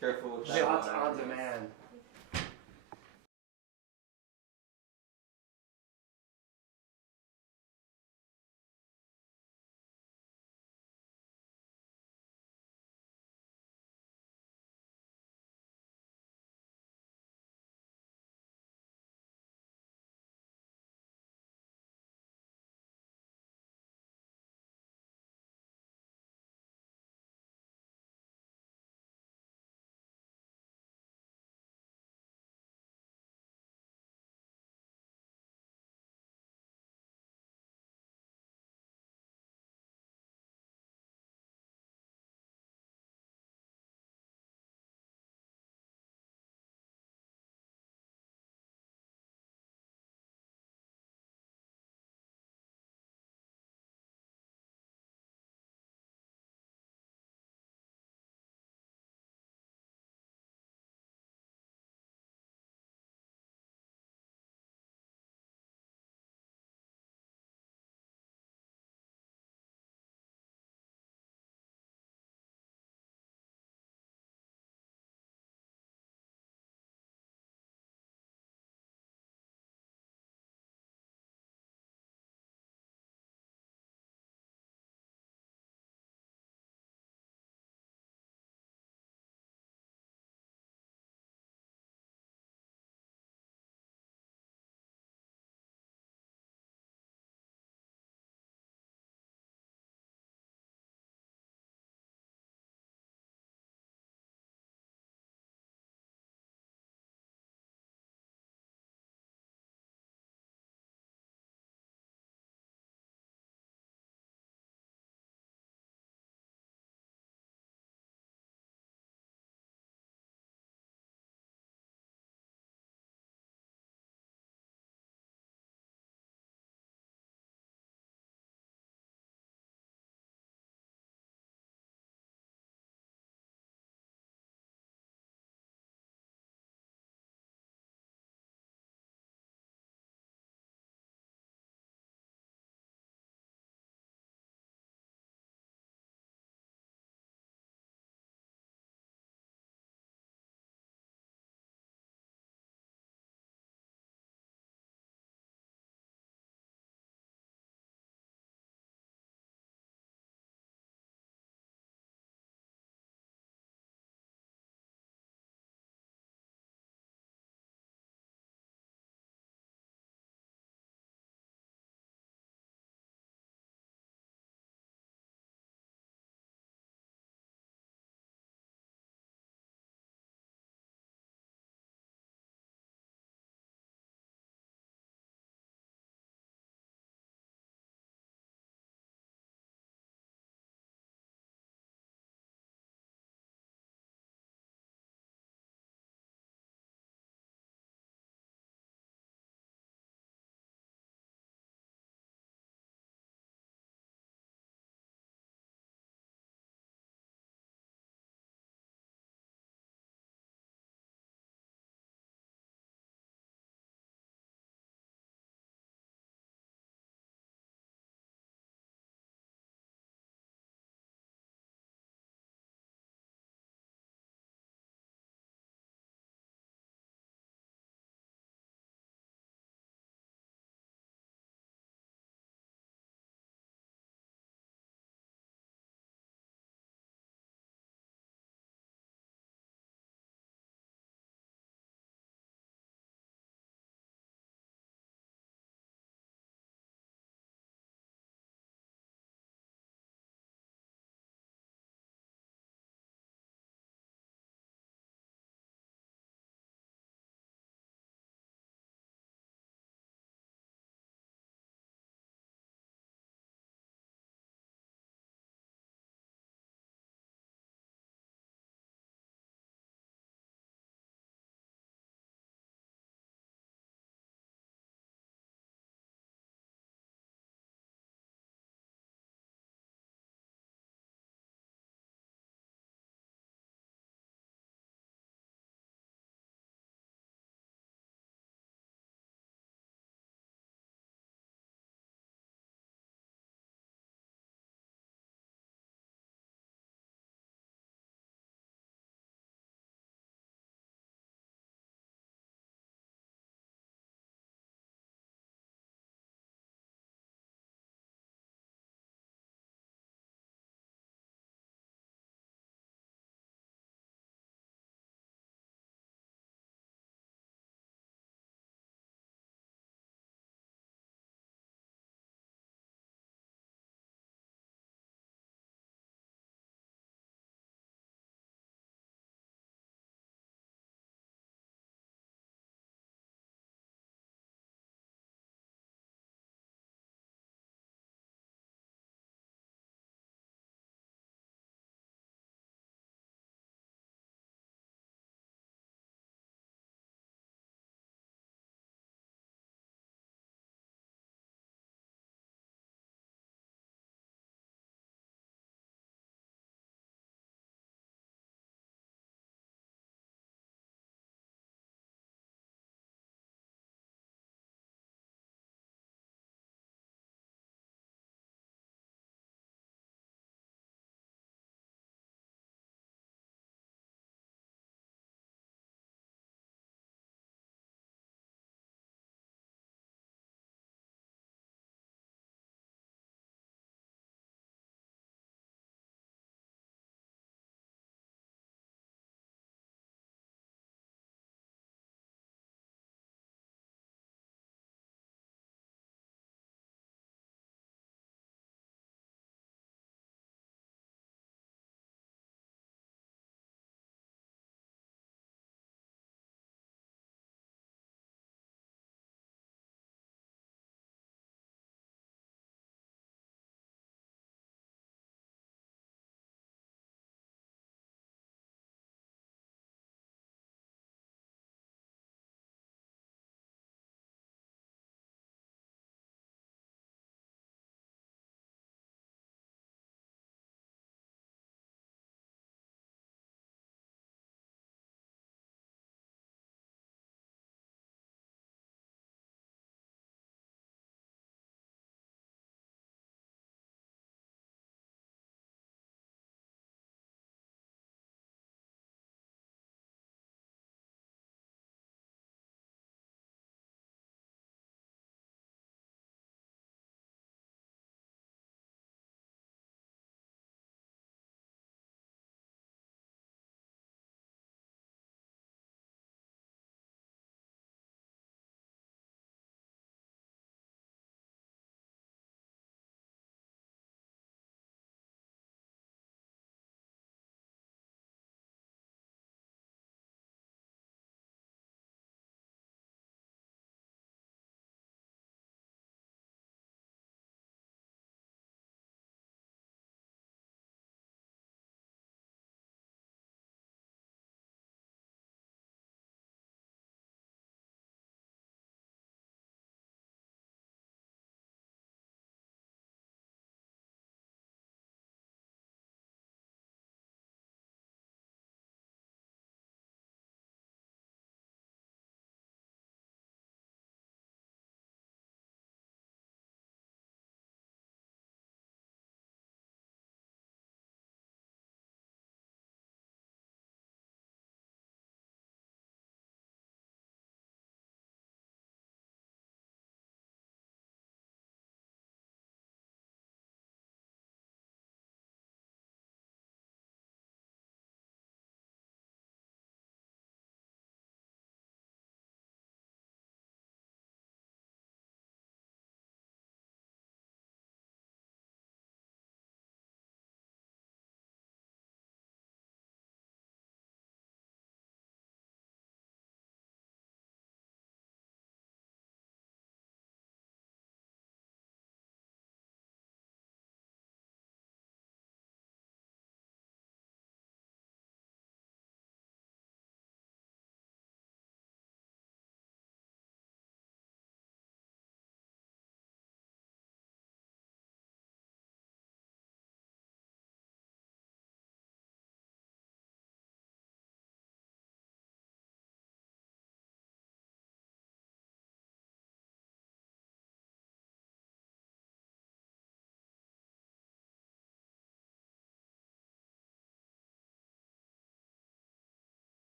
Careful with that. Shots on demand.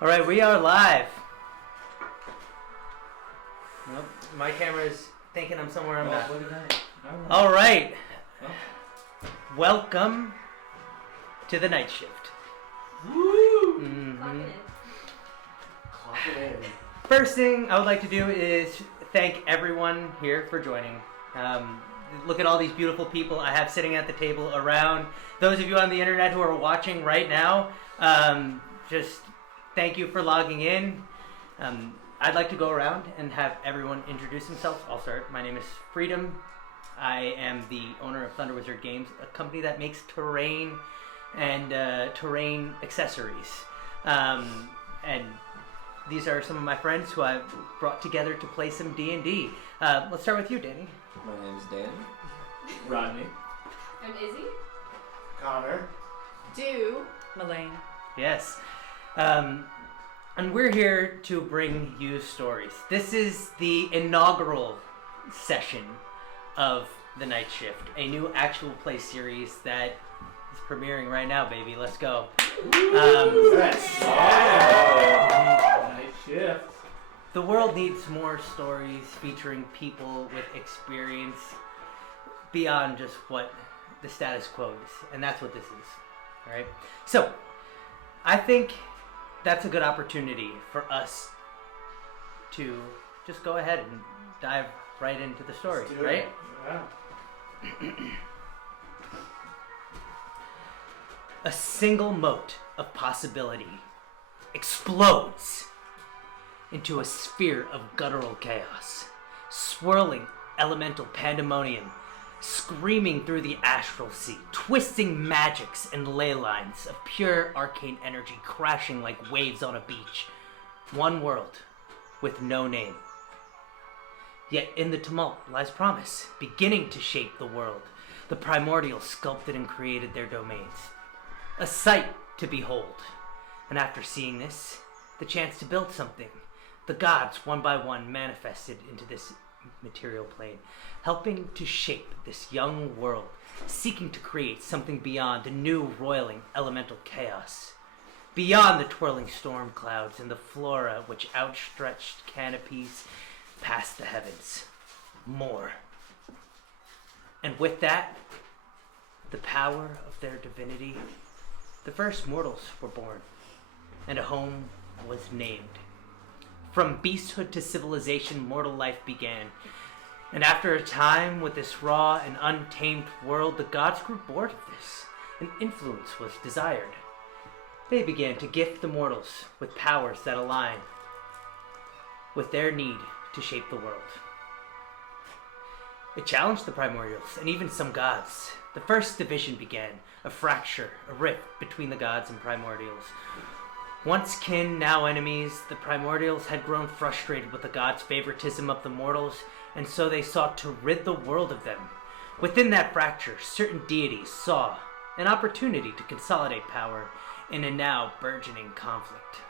All right, we are live. Nope, my camera is thinking I'm somewhere I'm not. Look at that. All right. Oh. Welcome to the night shift. Woo! Mm-hmm. Clock it in. First thing I would like to do is thank everyone here for joining. Look at all these beautiful people I have sitting at the table around. Those of you on the internet who are watching right now, just thank you for logging in. I'd like to go around and have everyone introduce themselves. I'll start. My name is Freedom. I am the owner of Thunder Wizard Games, a company that makes terrain and terrain accessories. And these are some of my friends who I've brought together to play some D&D. Let's start with you, Danny. My name is Dan. Rodney. I'm Izzy. Connor. Do. Melaine. Yes. And we're here to bring you stories. This is the inaugural session of The Night Shift, a new actual play series that is premiering right now, baby. Let's go. Yes. Yeah. Night shift. The world needs more stories featuring people with experience beyond just what the status quo is. And that's what this is. All right? So, I think that's a good opportunity for us to just go ahead and dive right into the story, Let's do right? it. Yeah. A single mote of possibility explodes into a sphere of guttural chaos, swirling elemental pandemonium, screaming through the astral sea, twisting magics and ley lines of pure arcane energy crashing like waves on a beach. One world with no name. Yet in the tumult lies promise, beginning to shape the world. The primordials sculpted and created their domains. A sight to behold. And after seeing this, the chance to build something. The gods, one by one, manifested into this material plane, helping to shape this young world, seeking to create something beyond the new roiling elemental chaos. Beyond the twirling storm clouds and the flora which outstretched canopies past the heavens. More. And with that, the power of their divinity, the first mortals were born, and a home was named. From beasthood to civilization, mortal life began. And after a time with this raw and untamed world, the gods grew bored of this, and influence was desired. They began to gift the mortals with powers that align with their need to shape the world. It challenged the primordials and even some gods. The first division began, a fracture, a rift between the gods and primordials. Once kin, now enemies, the primordials had grown frustrated with the gods' favoritism of the mortals, and so they sought to rid the world of them. Within that fracture, certain deities saw an opportunity to consolidate power in a now burgeoning conflict.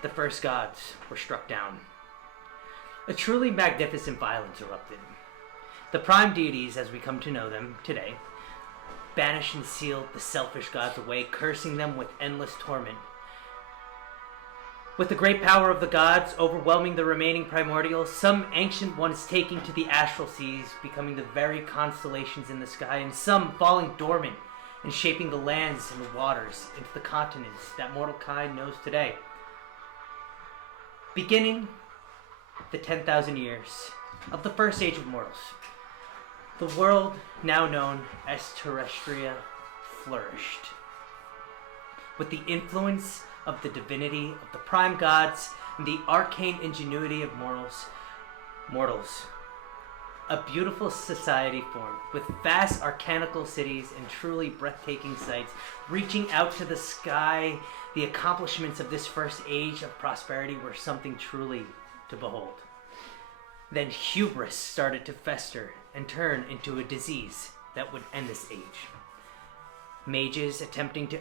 The first gods were struck down. A truly magnificent violence erupted. The prime deities, as we come to know them today, banished and sealed the selfish gods away, cursing them with endless torment. With the great power of the gods overwhelming the remaining primordials, some ancient ones taking to the astral seas, becoming the very constellations in the sky, and some falling dormant and shaping the lands and the waters into the continents that mortal kind knows today. Beginning the 10,000 years of the first age of mortals, the world now known as Terrestria flourished. With the influence of the divinity of the prime gods and the arcane ingenuity of mortals, a beautiful society formed with vast arcanical cities and truly breathtaking sights, reaching out to the sky. The accomplishments of this first age of prosperity were something truly to behold. Then hubris started to fester and turn into a disease that would end this age. Mages attempting to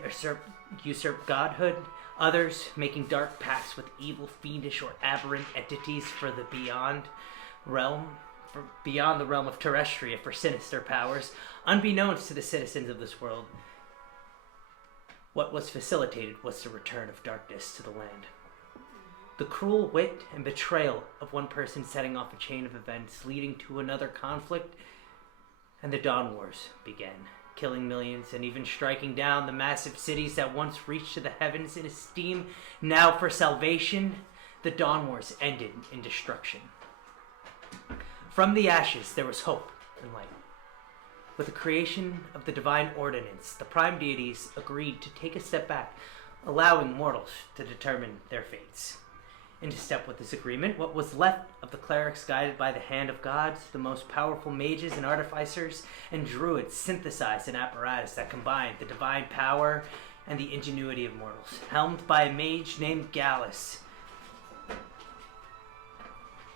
usurp godhood, others making dark pacts with evil, fiendish, or aberrant entities for the beyond the realm of Terrestria for sinister powers, unbeknownst to the citizens of this world. What was facilitated was the return of darkness to the land. The cruel wit and betrayal of one person setting off a chain of events leading to another conflict, and the Dawn Wars began, killing millions and even striking down the massive cities that once reached to the heavens in esteem. Now for salvation, the Dawn Wars ended in destruction. From the ashes there was hope and light. With the creation of the divine ordinance, the prime deities agreed to take a step back, allowing mortals to determine their fates. Into step with this agreement, what was left of the clerics guided by the hand of gods, the most powerful mages and artificers and druids synthesized an apparatus that combined the divine power and the ingenuity of mortals. Helmed by a mage named Gallus,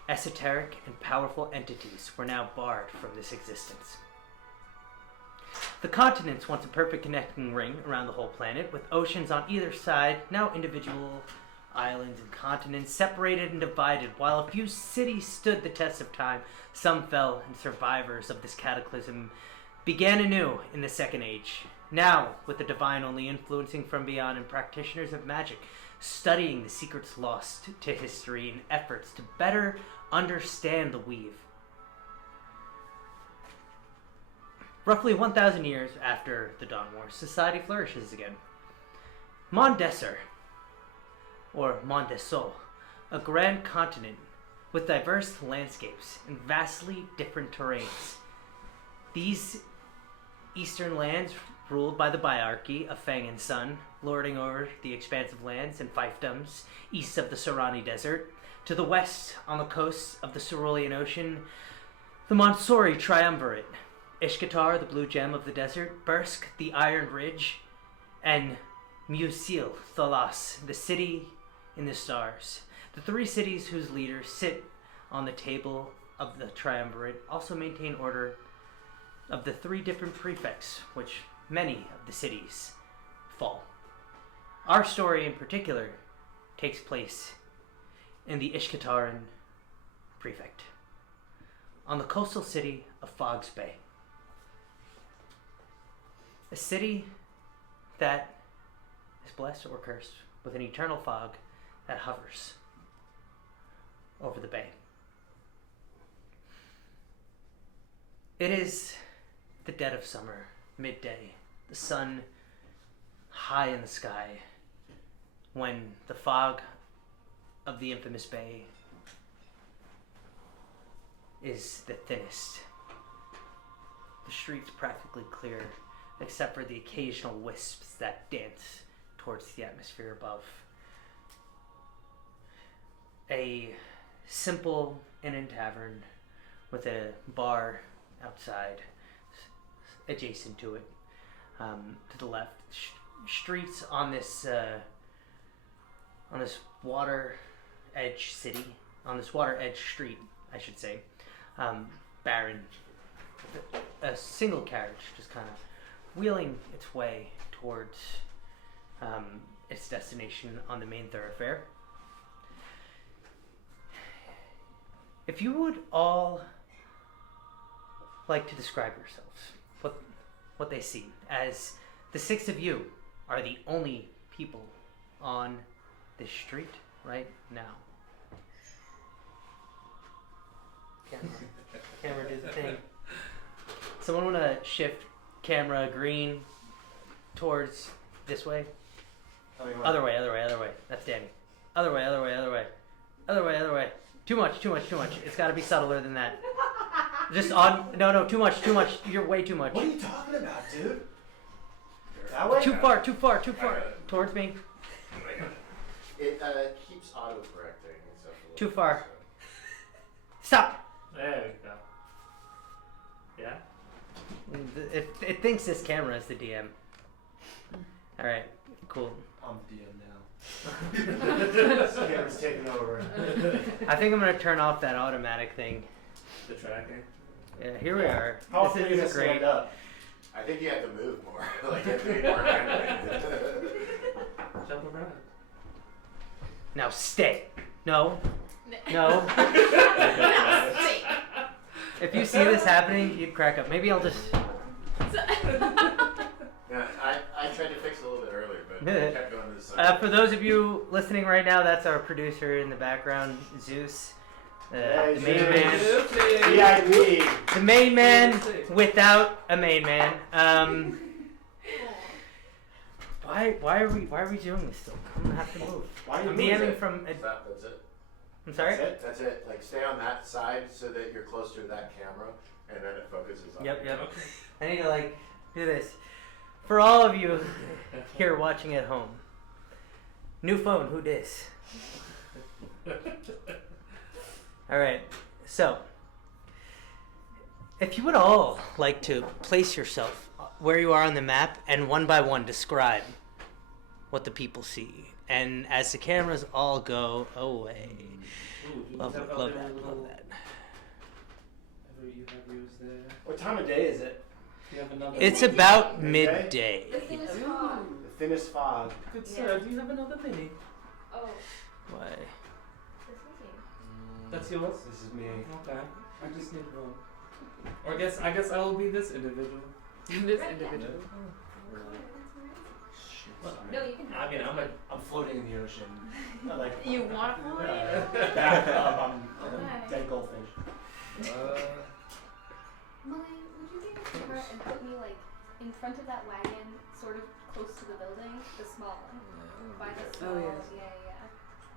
esoteric and powerful entities were now barred from this existence. The continents, once a perfect connecting ring around the whole planet, with oceans on either side, now individual islands and continents separated and divided. While a few cities stood the test of time, some fell, and survivors of this cataclysm began anew in the Second Age. Now, with the divine only influencing from beyond and practitioners of magic studying the secrets lost to history in efforts to better understand the weave. Roughly 1,000 years after the Dawn Wars, society flourishes again. Mondesser, or Mondesol, a grand continent with diverse landscapes and vastly different terrains. These eastern lands ruled by the biarchy of Fang and Sun, lording over the expansive lands and fiefdoms east of the Sorani Desert. To the west, on the coasts of the Cerulean Ocean, the Monsori Triumvirate, Ishkatar, the blue gem of the desert, Bursk, the Iron Ridge, and Musil Thalas, the city in the stars. The three cities whose leaders sit on the table of the triumvirate also maintain order of the three different prefects, which many of the cities fall. Our story in particular takes place in the Ishkataran prefect, on the coastal city of Fogg's Bay. A city that is blessed or cursed with an eternal fog that hovers over the bay. It is the dead of summer, midday, the sun high in the sky, when the fog of the infamous bay is the thinnest. The streets practically clear, except for the occasional wisps that dance towards the atmosphere above. A simple inn tavern with a bar outside adjacent to it. To the left, streets on this water edge city, on this water edge street, I should say, barren. A single carriage just kind of wheeling its way towards its destination on the main thoroughfare. If you would all like to describe yourselves, what they see, as the six of you are the only people on this street right now. Camera do the thing. Someone want to shift camera green towards this way? Other way. That's Danny. Other way. Too much. It's got to be subtler than that. Just on. No, too much. You're way too much. What are you talking about, dude? That way? Too far. Towards me. It keeps auto-correcting. Too far. Stop. There we go. Yeah? It thinks this camera is the DM. Alright, cool. I'm the DM now. This camera's taking over. I think I'm going to turn off that automatic thing. The tracking? Yeah, here we are. How often are you going to stand up? I think you have to move more. Like, you have to be more animated. Jump around. Now stay. No. If you see this happening, you'd crack up. Maybe I'll just... Yeah, I tried to fix it a little bit earlier, but but it kept going to the side. For those of you listening right now, that's our producer in the background, Zeus. The main man. VIP. The main man without a main man. Why are we doing this still? I'm gonna have to move. Why are you I'm moving? DMing from. That's it. I'm sorry. That's it. Like stay on that side so that you're close to that camera, and then it focuses on. Yep. you. I need to do this. For all of you here watching at home, new phone, who dis? All right, so if you would all like to place yourself where you are on the map and one by one describe what the people see, and as the cameras all go away, love that. You have yours there. What time of day is it? You have another. It's about midday. The thing is fog. The thinnest fog. Good sir, do you have another mini? Oh, Why? this is you. That's yours. This is me. Okay. I just need one. Or I guess I will be this individual. This Right, individual. No, you can have I'm floating in the ocean. Not like You want to fly? back up. I'm a Okay. dead goldfish. Molly, would you be able to hurt and put me in front of that wagon, sort of close to the building, the small one, by the small, Oh, yes. yeah,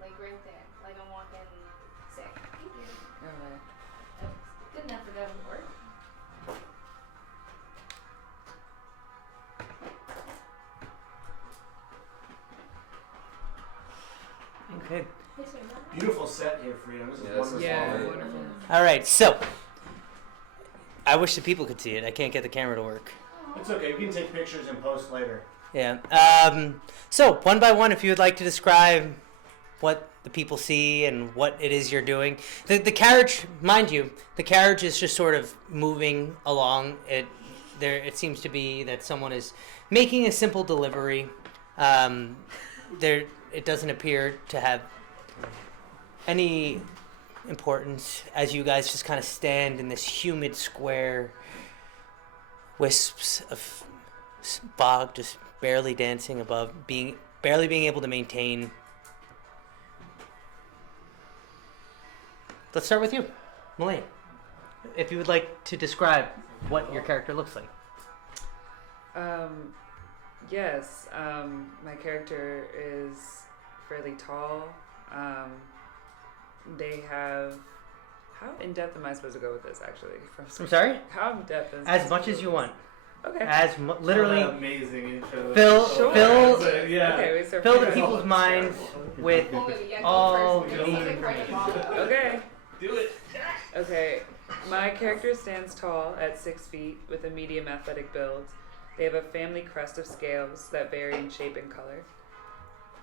right there, like I'm walking sick. Thank you. Alright. That was good enough for them to work. Okay. Hey, sir, Mom. Beautiful set here, Freedom. This is wonderful. Yeah, wonderful. All right, so I wish the people could see it. I can't get the camera to work. It's okay. We can take pictures and post later. Yeah. So one by one, if you would like to describe what the people see and what it is you're doing, the carriage, mind you, the carriage is just sort of moving along. It seems to be that someone is making a simple delivery. It doesn't appear to have any importance as you guys just kind of stand in this humid square, wisps of fog just barely dancing above, barely being able to maintain. Let's start with you, Malane. If you would like to describe what your character looks like. Yes, my character is fairly tall. They have... How in depth am I supposed to go with this, actually? I'm sorry? How in depth is As much as you want. Okay. Literally amazing intro. fill Yeah. Okay, so fill the Freedom- people's minds with Oh, wait, yeah, go all first. the Specific right. Okay. Do it. Okay, my character stands tall at 6 feet with a medium athletic build. They have a family crest of scales that vary in shape and color.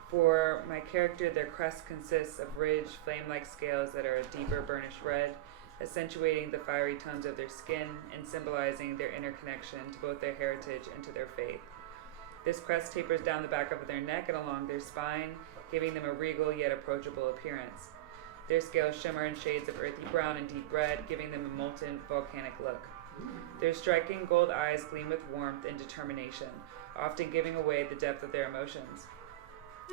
For my character, their crest consists of ridged, flame-like scales that are a deeper burnished red, accentuating the fiery tones of their skin and symbolizing their interconnection to both their heritage and to their faith. This crest tapers down the back of their neck and along their spine, giving them a regal yet approachable appearance. Their scales shimmer in shades of earthy brown and deep red, giving them a molten, volcanic look. Their striking gold eyes gleam with warmth and determination, often giving away the depth of their emotions.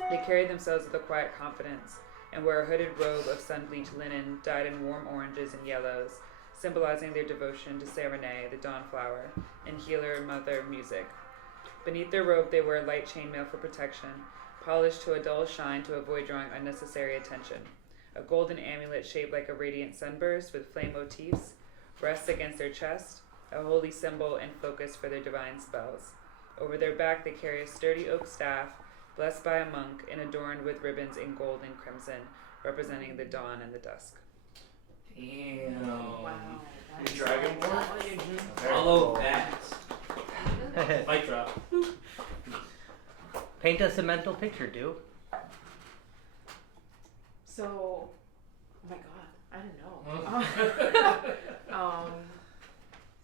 They carry themselves with a quiet confidence and wear a hooded robe of sun-bleached linen dyed in warm oranges and yellows, symbolizing their devotion to Serenade, the dawn flower, and healer mother music. Beneath their robe, they wear light chainmail for protection, polished to a dull shine to avoid drawing unnecessary attention. A golden amulet shaped like a radiant sunburst with flame motifs rests against their chest, a holy symbol and focus for their divine spells. Over their back, they carry a sturdy oak staff, blessed by a monk and adorned with ribbons in gold and crimson, representing the dawn and the dusk. Damn. Wow. Your dragonborn? Follow that. Mic drop. Paint us a mental picture, dude. So, oh my god, I don't know.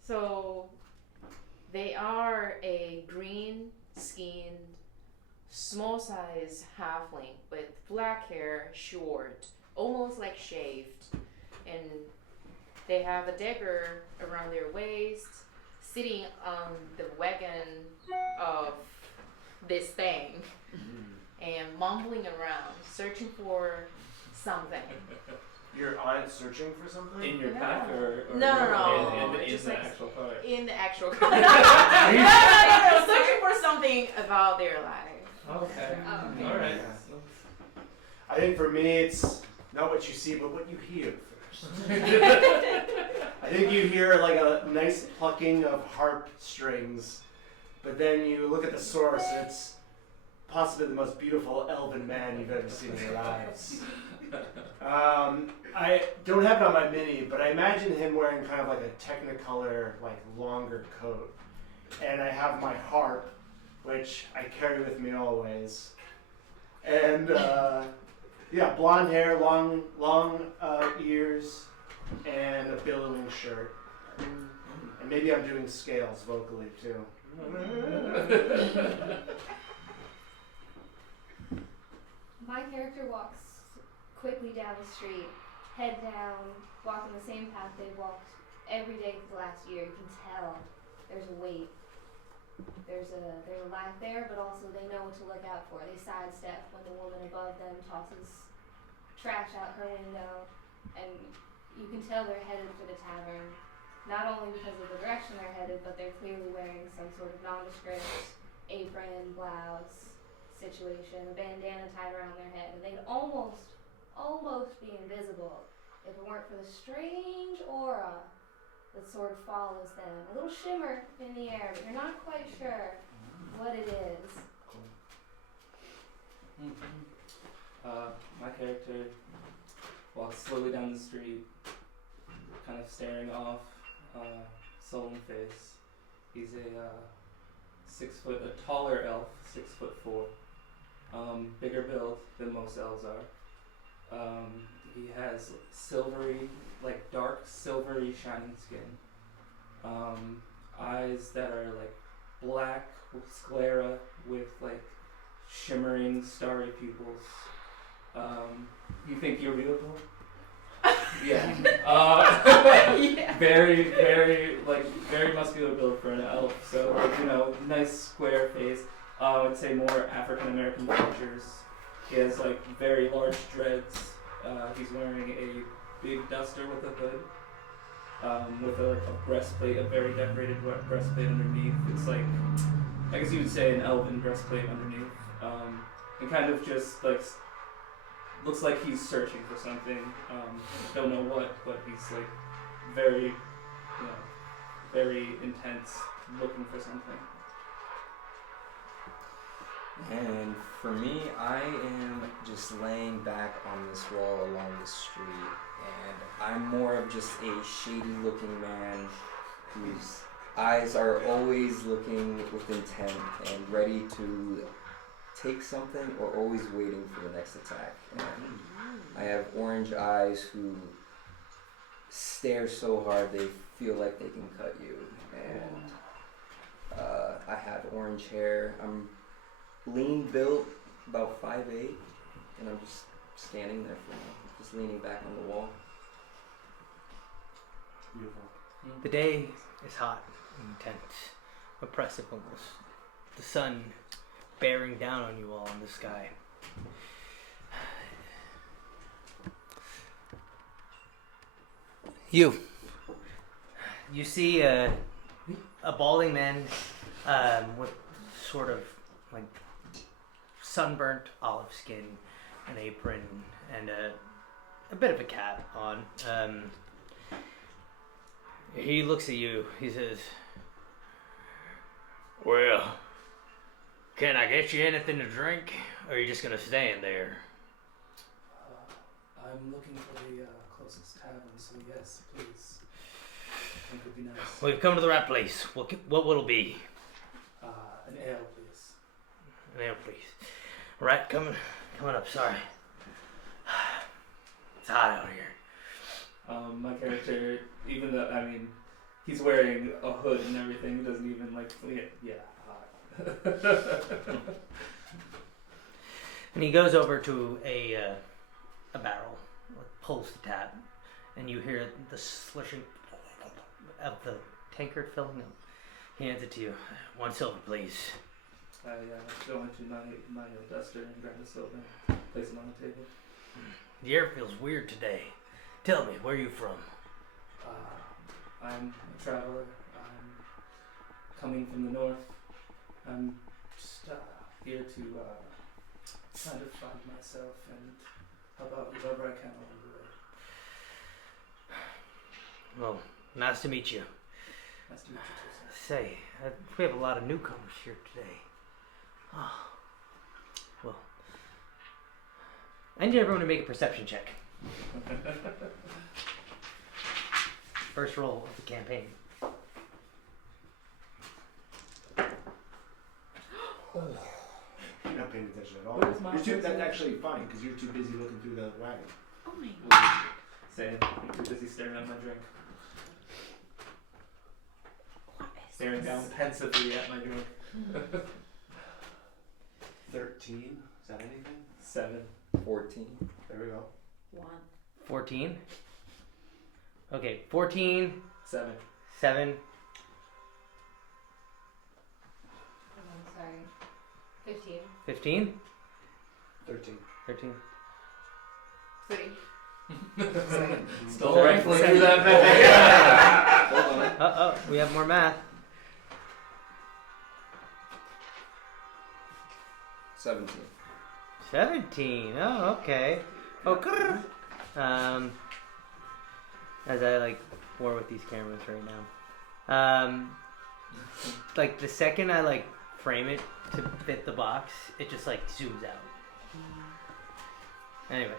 So they are a green-skinned, small-sized halfling with black hair, short, almost like shaved, and they have a dagger around their waist, sitting on the wagon of this thing and mumbling around, searching for something. You're on it searching for something? In your No. pack or No. in Just the like actual car? In the actual car. No, searching for something about their life. Okay. Oh, okay. All right. I think for me, it's not what you see, but what you hear first. I think you hear like a nice plucking of harp strings, but then you look at the source, it's possibly the most beautiful elven man you've ever seen in your lives. I don't have it on my mini, but I imagine him wearing kind of like a Technicolor, like longer coat. And I have my harp, which I carry with me always. And yeah, blonde hair, long ears, and a billowing shirt. And maybe I'm doing scales vocally too. My character walks quickly down the street, head down, walking the same path they've walked every day for the last year. You can tell there's a weight. There's a lack there, but also they know what to look out for. They sidestep when the woman above them tosses trash out her window, and you can tell they're headed for the tavern. Not only because of the direction they're headed, but they're clearly wearing some sort of nondescript apron, blouse situation, a bandana tied around their head, and they'd almost be invisible if it weren't for the strange aura that sort of follows them. A little shimmer in the air, but you're not quite sure what it is. My character walks slowly down the street, kind of staring off, sullen face. He's a taller elf, 6'4", bigger build than most elves are. He has silvery, like dark silvery shining skin. Eyes that are like black sclera with like shimmering starry pupils. You think you're beautiful? Yeah. Yeah. Very muscular build for an elf. So like, nice square face. I'd say more African American features. He has like very large dreads. He's wearing a big duster with a hood, with a breastplate, a very decorated breastplate underneath. It's like, I guess you would say an elven breastplate underneath, and kind of just like looks like he's searching for something. Don't know what, but he's like very, very intense, looking for something. And for me, I am just laying back on this wall along the street, and I'm more of just a shady looking man whose eyes are always looking with intent and ready to take something or always waiting for the next attack. And I have orange eyes who stare so hard they feel like they can cut you. And I have orange hair. I'm lean built, about 5'8", and I'm just standing there for now, just leaning back on the wall. Beautiful. The day is hot, intense, oppressive almost. The sun bearing down on you all in the sky. You see a balding man with sort of like sunburnt olive skin, an apron, and a bit of a cap on. He looks at you. He says, "Well, can I get you anything to drink, or are you just gonna stand there?" I'm looking for the closest tavern, so yes, please. I think would be nice. Well, you've come to the right place. What will it be? An ale, please. An ale, please. Right, coming up. Sorry, it's hot out here. My character, even though he's wearing a hood and everything, he doesn't even hot. And he goes over to a barrel, pulls the tap, and you hear the slushing of the tankard filling up. He hands it to you. 1 silver, please. I go into my duster and grab a soap and place it on the table. The air feels weird today. Tell me, where are you from? I'm a traveler. I'm coming from the north. I'm just here to kind of find myself and help out whoever I can along the way. Well, nice to meet you. Nice to meet you too, sir. Say, we have a lot of newcomers here today. Oh, well. I need everyone to make a perception check. First roll of the campaign. You're not paying attention at all. What is my That's perception? actually fine because you're too busy looking through the wagon. Oh my god. Saying, I'm too busy staring at my drink. What is Staring this? down pensively at my drink. 13. Is that anything? 7. 14. There we go. 1. 14. Okay, 14, 7. 7. I'm sorry. 15. 15, 13. 13. 3. Still rifling through that bag. Hold on. Uh-oh, we have more math. 17. 17. Oh, okay. Oh, grrr. As I war with these cameras right now. Like the second I frame it to fit the box, it just zooms out. Anyway,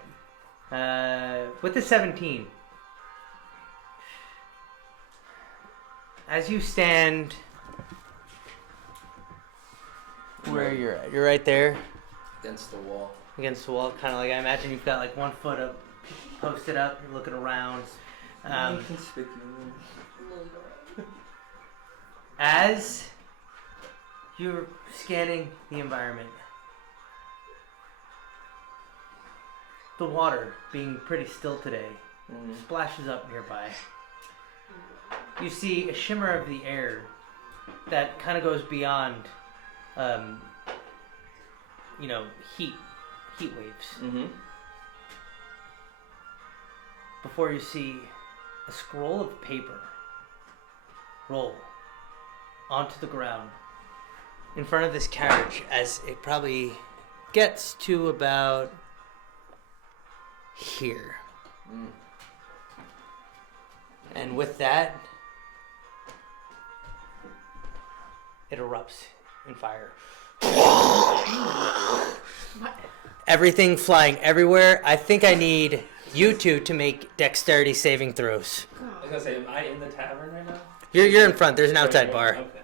with the 17, as you stand where you're at, you're right there. Against the wall. Against the wall, kind of I imagine you've got 1 foot up, posted up, you're looking around. As you're scanning the environment, the water, being pretty still today, splashes up nearby. You see a shimmer of the air that kind of goes beyond, heat waves. Mm-hmm. Before you see a scroll of paper roll onto the ground in front of this carriage as it probably gets to about here. And with that, it erupts in fire. Everything flying everywhere. I think I need you two to make dexterity saving throws. I was gonna say, am I in the tavern right now? You're in front. There's an outside Right bar. there. Okay.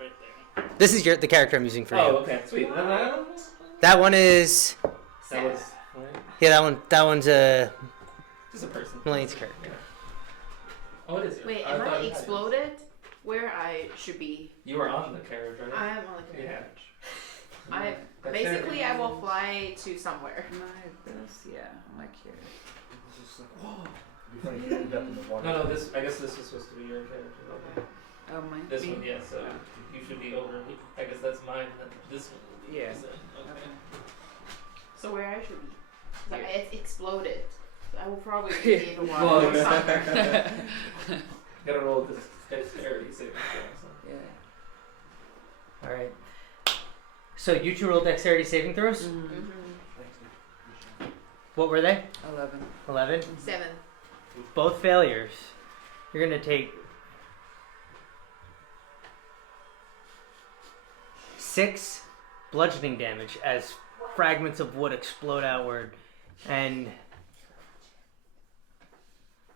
Right there. This is the character I'm using for Oh, you. okay. Sweet. That one is That was right? that one's Just a person. Elaine's character. Oh, it is yours. Wait, I am thought I you had it. exploded? Where I should be? You were on the carriage, right? I am on the Yeah. carriage. I That's basically it. I will fly to somewhere. My curious. Before you end up in the water. No, this. I guess this was supposed to be your character. Okay. Oh, my. This one, yeah. So you should be over. I guess that's mine. And this one. Yeah. is it. Okay. So where I should be? Like, Here. it exploded. So I will probably be in the water Well, or somewhere. Gotta roll this dexterity saving throw. Yeah. All right. So you two roll dexterity saving throws. Mhm. What were they? 11. 11. 7. Both failures. You're gonna take 6 bludgeoning damage as fragments of wood explode outward, and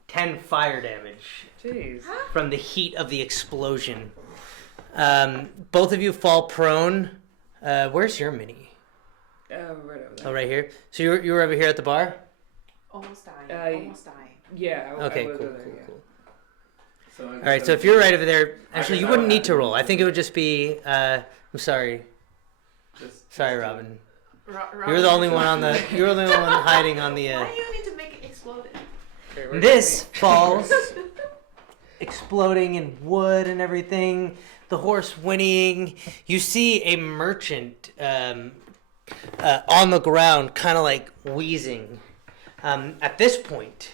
10 fire damage Jeez. from the heat of the explosion. Both of you fall prone. Where's your mini? Right over Oh, there. right here. So you were over here at the bar? Almost died. I- Almost died. Yeah. Okay, I was cool, over there, cool, yeah. cool. So I All right, so if you're right over there, actually, you wouldn't need to roll. I think it would just be. I'm sorry, sorry, Robin. You're the only one on the. You're the only one hiding on the. Why do you need to make it explode? Okay, where's This my- falls exploding in wood and everything. The horse whinnying. You see a merchant on the ground, kind of like wheezing. At this point,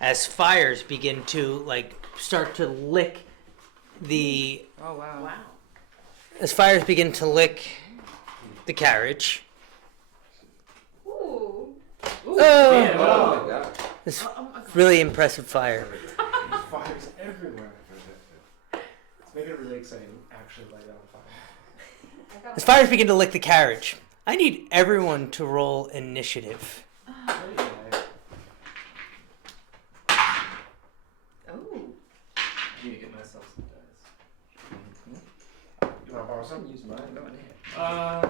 as fires begin to start to lick the Oh wow. Wow. as fires begin to lick the carriage. Ooh. Ooh, Oh. damn. Oh my god. This really impressive fire. There's fires everywhere. Let's make it really exciting. Actually light it on fire. As fires begin to lick the carriage, I need everyone to roll initiative. Okay. Oh. I need to get myself some dice. You want to borrow some? Use mine.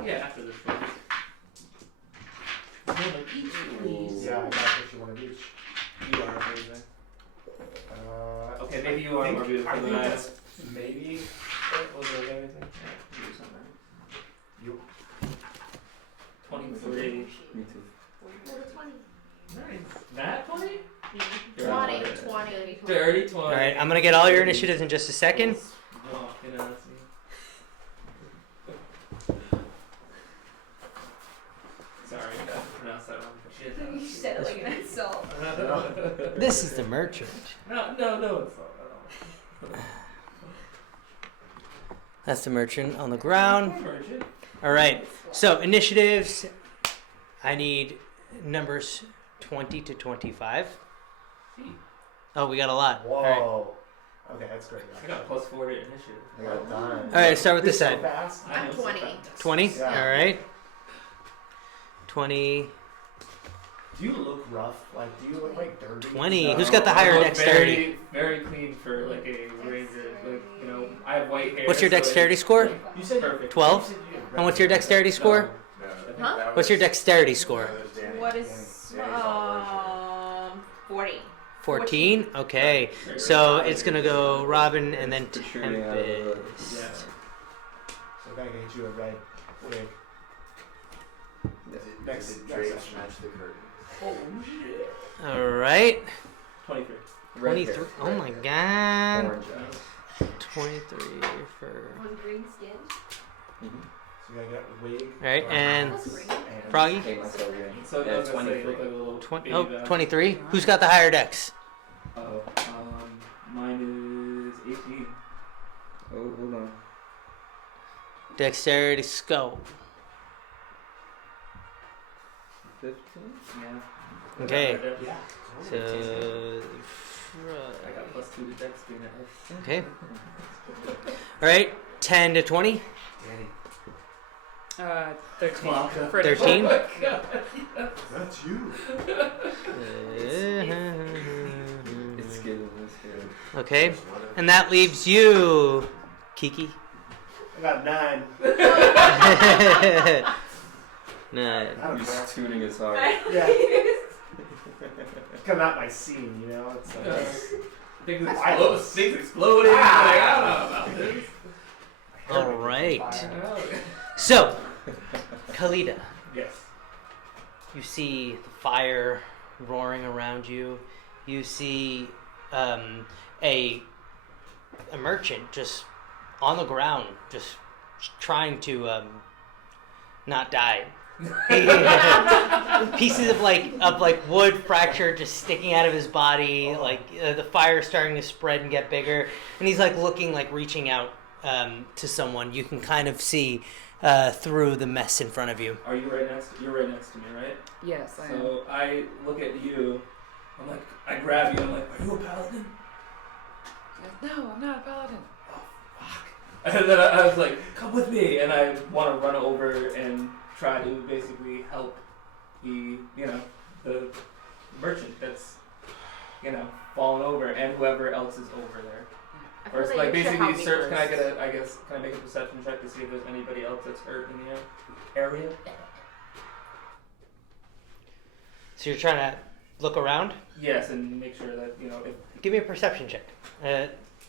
Yeah, after this one. One of each, please. Yeah, I got 51 of each. You are amazing. Okay, maybe you are think- more beautiful I than think I am. that's maybe. Was there anything? Yeah, you do something. You. 23. Me too. What a 20. Nice. That 20? 20. You're 20. Dirty 20. All right, I'm gonna get all your initiatives in just a second. Oh, you know, that's me. Sorry, I pronounced that wrong. Shit. You said it like an insult. This is the merchant. No, it's not. That's the merchant on the ground. Merchant. All right. So initiatives. I need numbers 20 to 25. Oh, we got a lot. Whoa. All right. Okay, that's great. I got a +4 to initiative. I got 9. All right. Start with this So side. fast. I know I'm so 20. fast. 20. Yeah. All right. 20. Do you look rough? Like, do you look like dirty? 20. Who's got the higher I look dexterity? Very, very clean for like a ranger. Like, you know, I have white hair. What's your so dexterity it's, score? like, You said perfect. 12. you said you had And what's your dexterity score? No, I think Huh? that What's your was- dexterity score? that was Danny. What is 40? 14. Okay. So it's gonna go Robin and then Protruding out of the- Tempest. Yeah. So I gotta get you a red wig. Next, Next drapes session. match the curtain. Oh shit. All right. 23. Red 23. hair. Oh my god. Orange eyes. 23 for. On green skin. Mhm. So you gotta get a wig. All right, and That's green. Froggy. Hate myself again. So Yeah, I was gonna say, you 23. look like a little 20, baby oh, back. 23. Who's got the higher dex? Oh, mine is 18. Oh, hold on. Dexterity skull. 15? Yeah. Okay. Yeah. So. I got +2 to dex being at Okay. All right. 10 to 20. Danny. 13. For 13. That's you. It's good. It's good. Okay. And that leaves you, Kiki. I got 9. Nine. Not a You're bad. tuning us hard. Yeah. It's coming out my scene, you know? It's like, Things exploding. Like, I don't know about this. All right. Oh, So, Kalida, yes. you see the fire roaring around you. You see a merchant just on the ground, just trying to not die. Pieces of like wood fracture just sticking out of his body. Like the fire starting to spread and get bigger, and he's like looking, like reaching out to someone. You can kind of see through the mess in front of you. Are you right next? You're right next to me, right? Yes, I am. So I look at you. I'm like, I grab you. I'm like, are you a paladin? No, I'm not a paladin. And then I was like, come with me, and I want to run over and try to basically help the merchant that's fallen over, and whoever else is over there. I feel Or it's like like you should help basically me search. first. Can I make a perception check to see if there's anybody else that's hurt in the area? So you're trying to look around. Yes, and make sure that if Give me a perception check.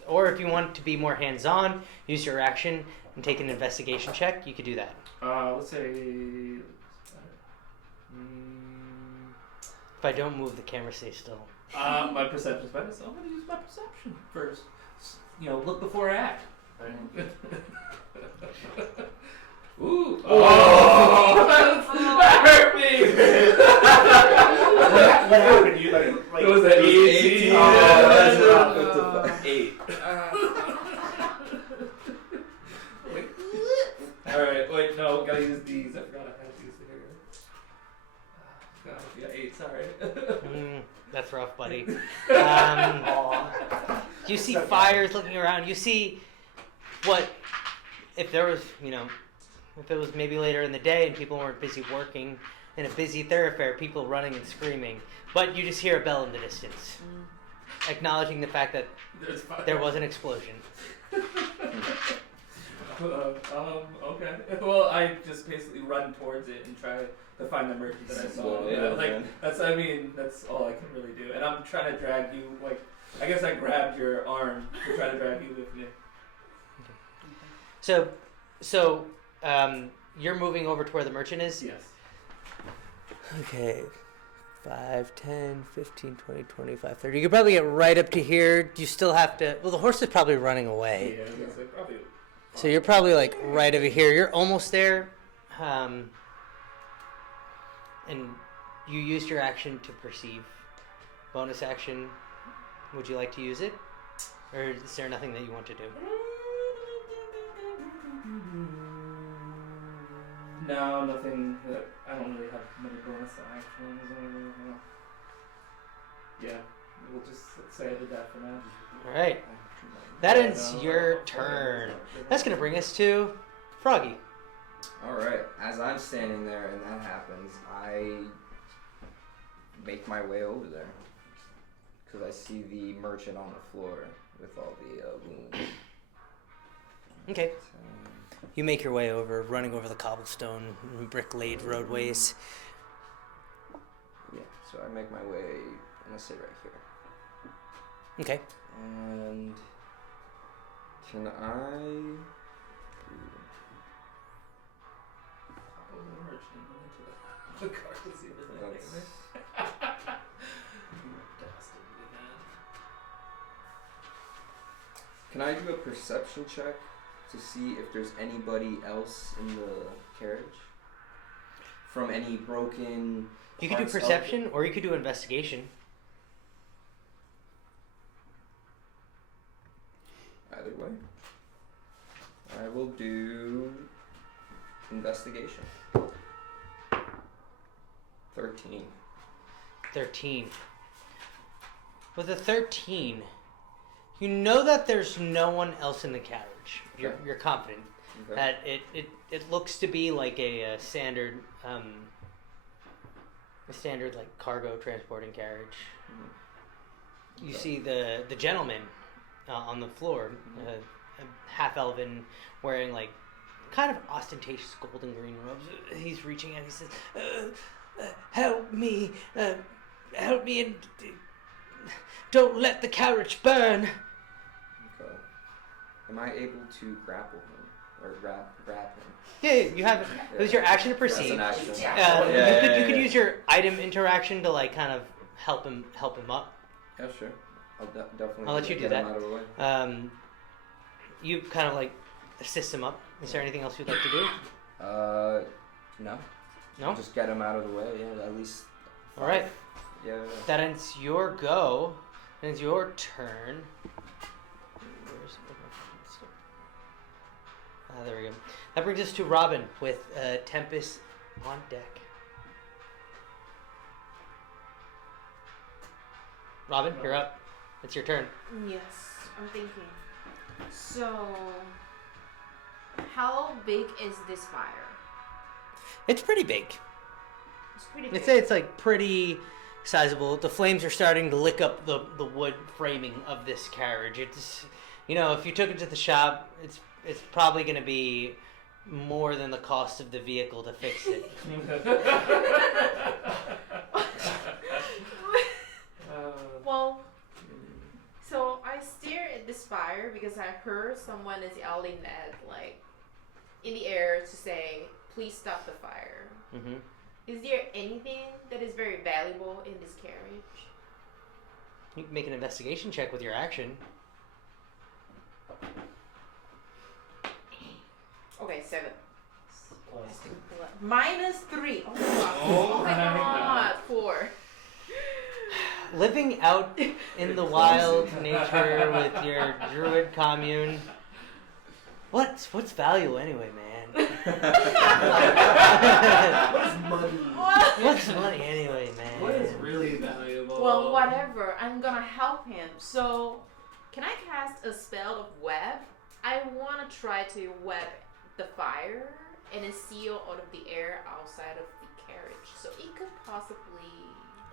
Or if you want to be more hands-on, use your action and take an investigation check. You could do that. let's say. If I don't move, the camera stays still. My perception's better, so I'm gonna use my perception first. look before I act. Right. Ooh. Oh! That hurt me! What happened? You like It was an 18. Oh, that's Oh. not 8. Alright, wait, no, gotta use these. I forgot I had to use the hair. God, yeah, 8, sorry. That's rough, buddy. You see fires looking around. You see what, if there was, if it was maybe later in the day and people weren't busy working in a busy thoroughfare, people running and screaming. But you just hear a bell in the distance, acknowledging the fact that there was an explosion. Okay. Well, I just basically run towards it and try to find the merchant that I saw. That's all I can really do. And I'm trying to drag you, I guess I grabbed your arm to try to drag you with me. So, you're moving over to where the merchant is? Yes. Okay. 5, 10, 15, 20, 25, 30. You could probably get right up to here. You still have to... Well, the horse is probably running away. Yeah, I was gonna say probably. So you're probably right over here. You're almost there. And you used your action to perceive. Bonus action. Would you like to use it? Or is there nothing that you want to do? No, nothing. I don't really have many bonus actions. Yeah, we'll just say I did that for now. Alright. That ends your turn. That's going to bring us to Froggy. Alright, as I'm standing there and that happens, I make my way over there. Because I see the merchant on the floor with all the wounds. Okay. You make your way over, running over the cobblestone, brick-laid roadways. Yeah, so I make my way, I'm going to sit right here. Okay. And can I... The car to see if there's anything in there. Can I do a perception check to see if there's anybody else in the carriage? From any broken You could do parts of perception, or you could do investigation. Either way. I will do investigation. 13. 13. With a 13, you know that there's no one else in the carriage. You're confident Okay. that it looks to be like a standard like cargo transporting carriage. Mhm. You Okay. see the gentleman on the floor, half elven, wearing kind of ostentatious golden green robes. He's reaching out. He says, "Help me, and don't let the carriage burn." Okay. Am I able to grapple him? Or grab him? Yeah, you have. It was your action to perceive. That's an action. You could use your item interaction to kind of help him up. Yeah, sure. I'll definitely. I'll let you do get that. him out of the way. You kind of assist him up. Is there anything else you'd like to do? No. No. Just get him out of the way. Yeah, at least. All right. Yeah. That ends your go. That ends your turn. There we go. That brings us to Robin with Tempest on deck. Robin, you're up. It's your turn. Yes, I'm thinking. So, how big is this fire? It's pretty big. It's pretty big. I'd say it's pretty sizable. The flames are starting to lick up the wood framing of this carriage. It's, if you took it to the shop, it's probably going to be more than the cost of the vehicle to fix it. Well, so I stare at this fire because I heard someone is yelling at in the air to say, "Please stop the fire." Mm-hmm. Is there anything that is very valuable in this carriage? You can make an investigation check with your action. Okay, 7. Plus. -3. Oh, Oh my my god. 4. Living out in the wild nature with your druid commune. What's value anyway, man? What's money? What's money anyway, man? What is really valuable? Well, whatever. I'm gonna help him. So, can I cast a spell of web? I want to try to web the fire and then seal out of the air outside of the carriage. So it could possibly...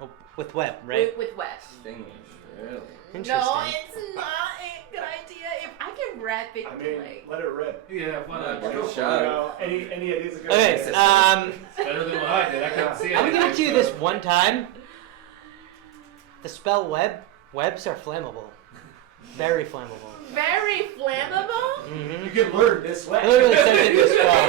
Oh, with web, right? With web. Distinguish, really. Interesting. No, it's not a good idea. If I can wrap it, I mean, like... let it rip. Yeah, why not? Good Go shot. for it. You know, any ideas? Are good Okay, ideas? It's better than what I did. I couldn't see it. I'm gonna give it to you this one time. The spell webs are flammable. Very flammable. Very flammable? Mm-hmm. You can learn this way. It literally says it in the spell.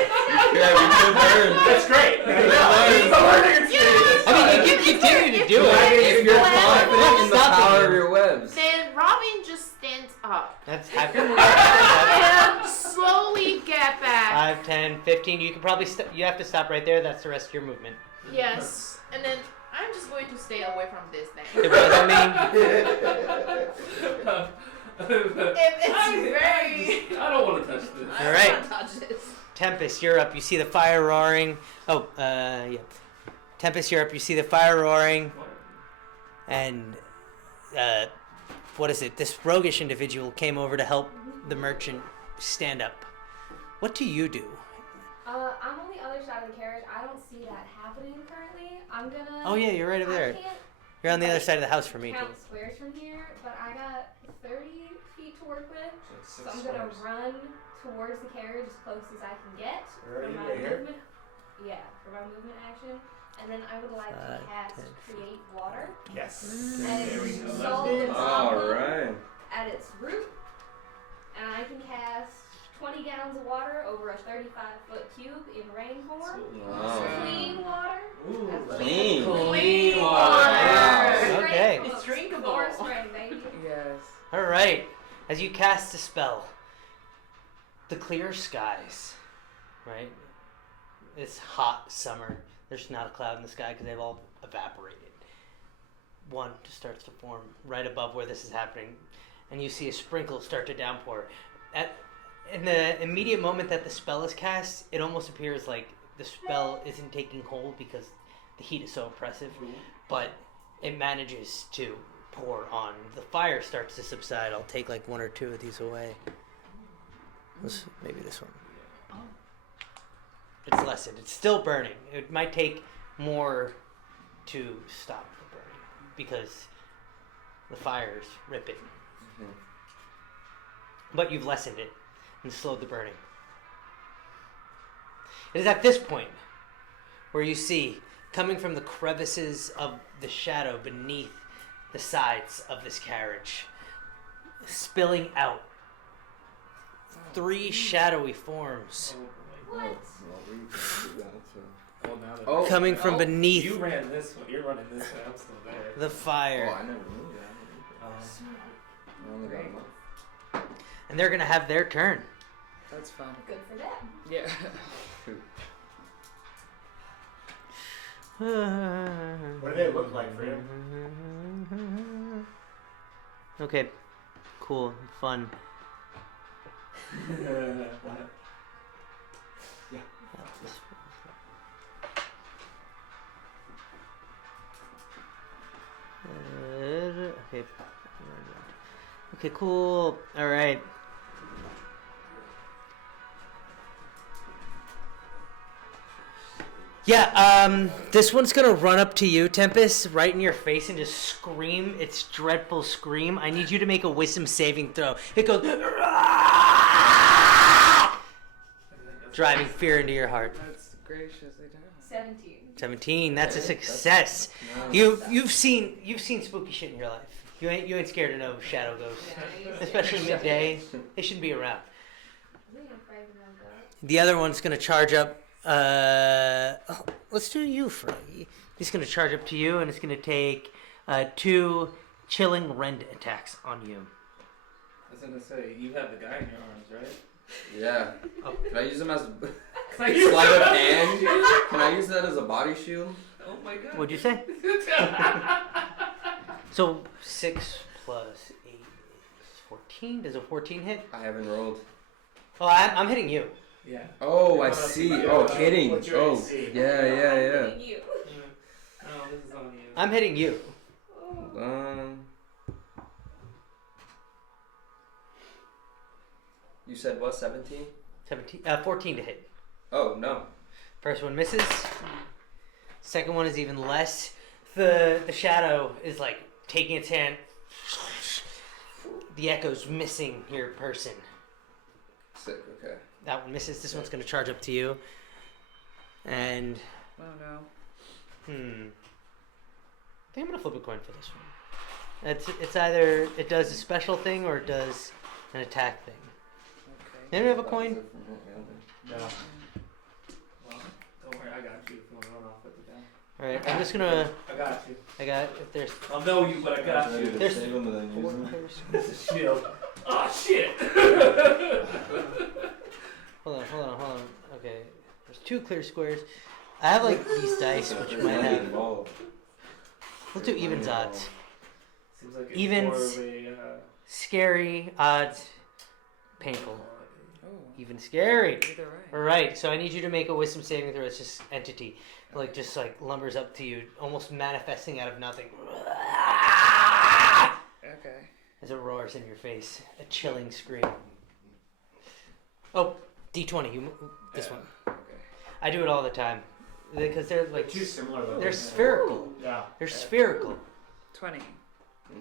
Yeah, we could learn. That's great. It's a learning experience. I mean, you can continue to do it. If you're flammable, confident in the stopping power you. of your webs. Then Robin just stands up That's happy. and slowly get back. 5, 10, 15. You can probably you have to stop right there. That's the rest of your movement. Yes, and then I'm just going to stay away from this thing. It was, I mean, It's very... I don't want to touch this. All right. I don't touch this. Tempest, you're up. You see the fire roaring. Oh, yeah. Tempest, you're up. You see the fire roaring. And, what is it? This roguish individual came over to help the merchant stand up. What do you do? I'm on the other side of the carriage. I don't see that happening currently. I'm gonna... Oh, yeah, you're right over there. I can't You're on the other side of the house from me, too. count squares from here, but I got 30 feet to work with. So So I'm gonna run towards the carriage as close as I can get Where are for you, my right here? movement. Yeah, for my movement action. And then I would like to 5, cast 10. Create Water Yes. and There we go. solve the problem Alright. at its root. And I can cast 20 gallons of water over a 35-foot cube in rain form. Wow. Clean water. Ooh. That's Clean. Clean water. water. Okay. It's drinkable. Forest rain, baby. Yes. All right. As you cast a spell, the clear skies, right? It's hot summer. There's not a cloud in the sky because they've all evaporated. One just starts to form right above where this is happening, and you see a sprinkle start to downpour. In the immediate moment that the spell is cast, it almost appears like the spell isn't taking hold because the heat is so oppressive, but it manages to pour on. The fire starts to subside. I'll take like 1 or 2 of these away. Maybe this one. It's lessened. It's still burning. It might take more to stop the burning because the fire's ripping. Mhm. But you've lessened it and slowed the burning. It is at this point where you see, coming from the crevices of the shadow beneath the sides of this carriage, spilling out 3 shadowy forms What? Well, now that Oh. coming from beneath you ran this way, you're running this way. I'm still there. the Oh, fire. I never knew that. I only got one. And they're going to have their turn. That's fun. Good for them. Yeah. What do they look like for you? Okay, cool, fun. Okay. Okay, cool. All right. Yeah, this one's gonna run up to you, Tempest, right in your face and just scream its dreadful scream. I need you to make a wisdom saving throw. It goes, driving fear into your heart. That's graciously done. 17. 17, that's a success. Nice. You've seen spooky shit in your life. You ain't scared of no shadow ghosts, especially midday. They shouldn't be around. I think I'm afraid of them, though. The other one's gonna charge up. Let's do you, Froggy. He's gonna charge up to you, and it's gonna take 2 chilling rend attacks on you. I was gonna say, you have the guy in your arms, right? Yeah. Oh. Can I use him as Can I use sleight of that? hand? Can I use that as a body shield? Oh my god. What'd you say? So 6 plus 8 is 14. Does a 14 hit? I haven't rolled. Oh, I'm hitting you. Yeah. Oh, I see. Oh, hitting. What's your Oh, AC? yeah. You. Oh, this is on you. I'm hitting you. You said what? 17? 14 to hit. Oh no. First one misses. Second one is even less. The shadow is like taking its hand. The echo's missing your person. Sick. Okay. That one misses. This one's gonna charge up to you. And Oh no. I think I'm gonna flip a coin for this one. It's either it does a special thing or it does an attack thing. Okay. Anyone have a coin? No. Well, don't worry, I got you if you want to run off with the guy. All right, I'm just gonna. I got you. I got. If there's I'll know you, but I got you. There's save him and then use 4 him. clear squares. This is shield. Oh shit! Hold on. Okay, there's 2 clear squares. I have like these dice, which might have. Let's do evens odds. Seems like it's Evens. more of a. Scary odds, painful. Oh. Even scary. Either way. All right, so I need you to make a wisdom saving throw. It's just entity, just lumbers up to you, almost manifesting out of nothing. Okay. As it roars in your face, a chilling scream. Oh, D20. This one. Okay. I do it all the time because they're like Too similar though. they're spherical. Yeah. They're spherical. 20.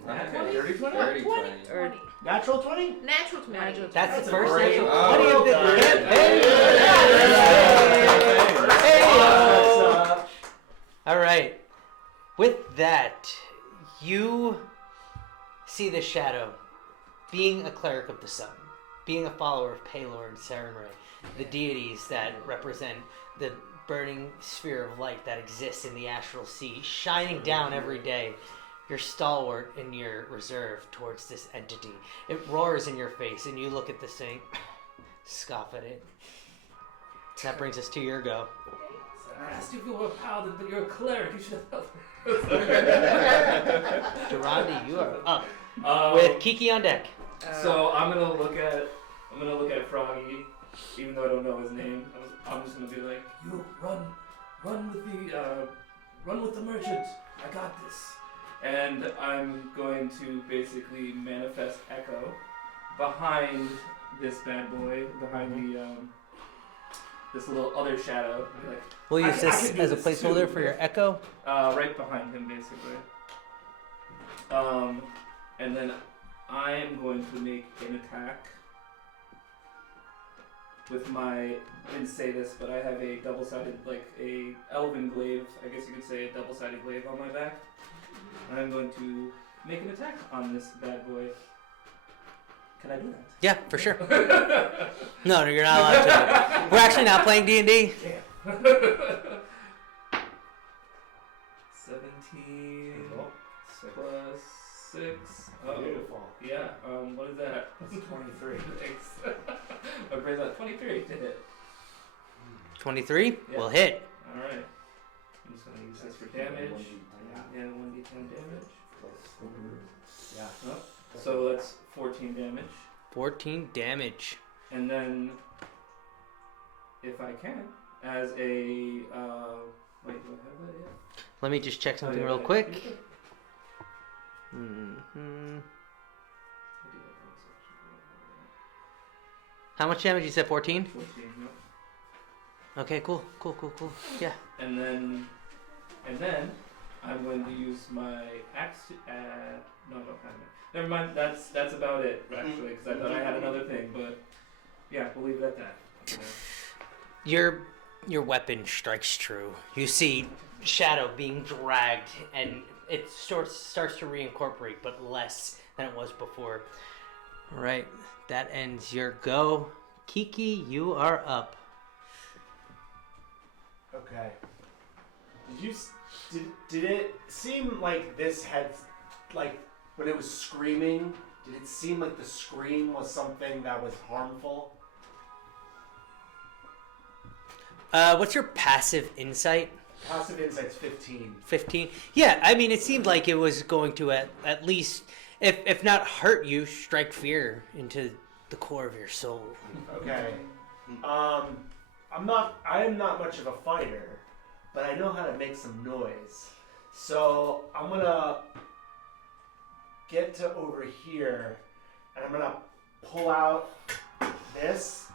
Okay. Dirty 20? 30, 20. 20. Natural 20? Natural 20. Natural That's That's the a first great- natural Oh, 20 of the okay. campaign. Hey! All right. With that, you see the shadow, being a cleric of the sun, being a follower of Palor and Sarenrae, the deities that represent the burning sphere of light that exists in the astral sea, shining down every day. You're stalwart in your reserve towards this entity. It roars in your face, and you look at this thing, scoff at it. That brings us to your go. I asked you if you were a paladin, but you're a cleric. You should have. Durandi, you are up Um, with Kiki on deck. So I'm gonna look at Froggy, even though I don't know his name. I'm just gonna be like, you run with the merchant. I got this. And I'm going to basically manifest Echo behind this bad boy, behind the this little other shadow. Be like, We'll use I this can do as a this placeholder too. for your echo. right behind him, basically. And then I am going to make an attack with my. I didn't say this, but I have a double-sided, like a elven glaive. I guess you could say a double-sided glaive on my back. And I'm going to make an attack on this bad boy. Can I do that? Yeah, for sure. No, you're not allowed to. We're actually not playing D&D. 17 plus 6. Oh, Beautiful. yeah. What is that? That's 23. Thanks. I bring that 23 to hit. 23 Yeah. will hit. All right. I'm just gonna use this for damage. Yeah. And 1d10 damage. Yeah. Oh, so that's 14 damage. 14 damage. And then, if I can, as a wait, do I have that yet? Let me just check something Oh, yeah, real yeah. quick. I do hmm have bonus action. How much damage? You said 14? 14, no. Okay, cool. Yeah. And then I'm going to use my axe. No, I don't have it. Never mind. That's about it actually, because I thought I had another thing, but yeah, we'll leave it at that. Your weapon strikes true. You see Shadow being dragged, and it starts to reincorporate, but less than it was before. All right, that ends your go. Kiki, you are up. Okay. Did it seem like this had, like, when it was screaming, Did it seem like the scream was something that was harmful? What's your passive insight? Passive insight's 15. 15? Yeah, I mean, it seemed like it was going to at least, if not hurt you, strike fear into the core of your soul. Okay. I am not much of a fighter, but I know how to make some noise. So I'm gonna get to over here, and I'm gonna pull out this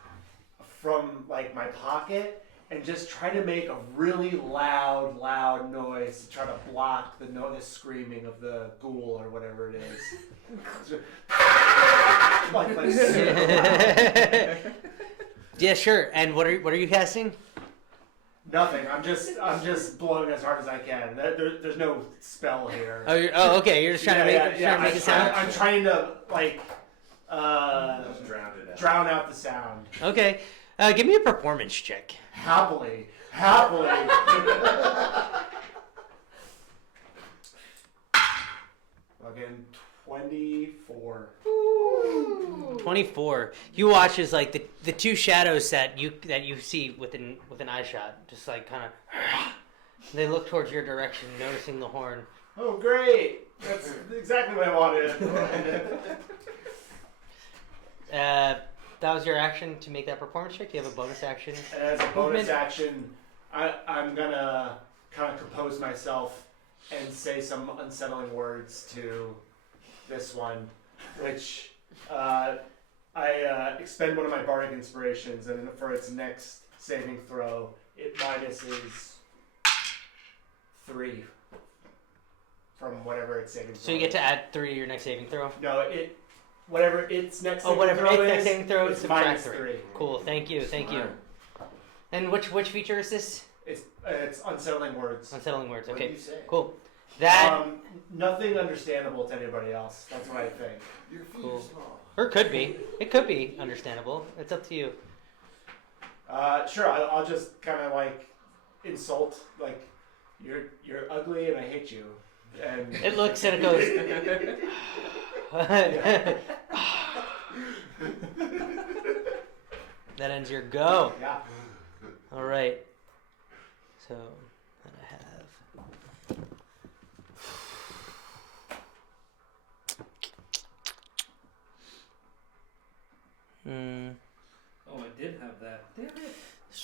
from like my pocket and just try to make a really loud noise to try to block the screaming of the ghoul or whatever it is. Yeah, sure. And what are you casting? Nothing. I'm just blowing as hard as I can. There's no spell here. Oh, okay. You're just trying to make it sound. I'm trying to like Just drown out the sound. Okay. Give me a performance check. Happily. Again, 24. 24. You watch as like the two shadows that you see with an eye shot, just like kind of, they look towards your direction, noticing the horn. Oh, great! That's exactly what I wanted. That was your action to make that performance check. Do you have a bonus action? As a bonus action, I'm gonna kind of compose myself and say some unsettling words to this one, which I expend one of my bardic inspirations, and for its next saving throw, it minuses 3 from whatever its saving throw. So you get to add 3 to your next saving throw? No, whatever its next saving whatever throw its is, next saving throw, it's subtract minus 3. 3. Cool, thank you. And which feature is this? It's unsettling words. Unsettling words, What okay. did you say? Cool. That, Nothing understandable to anybody else. That's what I think. Your feet Cool. are small. or could be. It could be understandable. It's up to you. Sure, I'll just kind of like insult, like you're ugly and I hate you. And It looks and it goes. That ends your go. yeah. All right. So then I have. Oh, I did have that. Damn it.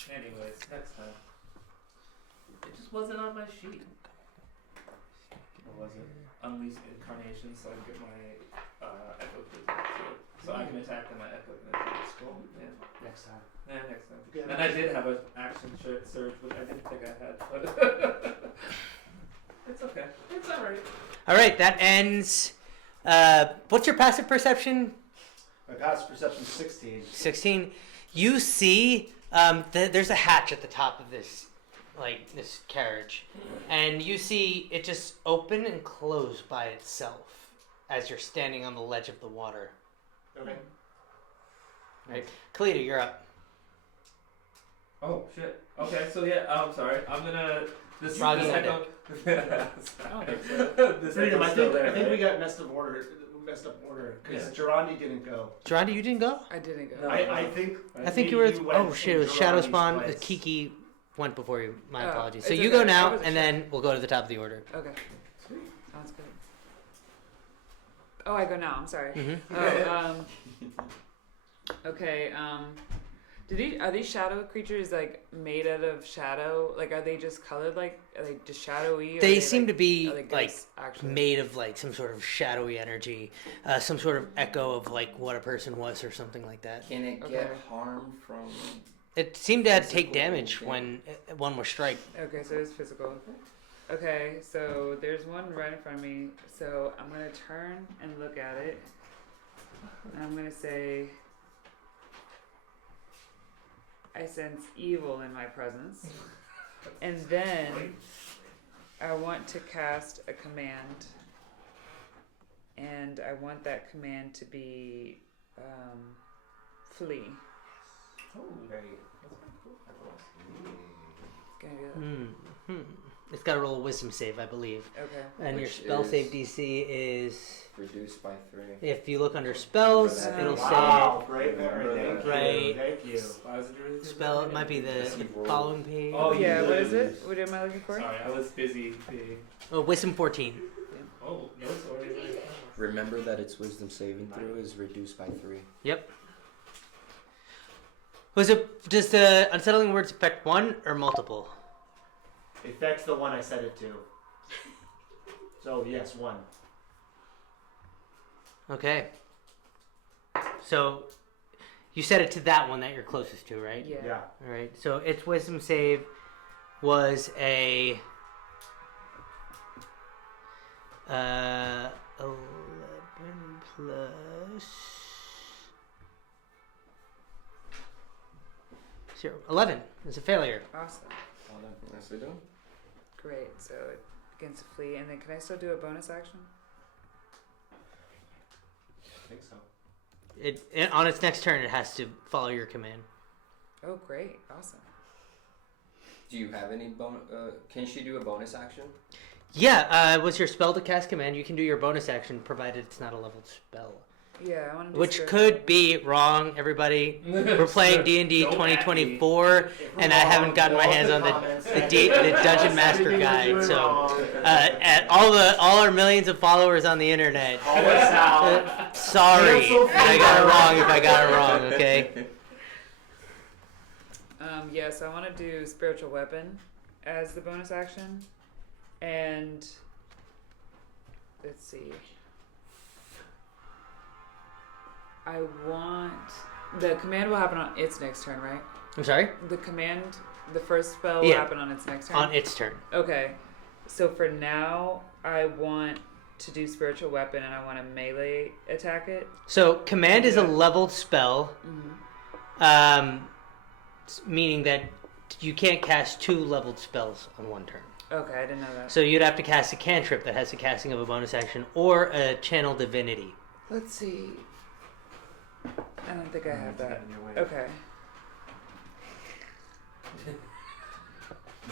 Anyways, next time. It just wasn't on my sheet. What was it? Unleash incarnation, so I can get my echo so I can attack them. My echo can attack. Cool. Yeah. Next time. Yeah, next time. Okay, And I did have an action surge, which I didn't think I had, but it's okay. It's alright. All right, that ends. What's your passive perception? My passive perception is 16. 16. You see, there's a hatch at the top of this carriage, and you see it just open and close by itself as you're standing on the ledge of the water. Okay. Right, Kalita, you're up. Oh shit. Okay, so yeah, I'm sorry. I'm gonna this Froggy this had echo. I don't think so. This Freedom, echo's I still think there, we right? got messed up order because Yeah. Gerandi didn't go. Gerandi, you didn't go? I didn't go. No. I think I think you were. went Oh shit! It was in Shadow Gerandi's Spawn. place. Kiki went before you. My Oh, apologies. it's So you okay. go I now, wasn't and sure. then we'll go to the top of the order. Okay. Sounds good. Oh, I go now. I'm sorry. Mm-hmm. Okay. Are these shadow creatures like made out of shadow? Like, are they just colored like? Are they just shadowy? Or They are seem like, to be are they like ghosts, actually? made of like some sort of shadowy energy, some sort of echo of like what a person was or something like that. Can it Okay. get harm from? It seemed to take Physical damage damage. when one was struck. Okay, so it's physical. Okay, so there's one right in front of me. So I'm gonna turn and look at it. And I'm gonna say, I sense evil in my presence. And then I want to cast a command. And I want that command to be flee. Oh, Very that's pretty cool. Gonna do that. It's got to roll a wisdom save, I believe. Okay. And your Which spell is- save DC is... reduced by 3. If you look under spells, Remember that. it'll Wow, great memory. Remember Thank that. you. Right. Thank you. say... Spell, it might be the Yes, you roll. following page. Oh, Yeah, what is you- it? What am I looking for? Sorry, I was busy. being- Oh, wisdom 14. Oh, no, sorry. Remember that its wisdom saving throw is reduced by 3. Yep. Was it just unsettling words affect one or multiple? Affects the one I set it to. So yes, 1. Okay. So you set it to that one that you're closest to, right? Yeah. Yeah. All right. So its wisdom save was a 11 plus 0. 11. It's a failure. Awesome. Yes, I do. Great. So it begins to flee, and then can I still do a bonus action? I think so. It on its next turn, it has to follow your command. Oh, great. Awesome. Do you have any can she do a bonus action? Yeah. Was your spell to cast command? You can do your bonus action, provided it's not a leveled spell. Yeah, I want to do Which spirit could level. be wrong, everybody. We're playing D&D Don't at me. 2024, and I haven't gotten my hands on the Dungeon Master Guide. So, at all our millions of followers on the internet, Call us out. sorry, Cancel I got it wrong if I got it wrong. Okay. Yeah, so I want to do spiritual weapon as the bonus action, and let's see. I want the command will happen on its next turn, right? I'm sorry. The command, the first spell will Yeah. happen on its next turn. On its turn. Okay, so for now, I want to do spiritual weapon, and I want to melee attack it. So command is a Yeah. leveled spell, meaning that you can't cast 2 leveled spells on one turn. Okay, I didn't know that. So you'd have to cast a cantrip that has the casting of a bonus action, or a channel divinity. Let's see. I don't think I have that. In your way. Okay.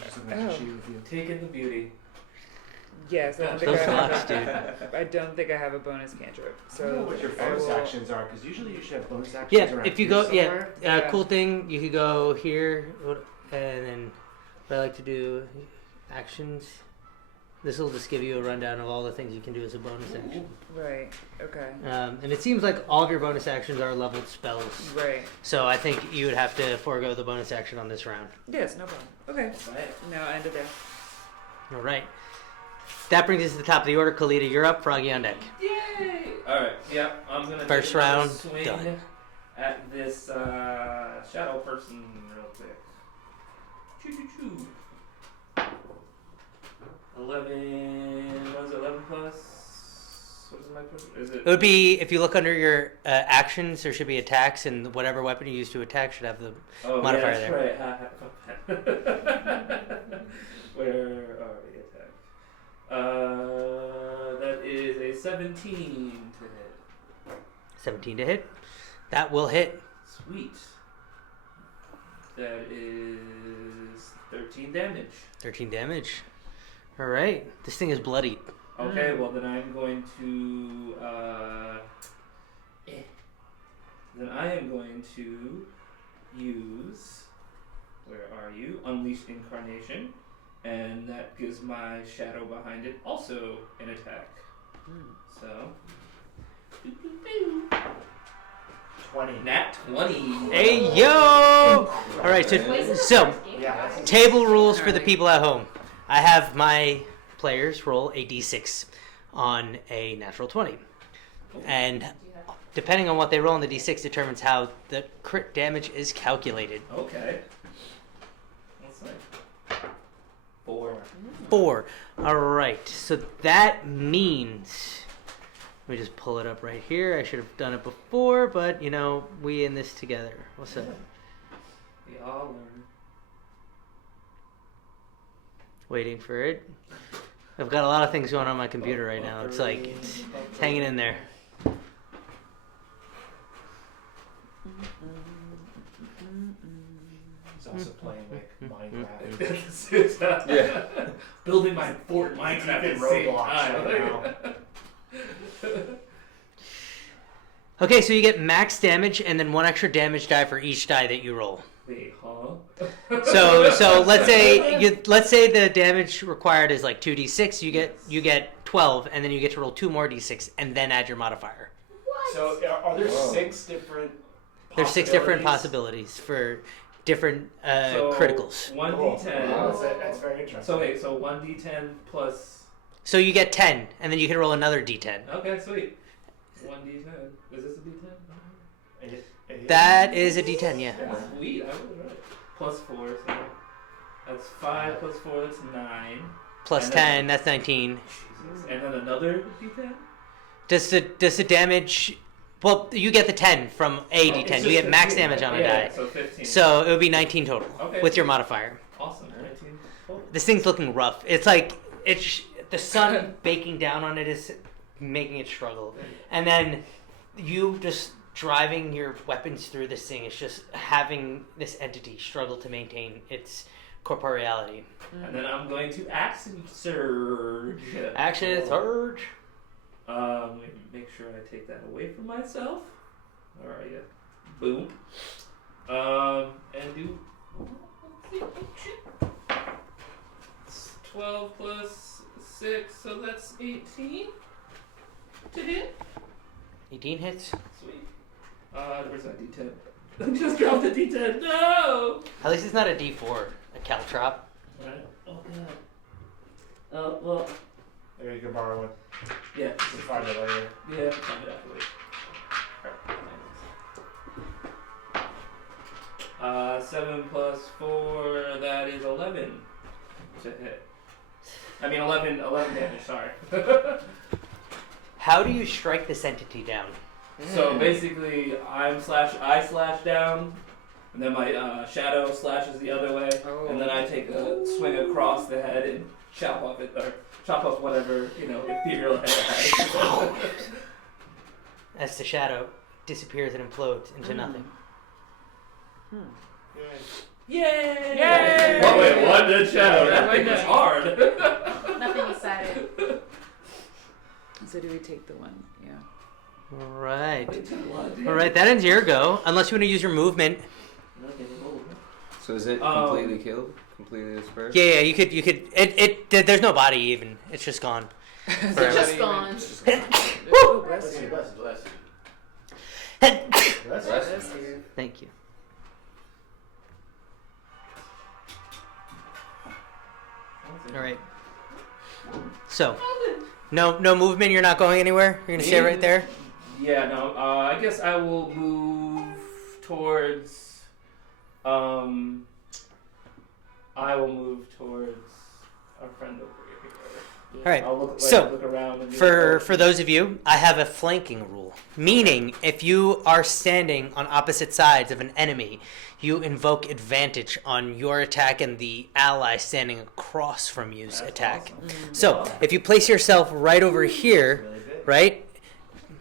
Just Oh. with you. Take in the beauty. Yes, I don't think Those I have locks, that. dude. I don't think I have a bonus cantrip. I don't know So what your I bonus will- actions are, because usually you should have bonus actions Yeah, around if you here go, somewhere. Yeah. cool thing, you could go here, and then what I like to do, actions. This will just give you a rundown of all the things you can do as a bonus action. Right. Okay. And it seems like all of your bonus actions are leveled spells. Right. So I think you would have to forego the bonus action on this round. Yes. No problem. Okay. No, I ended there. All right. That brings us to the top of the order. Kalita, you're up. Froggy on deck. Yay! Alright, yeah, I'm gonna First take another round, swing done. at this shadow person real quick. Choo choo choo. 11. What is it? 11 plus. What is my push? Is It would be, if you look under your actions, there should be attacks, and whatever weapon you use to attack should have the modifier yeah, there. that's right. Where are we? Attack. That is a 17 to hit. 17 to hit. That will hit. Sweet. That is 13 damage. 13 damage. All right. This thing is bloodied. Okay, well then I'm going to then I am going to use, where are you? Unleash Incarnation, and that gives my shadow behind it also an attack. So 20. nat 20. Hey, yo! All right, so Yeah. table rules for the people at home. I have my players roll a d6 on a natural 20. And depending on what they roll on the d6 determines how the crit damage is calculated. Okay. Let's see. 4. 4. All right, so that means... Let me just pull it up right here. I should have done it before, but, you know, we in this together. What's up? We all learn. Waiting for it. I've got a lot of things going on my computer right now. It's like, it's hanging in there. He's also playing like Minecraft. Yeah. Building my fort Minecraft at Keeping the same Roblox time. right now. Okay, so you get max damage and then 1 extra damage die for each die that you roll. Wait, huh? So let's say the damage required is like 2d6. You get 12, and then you get to roll 2 more d6 and then add your modifier. So are there 6 different? There's 6 different possibilities for different criticals. 1d10. Wow, that's very interesting. So okay, so 1d10 plus. So you get 10, and then you can roll another d10. Okay, sweet. 1d10. Is this a d10? That is a d10, yeah. Sweet, I was right. Plus 4, so that's 5 plus 4, that's 9. Plus And 10, that's 19. Jesus. And then another d10? Does the damage... Well, you get the 10 from a d10. You get max damage on a die. So 15. So it would be 19 total with your modifier. Awesome, 19 total. This thing's looking rough. It's like the sun baking down on it is making it struggle, and then you just driving your weapons through this thing is just having this entity struggle to maintain its corporeality. And then I'm going to action surge. Action surge. Let me make sure I take that away from myself. Where are you? Boom. And do. It's 12 plus 6, so that's 18 to hit. 18 hits. Sweet. Where's my d10? I just dropped the d10. No! At least it's not a d4, a caltrop. Right. Oh, God. Well. There, you can borrow one. Yeah. You can find it later. Yeah, find it afterwards. 7 plus 4, that is 11 to hit. I mean 11 damage, sorry. How do you strike this entity down? So basically, I slash down, and then my shadow slashes the other way, and then I take a swing across the head and chop off whatever, ethereal head I have. As the shadow disappears and implodes into nothing. Yay! Yay! Oh, wait, one dead shadow. That thing was hard. Nothing excited. So do we take the one? Yeah. Right. Alright, that ends your go. Unless you want to use your movement. So is it completely killed? Completely dispersed? Yeah, you could. There's no body even. It's just gone. It's just gone. Oh, bless Bless you, you. bless you, bless you. Bless you. Thank you. Alright. So, no movement. You're not going anywhere. You're gonna stay right there. Yeah, no. I guess I will move towards. I will move towards our friend over here. All right. I'll look, So, look around and For those of you, I have a flanking rule. Meaning, if you are standing on opposite sides of an enemy, you invoke advantage on your attack and the ally standing across from you's attack. Awesome. So, if you place yourself right over here, right,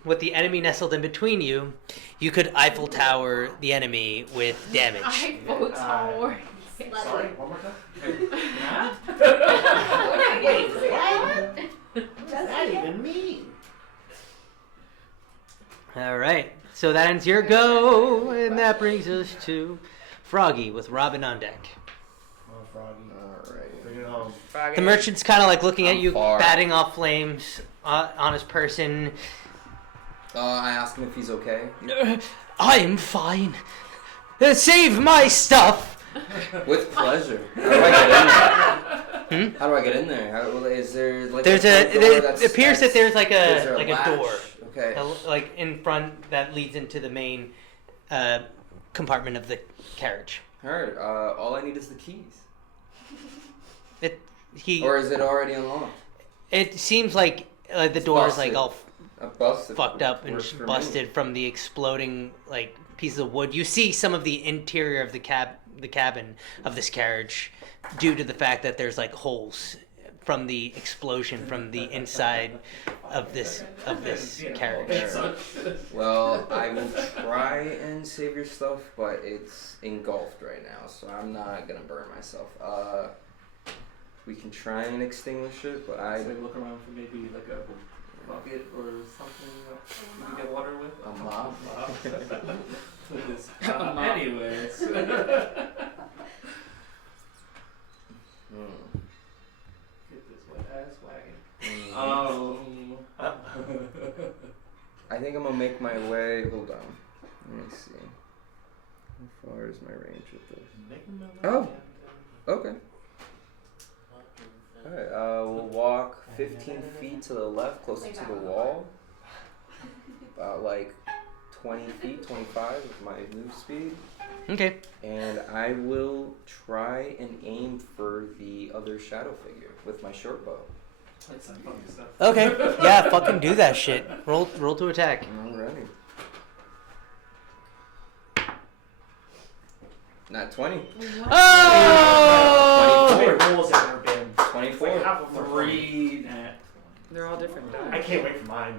with the enemy nestled in between you, you could Eiffel Tower the enemy with damage. Eiffel Tower. Sorry, one more time. What does that even mean? All right. So that ends your go, and that brings us to Froggy with Robin on deck. Oh, Froggy. Alright. Bring it home. The merchant's kind of like looking at I'm you, far. batting off flames on his person. I ask him if he's okay. I'm fine. Save my stuff. With pleasure. How do I get in there? How do I get in there? Is there like There's a front door it appears that there's like is there a latch? door, Okay. like in front that leads into the main compartment of the carriage. Heard. All I need is the keys. Or is it already unlocked? It seems like the door is like all busted. fucked up and Works for me. busted from the exploding like pieces of wood. You see some of the interior of the cabin of this carriage due to the fact that there's like holes from the explosion from the inside of this carriage. Well, I will try and save your stuff, but it's engulfed right now, so I'm not gonna burn myself. We can try and extinguish it, but I So look around for maybe like a bucket or something you can get water with. a mop. With this. Anyways. Get this wet ass wagon. I think I'm gonna make my way. Hold on. Let me see. How far is my range with this? Oh. Okay. Alright, we'll walk 15 feet to the left, closer to the wall. About like 20 feet, 25 with my move speed. Okay. And I will try and aim for the other shadow figure with my short bow. That's some funny stuff. Okay. Yeah, fucking do that shit. Roll to attack. Alrighty. Not 20. Oh! How many rules have there been? 24. Like half of them are funny. 3 nat. They're all different I dice. can't wait for mine.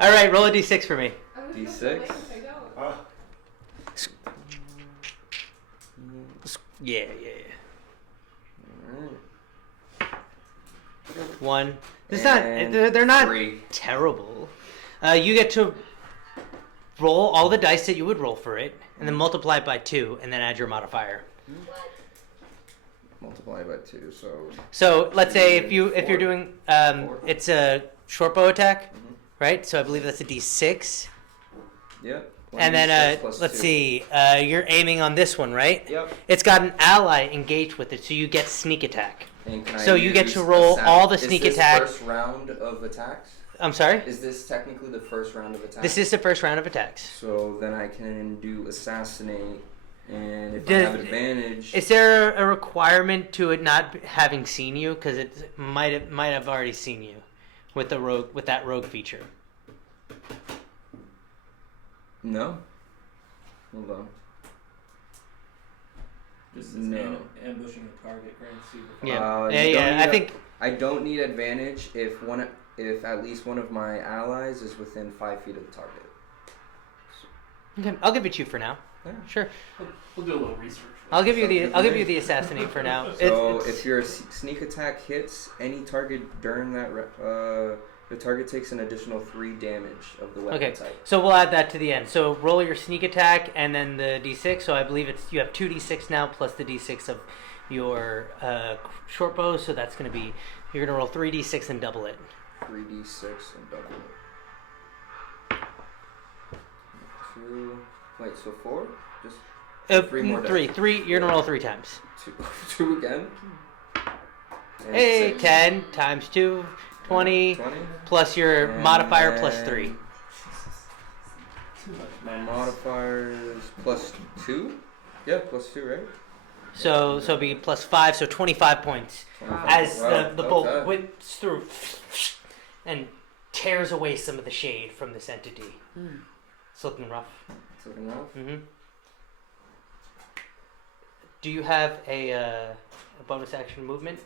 All right, roll a d6 for me. D6. Yeah. Alright. 1. It's And not. They're not 3. terrible. You get to roll all the dice that you would roll for it, and then multiply it by 2, and then add your modifier. Multiply by 2, so. So let's say if you're 4. doing 4. it's a short bow attack, Mhm. right? So I believe that's a d6, Yep. and then 1d6 plus let's 2. see, you're aiming on this one, right? Yep. It's got an ally engaged with it, so you get sneak attack. And can I So you get use to roll assassin- all the sneak is this attack- first round of attacks? I'm sorry. Is this technically the first round of attacks? This is the first round of attacks. So then I can do assassinate, and if I Does- have advantage. Is there a requirement to it not having seen you? Because it might have already seen you with that rogue feature. No. Hold on. This is No. ambushing a target grants you the Yeah, You don't I need think I don't need advantage if at least one of my allies is within 5 feet of the target. okay, I'll give it to you for now. Yeah. Sure, We'll do a little research. I'll give you the assassinate for now. So It's- if your sneak attack hits any target during that, the target takes an additional 3 damage of the weapon Okay, type. so we'll add that to the end. So roll your sneak attack and then the d6. So I believe you have 2d6 now plus the d6 of your short bow. So that's going to be, you're going to roll 3d6 and double it. 3d6 and double it. 2. Wait, so 4? Just 3 more dice. Three. You're going to roll 3 times. 2 again. And Hey, 6. 10 times 2, 20, 20. plus your And modifier plus then 3. Too much My math. modifier is plus 2? Yeah, plus 2, right? So it'll be plus 5, so 25 points. 25. As Wow, the bolt okay. whips through and tears away some of the shade from this entity. It's looking rough. It's looking rough. Mm-hmm. Do you have a bonus action movement?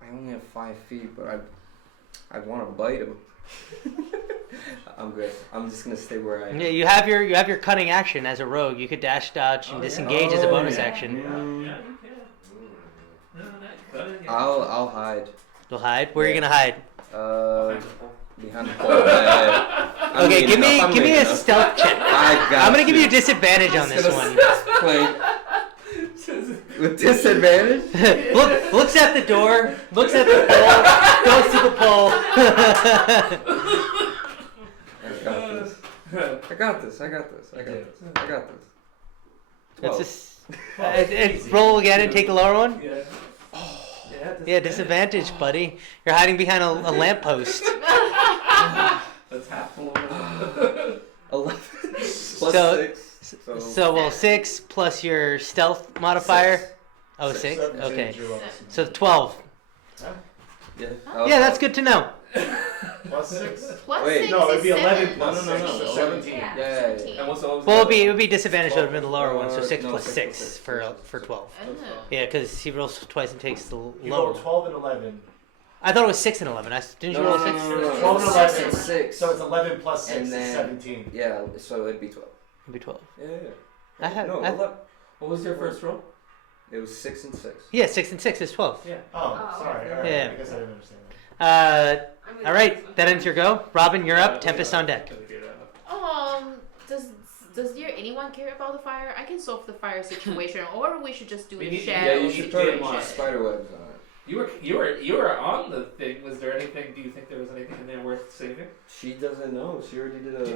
I only have 5 feet, but I want to bite him. I'm good. I'm just gonna stay where I am. Yeah, you have your cunning action as a rogue. You could dash, dodge, and disengage as a bonus action. Yeah, you can. I'll hide. You'll hide. Where are you gonna hide? Behind the pole. I'm Okay, mean enough, give me a enough. stealth check. I got I'm gonna give you a this. disadvantage on this one. Play with disadvantage. Looks at the door. Looks at the pole. Goes to the pole. I got this. I got this. That's just roll again and take the lower one. Yeah. Yeah, disadvantage, buddy. You're hiding behind a lamppost. That's half full. 11 plus So- 6. So, well, 6 plus your stealth modifier. 6. Oh, 6? Six. Okay. So 12. Yeah. Yeah, that's good to know. Plus 6? Plus Wait, 6 no, it'd is be 11 7. plus No, no, 6, no, so no. 17. Yeah. Yeah. 17. And what's the lowest? Well, it would be disadvantage. Would have been the lower one, so Uh, 6 no, plus 6 6 plus 6. for 12. Oh. Yeah, because he rolls twice and takes the You lower. roll 12 and 11. I thought it was 6 and 11. Didn't you roll 6? 12 and 11. 6. So it's 11 plus 6 And is then- 17. Yeah, so it'd be 12. It'd be 12. Yeah. I had. No, I, 11. What was your first roll? It was 6 and 6. yeah, 6 and 6 is 12. Yeah. Oh, Oh, sorry. okay. All right. Yeah. I guess I didn't understand that. All right, that ends your go. Robin, you're up. Tempest on deck. Does there anyone care about the fire? I can solve the fire situation, or we should just do We the need- shadow. Yeah, you should put situation. spider webs on it. You were on the thing. Was there anything? Do you think there was anything in there worth saving? She doesn't know. She already did a.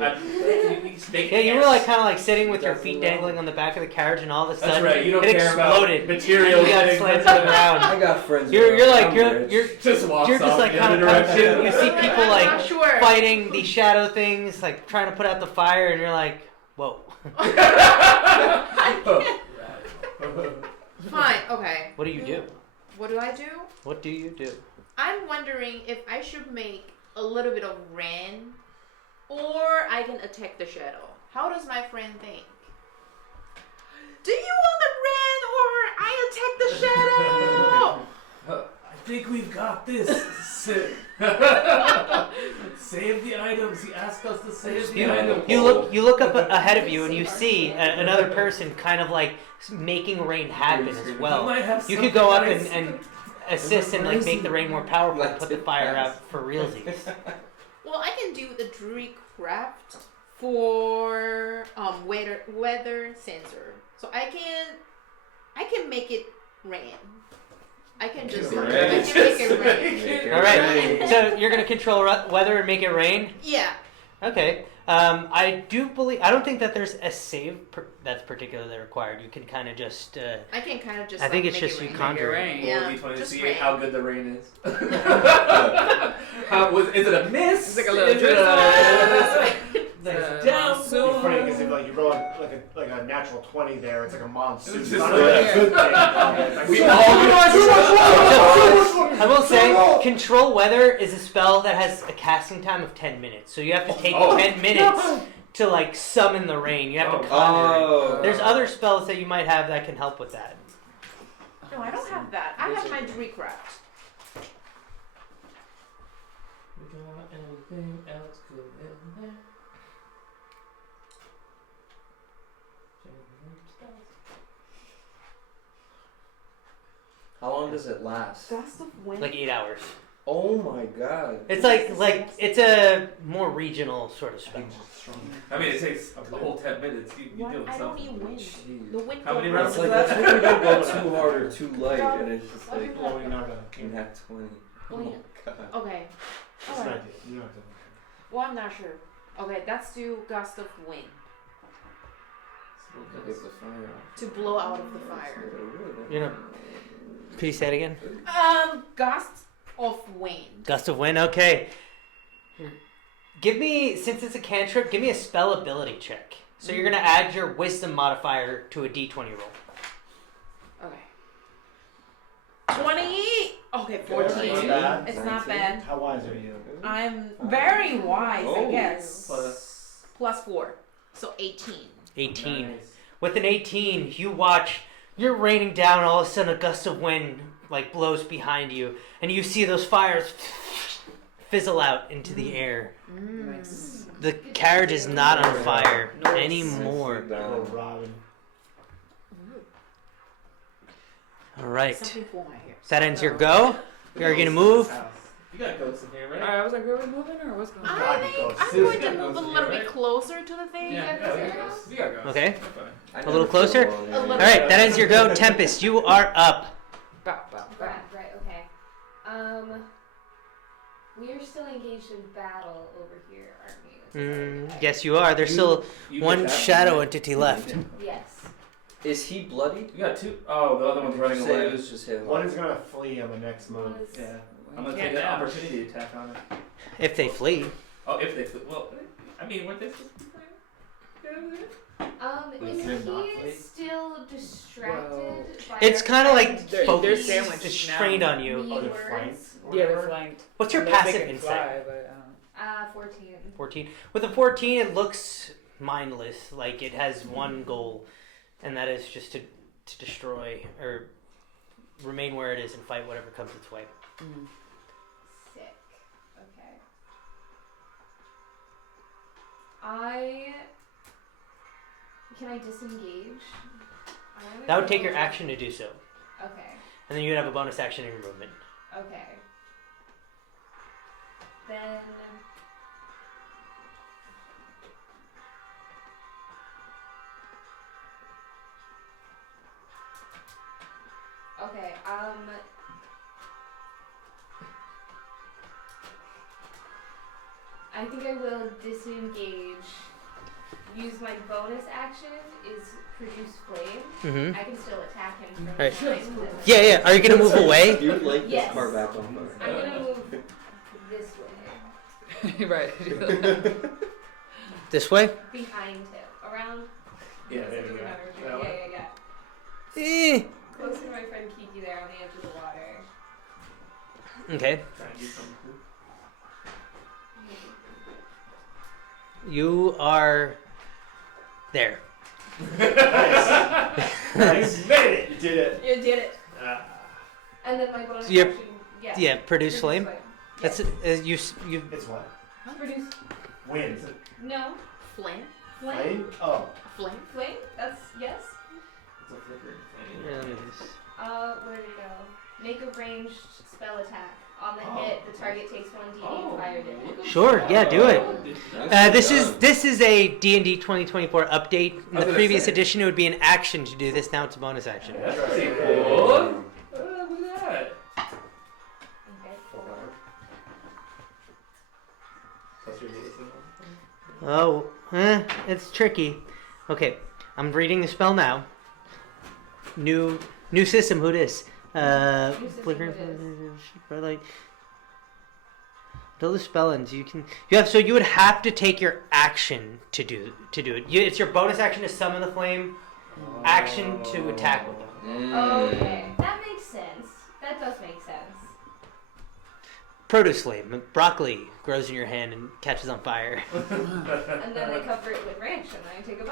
Yeah, you were like kind of like sitting with your feet dangling on the back of the carriage, and all of a That's sudden right. You don't it care exploded. about material. You got things. slammed to the ground. I got friends. You're around. like I'm you're rich. you're Just walks you're just off like the kind of other coming to. direction. You see people I'm like not sure. fighting these shadow things, like trying to put out the fire, and you're like, whoa. Fine. Okay. What do you do? What do I do? What do you do? I'm wondering if I should make a little bit of rain, or I can attack the shadow. How does my friend think? Do you want the rain, or I attack the shadow? I think we've got this. Save the items. He asked us to save the items. You look up ahead of you, and you see another person kind of like making rain happen as well. You could go up and assist and like make the rain more powerful and put the fire out for realsies. Well, I can do the druid craft for weather sensor, so I can make it rain. I can just Make I it can make it rain. Make it All right, rain. so you're gonna control weather and make it rain. Yeah. Okay. I don't think that there's a save that's particularly required. You can kind of just. I can kind of just. I think like, it's make just it you rain. conjure. rain. Yeah, Roll D20 to just see rain. how good the rain is. Is it a miss? It's like a little Is it drizzle. down? It's funny because if like you roll like a natural 20 there, it's like a monsoon. It's It's just not really a good thing. It's like, We too all- much. I will say, control weather is a spell that has a casting time of 10 minutes. So you have to take 10 minutes to like summon the rain. You have to conjure it. Oh. There's other spells that you might have that can help with that. No, I don't have that. I have my druid craft. We got anything else good in there? How long does it last? Gust of wind. Like 8 hours. Oh my god. It's like it's a more regional sort of spell. I mean, it takes a whole 10 minutes. You What? do it I don't something. need wind. Jeez. The wind. How many goes- rounds It's is like that? that's when we don't go too hard or too light, and it's just What like is Blowing out in that 20. Oh, yeah. God. Okay. It's Alright. not good. You don't have to. Well, I'm not sure. Okay, that's do gust of wind Get the fire out. to blow out of the fire. You know, could you say it again? Gust of wind. Gust of wind. Okay. Give me, since it's a cantrip, give me a spell ability check. So you're gonna add your wisdom modifier to a d20 roll. Okay. 20. Okay, 14. Not bad. It's not bad. How wise are you? I'm very wise, I Oh. guess. Plus Plus 4. So 18. 18. nice. With an 18, you watch, you're raining down, all of a sudden a gust of wind like blows behind you, and you see those fires fizzle out into the air. Nice. The carriage is not on fire Nice. anymore. Little Robin. All right. Something pull my hair. That ends your go. You're gonna move. You got ghosts in here, right? I was like, are we moving or what's going on? God, I'm ghosts. going to Yeah, move a ghosts, little right? bit closer to the thing. Yeah, we got ghosts. We got ghosts. Okay. We're fine. I A little never closer? feel alone A little All right, that ends your go. Tempest, you are up. Bop, bop, bop. Right, okay. We are still engaged in battle over here, aren't we? Yes, you are. There's still You one get that shadow one. entity left. Yes. Is he bloody? You got two. Oh, the other one's running Say away. it was just him. One is gonna flee on the next move. Was- Yeah. I'm gonna Can't take an now. opportunity attack on it. If they flee. Oh, if they flip. Well, I mean, weren't they supposed to be playing? Does Is him not he flee? still distracted by It's our kind of like They're focused, sandwiched it's now. strained on you. mean Oh, they're words? flanked? or Yeah, they're whatever? flanked. What's your Unless they passive can insight? fly, but, 14. 14. With a 14, it looks mindless. Like it has one goal, and that is just to destroy or remain where it is and fight whatever comes its way. Sick. Okay. Can I disengage? That would take your action to do so, Okay. and then you'd have a bonus action in your movement. Okay. Then. Okay, I think I will disengage. Use my bonus action is produce flame. Mm-hmm. I can still attack him from Right. flame. Yeah, yeah. Are you gonna move away? You'd like Yes. this car back on I'm gonna move this way. right. This way? Behind him. Around. Yeah, there you go. Yeah, That way. yeah. Eh. Close to my friend Kiki there on the edge of the water. Okay. Trying to do something cool. You are there. Nice. Nice. Made it. You did it. You did it. Ah. And then my bonus Yep. action. Yeah. Yeah. Produce flame. That's you. You. It's what? Produce. Wind. No. Flame? Flame. Flame? Oh. Flame? Flame. That's yes. It's a flickering flame. Yeah, let me just- Where did it go? Make a ranged spell attack. On the Oh. hit, the target takes 1d8 fire damage. Sure. Yeah. Do it. Nice This is a D&D 2024 update. In I was the gonna previous say. edition, it would be an action to do this. Now it's a bonus action. That's pretty cool. Look at that. Okay. Plus your DC. Oh, it's tricky. Okay, I'm reading the spell now. New system. Who this? system, Flickering who dis? red light. Until the spell ends, you have. So you would have to take your action to do it. It's your bonus action to summon the flame, action to attack with them. Okay. That makes sense. That does make sense. Produce flame, broccoli grows in your hand and catches on fire. And then I cover it with ranch and I take a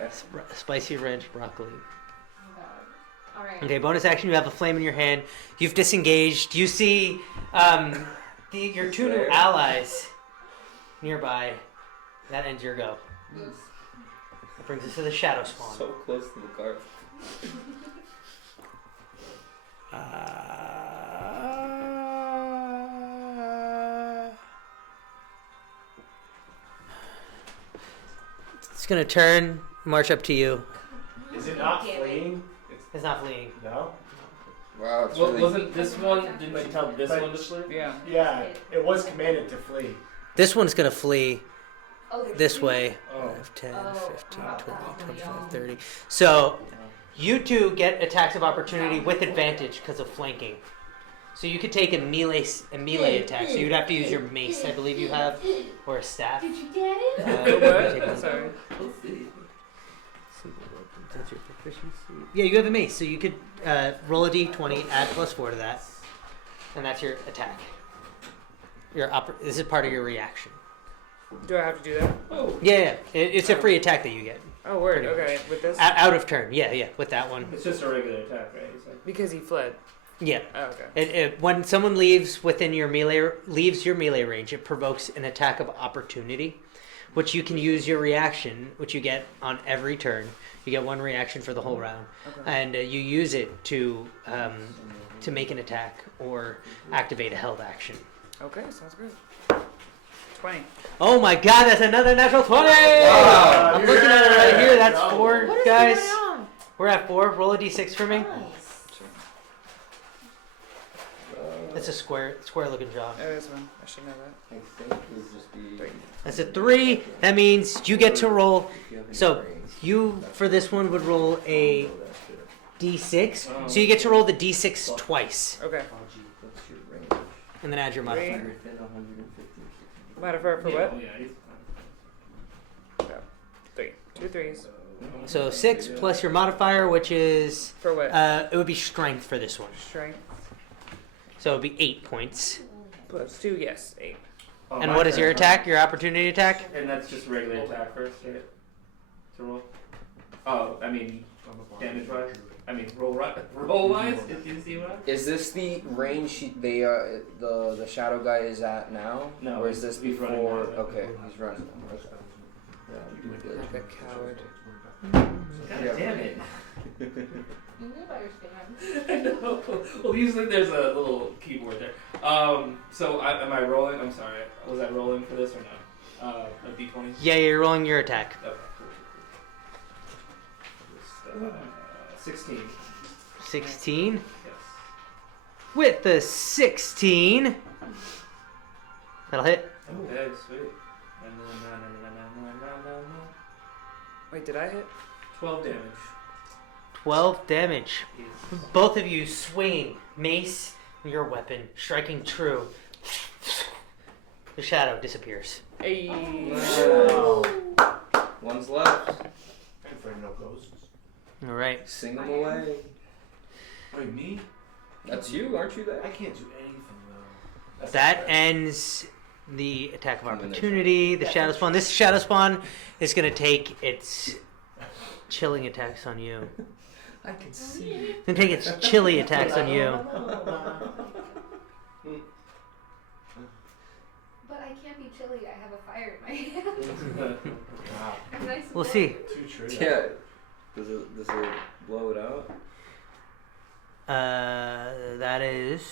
bite. Spicy ranch broccoli. Oh god. Alright. Okay, bonus action. You have a flame in your hand. You've disengaged. You see your two new allies nearby. That ends your go. Oops. That brings us to the shadow spawn. So close to the car. It's gonna turn, march up to you. Is it not Damn it. fleeing? It's not fleeing. No? Wow, it's Well, really... wasn't this one? Didn't you tell this But- one to sleep? Yeah. Yeah, it was commanded to flee. This one's gonna flee Oh, there's this two? way. Oh. 10, Oh, 15, oh, 20, oh, 25, yeah. 30. So, you two get attacks of opportunity with advantage because of flanking. So you could take a melee attack. So you'd have to use your mace, I believe you have, or a staff. Did you get it? Take one. What? Sorry. That's your proficiency. Yeah, you have a mace, so you could roll a d20, add +4 to that, and that's your attack. This is part of your reaction. Do I have to do that? Oh. Yeah. It's a free attack that you get. Oh, word. Pretty Okay, with this? Out of turn. Yeah, with that one. It's just a regular attack, right? It's like, Because he fled. Yeah. Oh, okay. When someone leaves within your melee range, it provokes an attack of opportunity, which you can use your reaction, which you get on every turn. You get one reaction for the whole round, Okay. and you use it to make an attack or activate a held action. Okay, sounds good. 20. Oh my God, that's another natural 20! Wow, I'm you're looking at it right here. That's good. 4, What is guys. going on? We're at 4. Roll a d6 for me. Nice. That's a square looking job. Oh, this one. I should know that. I think it would just be... That's a 3. That means you get to roll. If you have any So brains. you, for this one, would roll a d6. Oh. So you get to roll the d6 twice, Okay. What's your range? and then add your modifier. 110, 150. Modifier for yeah, what? oh, yeah, he's- 3. 2 3s. So 6 plus your modifier, which is For what? it would be strength for this one. Strength. So it would be 8 points. Plus 2, yes, 8. Oh, And my what is your turn. attack? Your opportunity attack? And that's just regular attack first, right? To roll. Oh, I mean, damage wise. I mean, roll wise. If you see what? Is this the range the shadow guy is at now? No, Or is this he's running before? now. Okay, he's running. Okay. Like a coward. God damn it. You knew about your spam. I know. Well, usually there's a little keyboard there. So am I rolling? I'm sorry. Was I rolling for this or no? A d20? Yeah, you're rolling your attack. Okay. Cool. 16. 16. Yes. With the 16. That'll hit. Okay, sweet. Wait, did I hit? 12 damage. 12 damage. Yes. Both of you swinging mace, your weapon, striking true. The shadow disappears. Hey. Wow. One's left. I'm afraid no ghosts. All right. Sing them away. Wait, me? That's you, aren't you? I There. can't do anything though. That's That not fair. ends the attack of And then there's opportunity. The shadow spawn. This shadow spawn is going to take its chilling attacks on you. I can see. Then take its chilly attacks on you. But I can't be chilly. I have a fire in my hand. Wow. I'm nice and We'll warm. see. Too true. Yeah. Does it blow it out? That is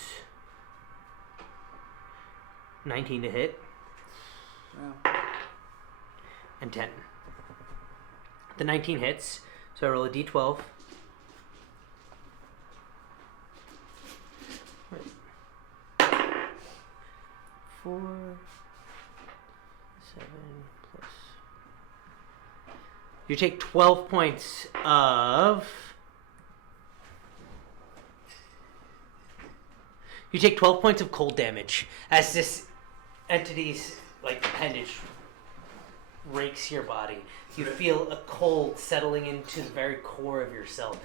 19 to hit Wow. and 10. The 19 hits, so I roll a d12. Four, 7 plus. You take 12 points of. You take 12 points of cold damage as this entity's like appendage rakes your body. You feel a cold settling into the very core of yourself.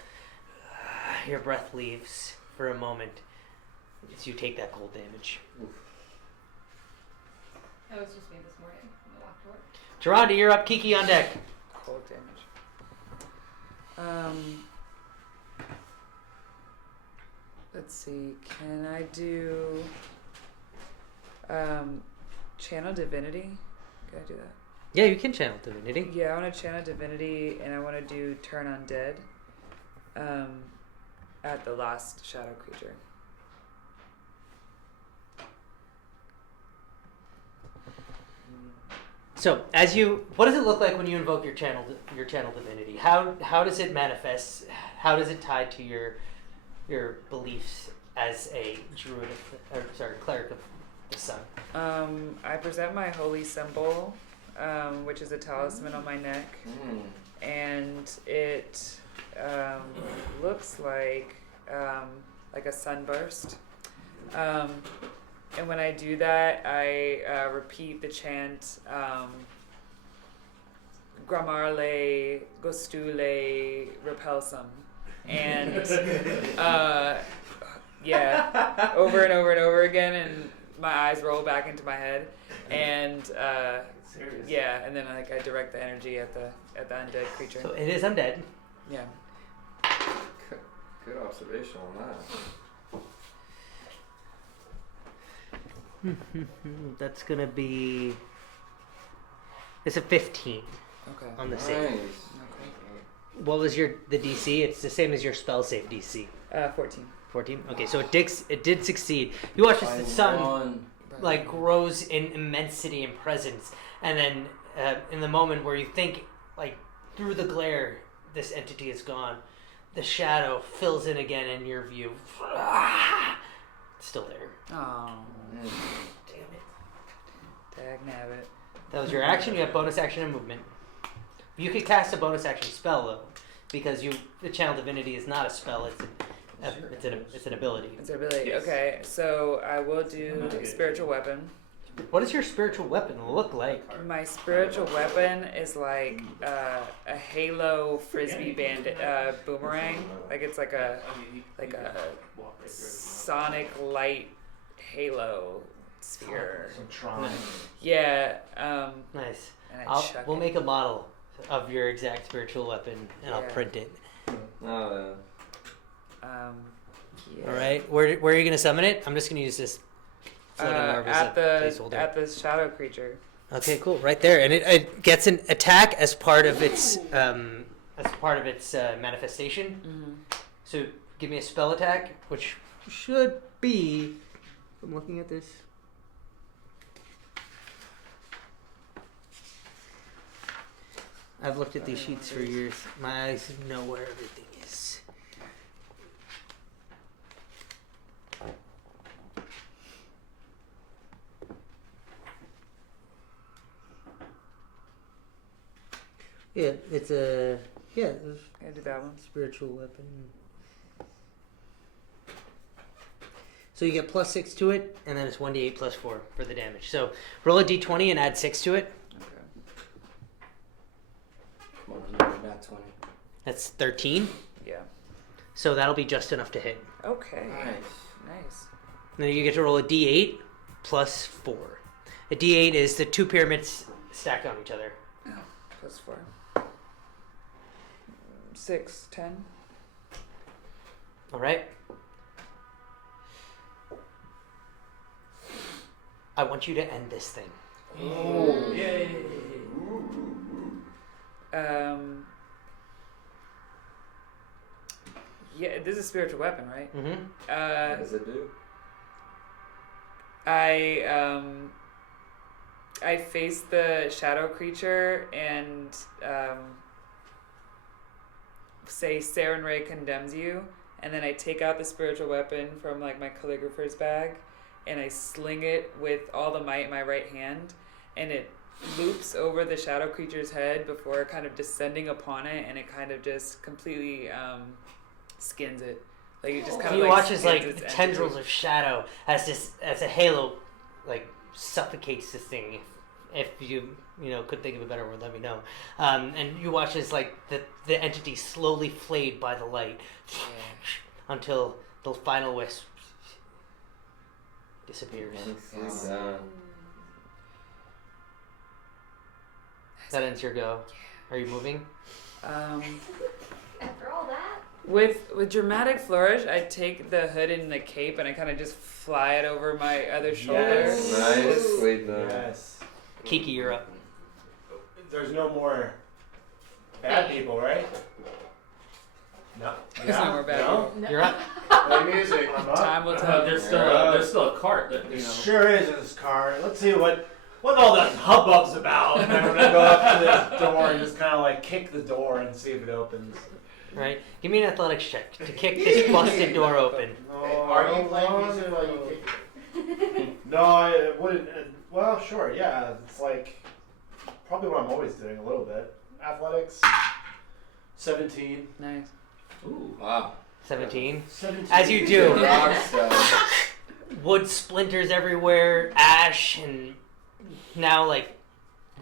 Your breath leaves for a moment as you take that cold damage. That was just me this morning when I walked to work. Gerardi, you're up. Kiki on deck. Cold damage. Let's see. Can I do channel divinity? Can I do that? Yeah, you can channel divinity. Yeah, I want to channel divinity, and I want to do turn undead. At the last shadow creature. So, what does it look like when you invoke your channel divinity? How does it manifest? How does it tie to your beliefs as a druid, cleric of the sun? I present my holy symbol, which is a talisman on my neck, and it looks like a sunburst. And when I do that, I repeat the chant, Gramarle, Gostule, Repulsum. And, yeah, over and over and over again, and my eyes roll back into my head. And, Serious. yeah, and then I direct the energy at the undead creature. So it is undead. Yeah. Good observation on that. That's gonna be. It's a 15 Okay. on the Nice. save. Okay. What was the DC? It's the same as your spell save DC. 14. 14. Okay, so it did succeed. You watch as the sun One. grows in immensity and presence, and then in the moment where you think through the glare this entity is gone, the shadow fills in again in your view. It's still there. Oh. Damn it. Dagnabbit. That was your action. You have bonus action and movement. You could cast a bonus action spell though, because the channel divinity is not a spell. It's an ability. It's an ability. Yes. Okay, so I will do Okay. spiritual weapon. What does your spiritual weapon look like? My spiritual weapon is like a halo frisbee boomerang. Like it's like a sonic light halo sphere. Some Tron. Yeah. Nice. And I chuck We'll it. make a model of your exact spiritual weapon, and I'll Yeah. print it. Oh, Yeah. All right. Where are you gonna summon it? I'm just gonna use this floating orb as at a the placeholder. shadow creature. Okay, cool. Right there, and it gets an attack as part of its manifestation. Mm-hmm. So give me a spell attack, which should be. I'm looking at this. I've looked at these sheets for years. My eyes know where everything is. Yeah, it's a I do that one. spiritual weapon. So you get +6 to it, and then it's 1d8 +4 for the damage. So roll a d20 and add 6 to it. Okay. come on, not 20. That's 13. Yeah. So that'll be just enough to hit. Okay. Nice. Nice. And then you get to roll a d8 +4. A d8 is the two pyramids stacked on each other. +4. 6, 10. All right. I want you to end this thing. Oh, yay! Yeah, this is a spiritual weapon, right? Mm-hmm. What does it do? I face the shadow creature and say Saren Ray condemns you, and then I take out the spiritual weapon from like my calligrapher's bag and I sling it with all the might in my right hand, and it loops over the shadow creature's head before kind of descending upon it, and it kind of just completely skins it. Like it just kind of You watch as skins like its tendrils entity. of shadow as a halo like suffocates this thing. If you could think of a better word, let me know. And you watch as like the entity slowly flayed by the light until the final wisp disappears. That ends your go. Are you moving? After all that, With dramatic flourish, I take the hood and the cape and I kind of just fly it over my other shoulder. Yes. Nicely done. Yes. Kiki, you're up. There's no more bad people, right? No. There's no more bad No? You're up. Play music. I'm up. Time will tell. There's still a cart that It sure is in this car. Let's see what all that hubbub's about. And I'm gonna go up to this door and just kind of like kick the door and see if it opens. Right. Give me an athletics check to kick this busted door open. Are you playing music while you kick it? No, I wouldn't. Well, sure, yeah. It's like probably what I'm always doing a little bit. Athletics. 17. Nice. Ooh. Wow. 17. 17. As you do. Rock star. Wood splinters everywhere, ash, and now like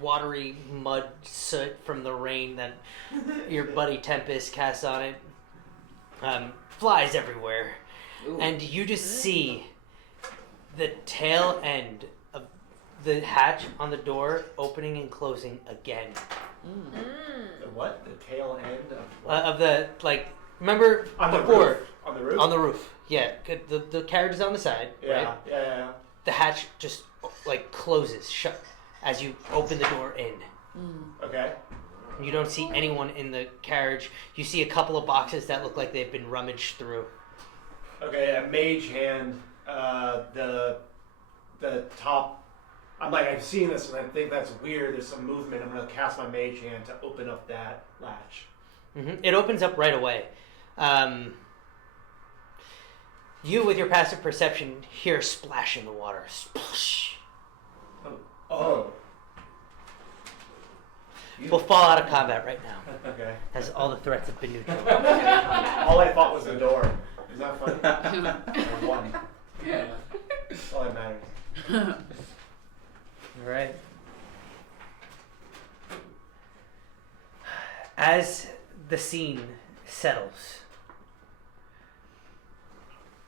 watery mud soot from the rain that your buddy Tempest casts on it. Flies everywhere. Ooh. And you just see the tail end of the hatch on the door opening and closing again. The what? The tail end of what? Of the, like, remember On the before? roof? On the roof? On the roof. Yeah, the carriage is on the side, yeah, right? yeah. The hatch just like closes shut as you open the door in. Okay. You don't see anyone in the carriage. You see a couple of boxes that look like they've been rummaged through. Okay, a mage hand. The top. I'm like, I've seen this and I think that's weird. There's some movement. I'm gonna cast my mage hand to open up that latch. It opens up right away. You, with your passive perception, hear a splash in the water. Splash. Oh. We'll fall out of combat right now, Okay. as all the threats have been neutral. All I thought was the door. Is that funny? Or one. Yeah. That's all that matters. All right. As the scene settles,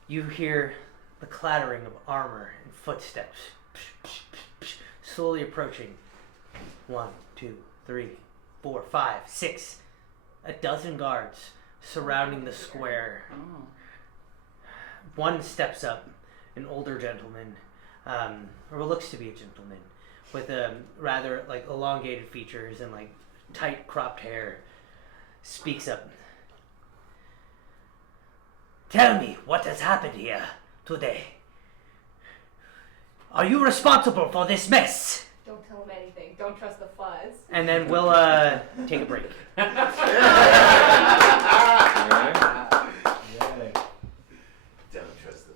you hear the clattering of armor and footsteps slowly approaching. 1, 2, 3, 4, 5, 6, a dozen guards surrounding the square. Oh. One steps up, an older gentleman, or what looks to be a gentleman, with rather like elongated features and like tight cropped hair, speaks up. Tell me what has happened here today. Are you responsible for this mess? Don't tell him anything. Don't trust the fuzz. And then we'll take a break. Don't trust the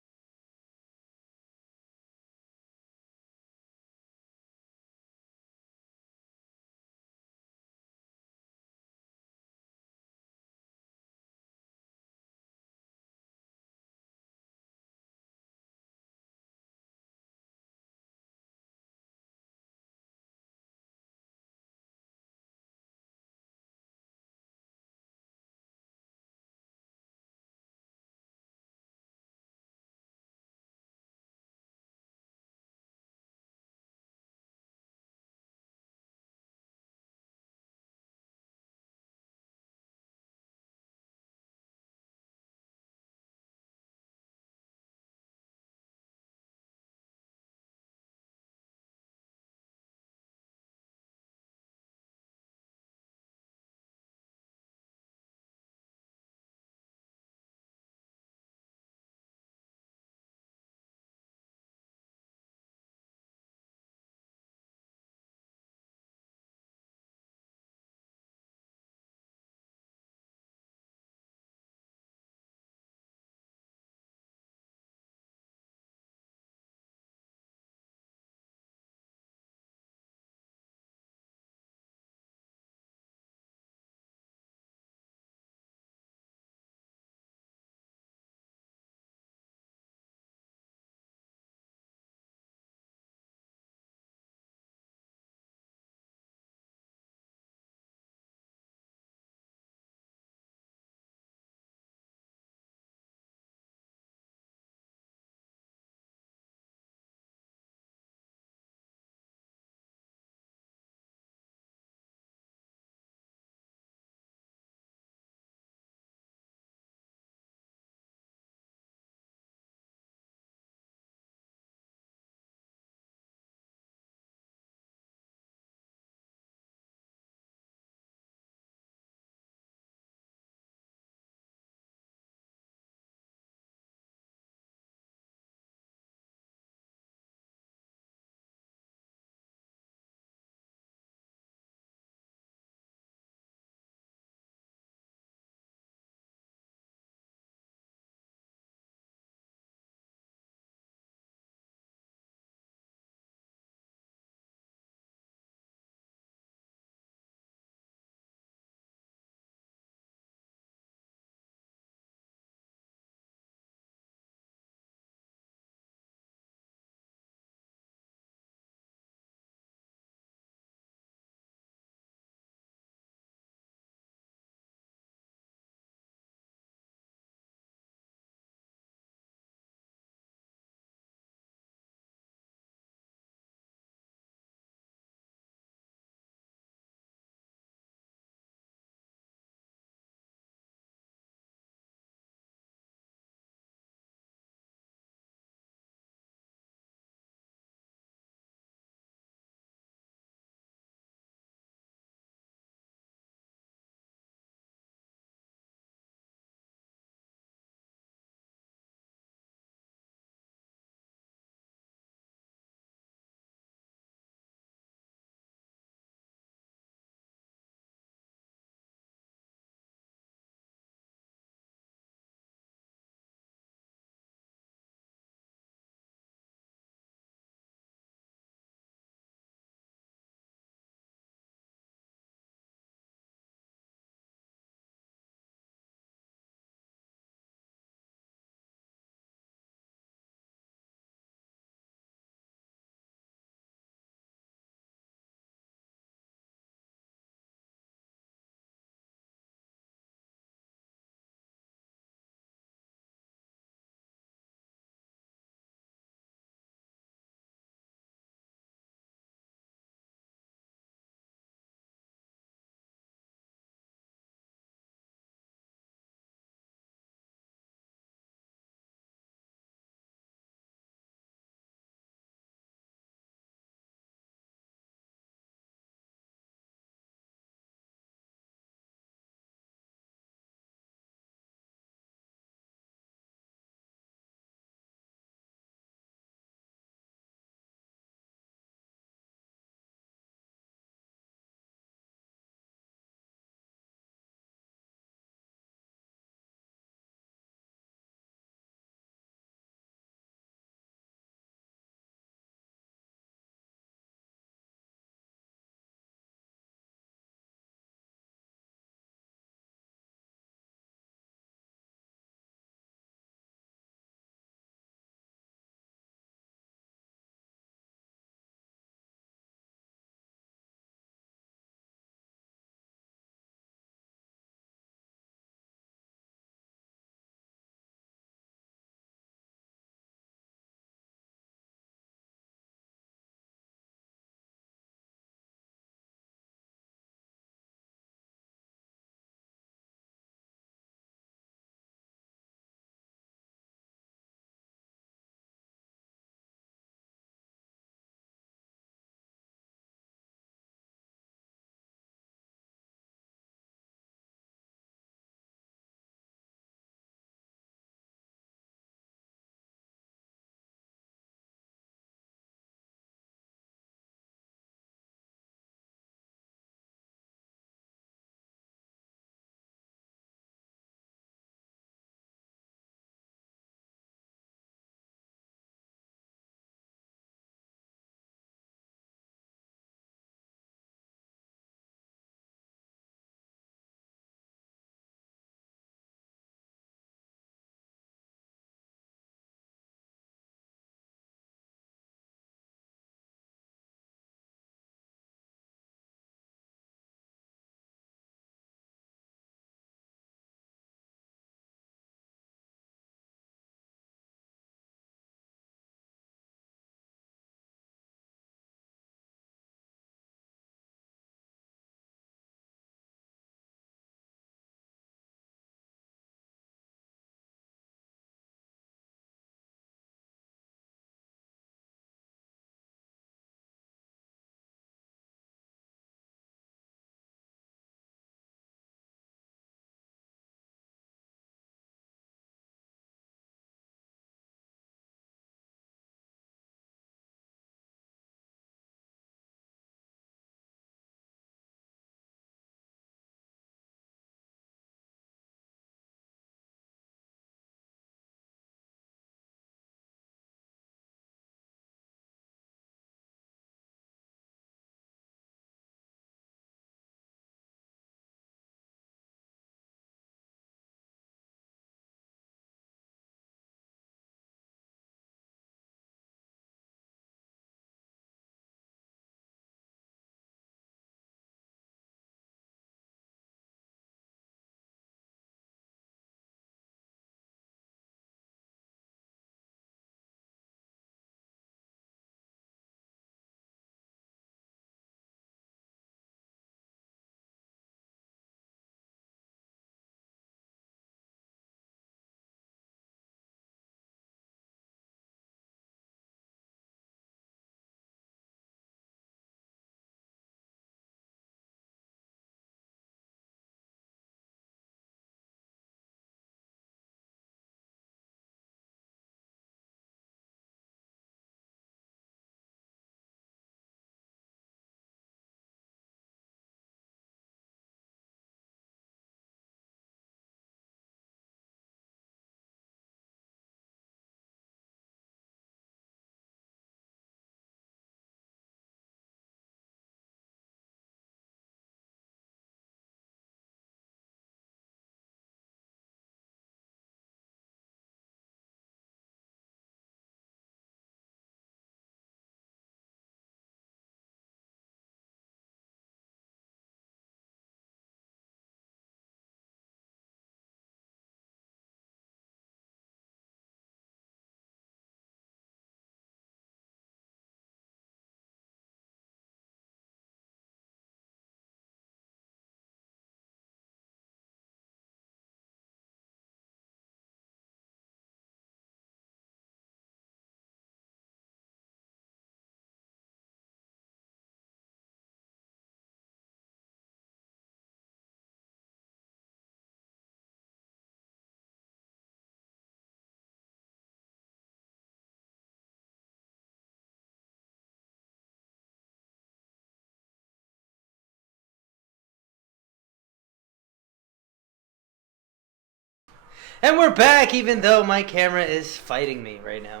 And we're back, even though my camera is fighting me right now.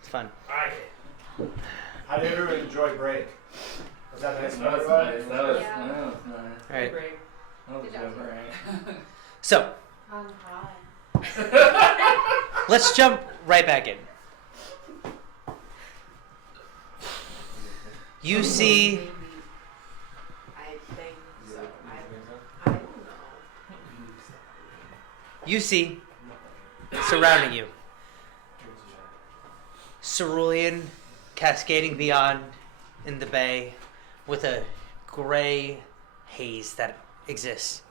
It's fun. Alright. How did everyone enjoy break? Was that nice? That was nice. That was nice. All right. Great. That was Good job. great. So, I'm high. let's jump right back in. You see I think so. I don't know. You see, surrounding you, cerulean cascading beyond in the bay with a gray haze that exists,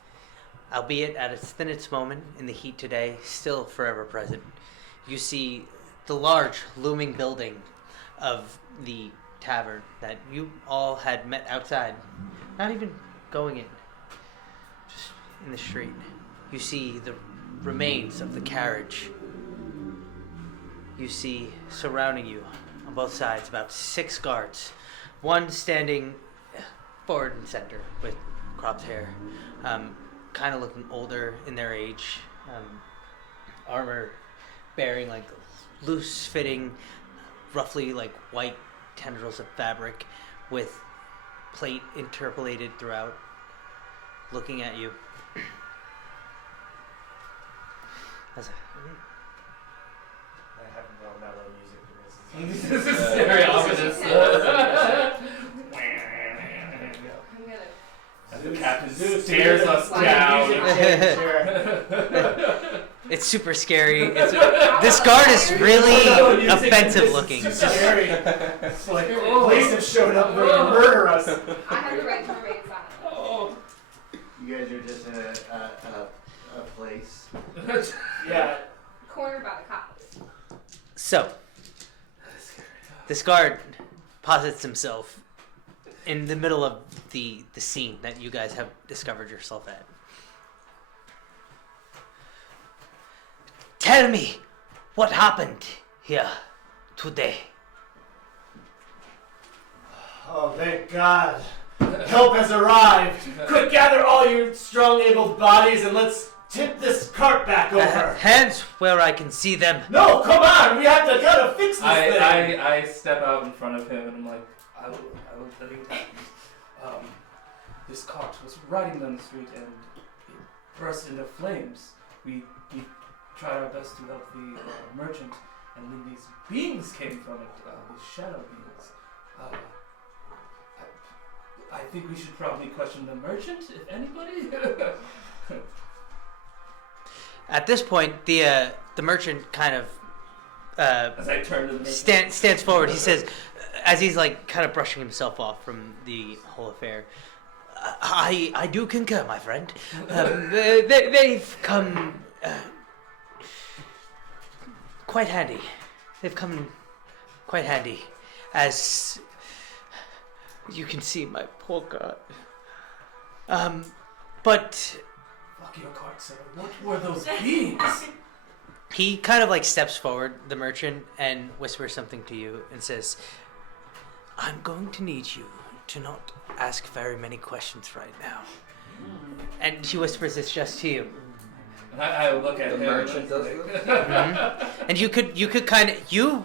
albeit at its thinnest moment in the heat today, still forever present. You see the large looming building of the tavern that you all had met outside, not even going in, just in the street. You see the remains of the carriage. You see surrounding you on both sides about 6 guards, one standing forward and center with cropped hair, kind of looking older in their age, armor bearing like loose fitting, roughly like white tendrils of fabric with plate interpolated throughout, looking at you. As a, I haven't brought mellow music to This is very ominous. As the captain stares us down. it's super scary. This guard is really offensive looking. It's scary. It's like police have showed up and to murder us. I have the right to remain silent. Oh. You guys are just in a place. Yeah. Cornered by the cops. So, this guard posits himself in the middle of the scene that you guys have discovered yourself at. Tell me what happened here today. Oh, thank God. Help has arrived. Quick, gather all your strong, able bodies and let's tip this cart back over. Hands where I can see them. No, come on. We have to kind of fix this thing. I step out in front of him and I'm like, I will tell you what happened. This cart was riding down the street and it burst into flames. We tried our best to help the merchant, and then these beings came from it, these shadow beings. I think we should probably question the merchant, if anybody. At this point, the merchant kind of As I turn to the merchant. stands forward. He says, as he's like kind of brushing himself off from the whole affair, I do concur, my friend. They've come quite handy. They've come quite handy, as you can see my poor cart. But Fuck your cart, sir. What were those beings? he kind of like steps forward, the merchant, and whispers something to you and says, I'm going to need you to not ask very many questions right now. And he whispers this just to you. And I look at The him. merchant does this? Mm-hmm. And you could kind of, you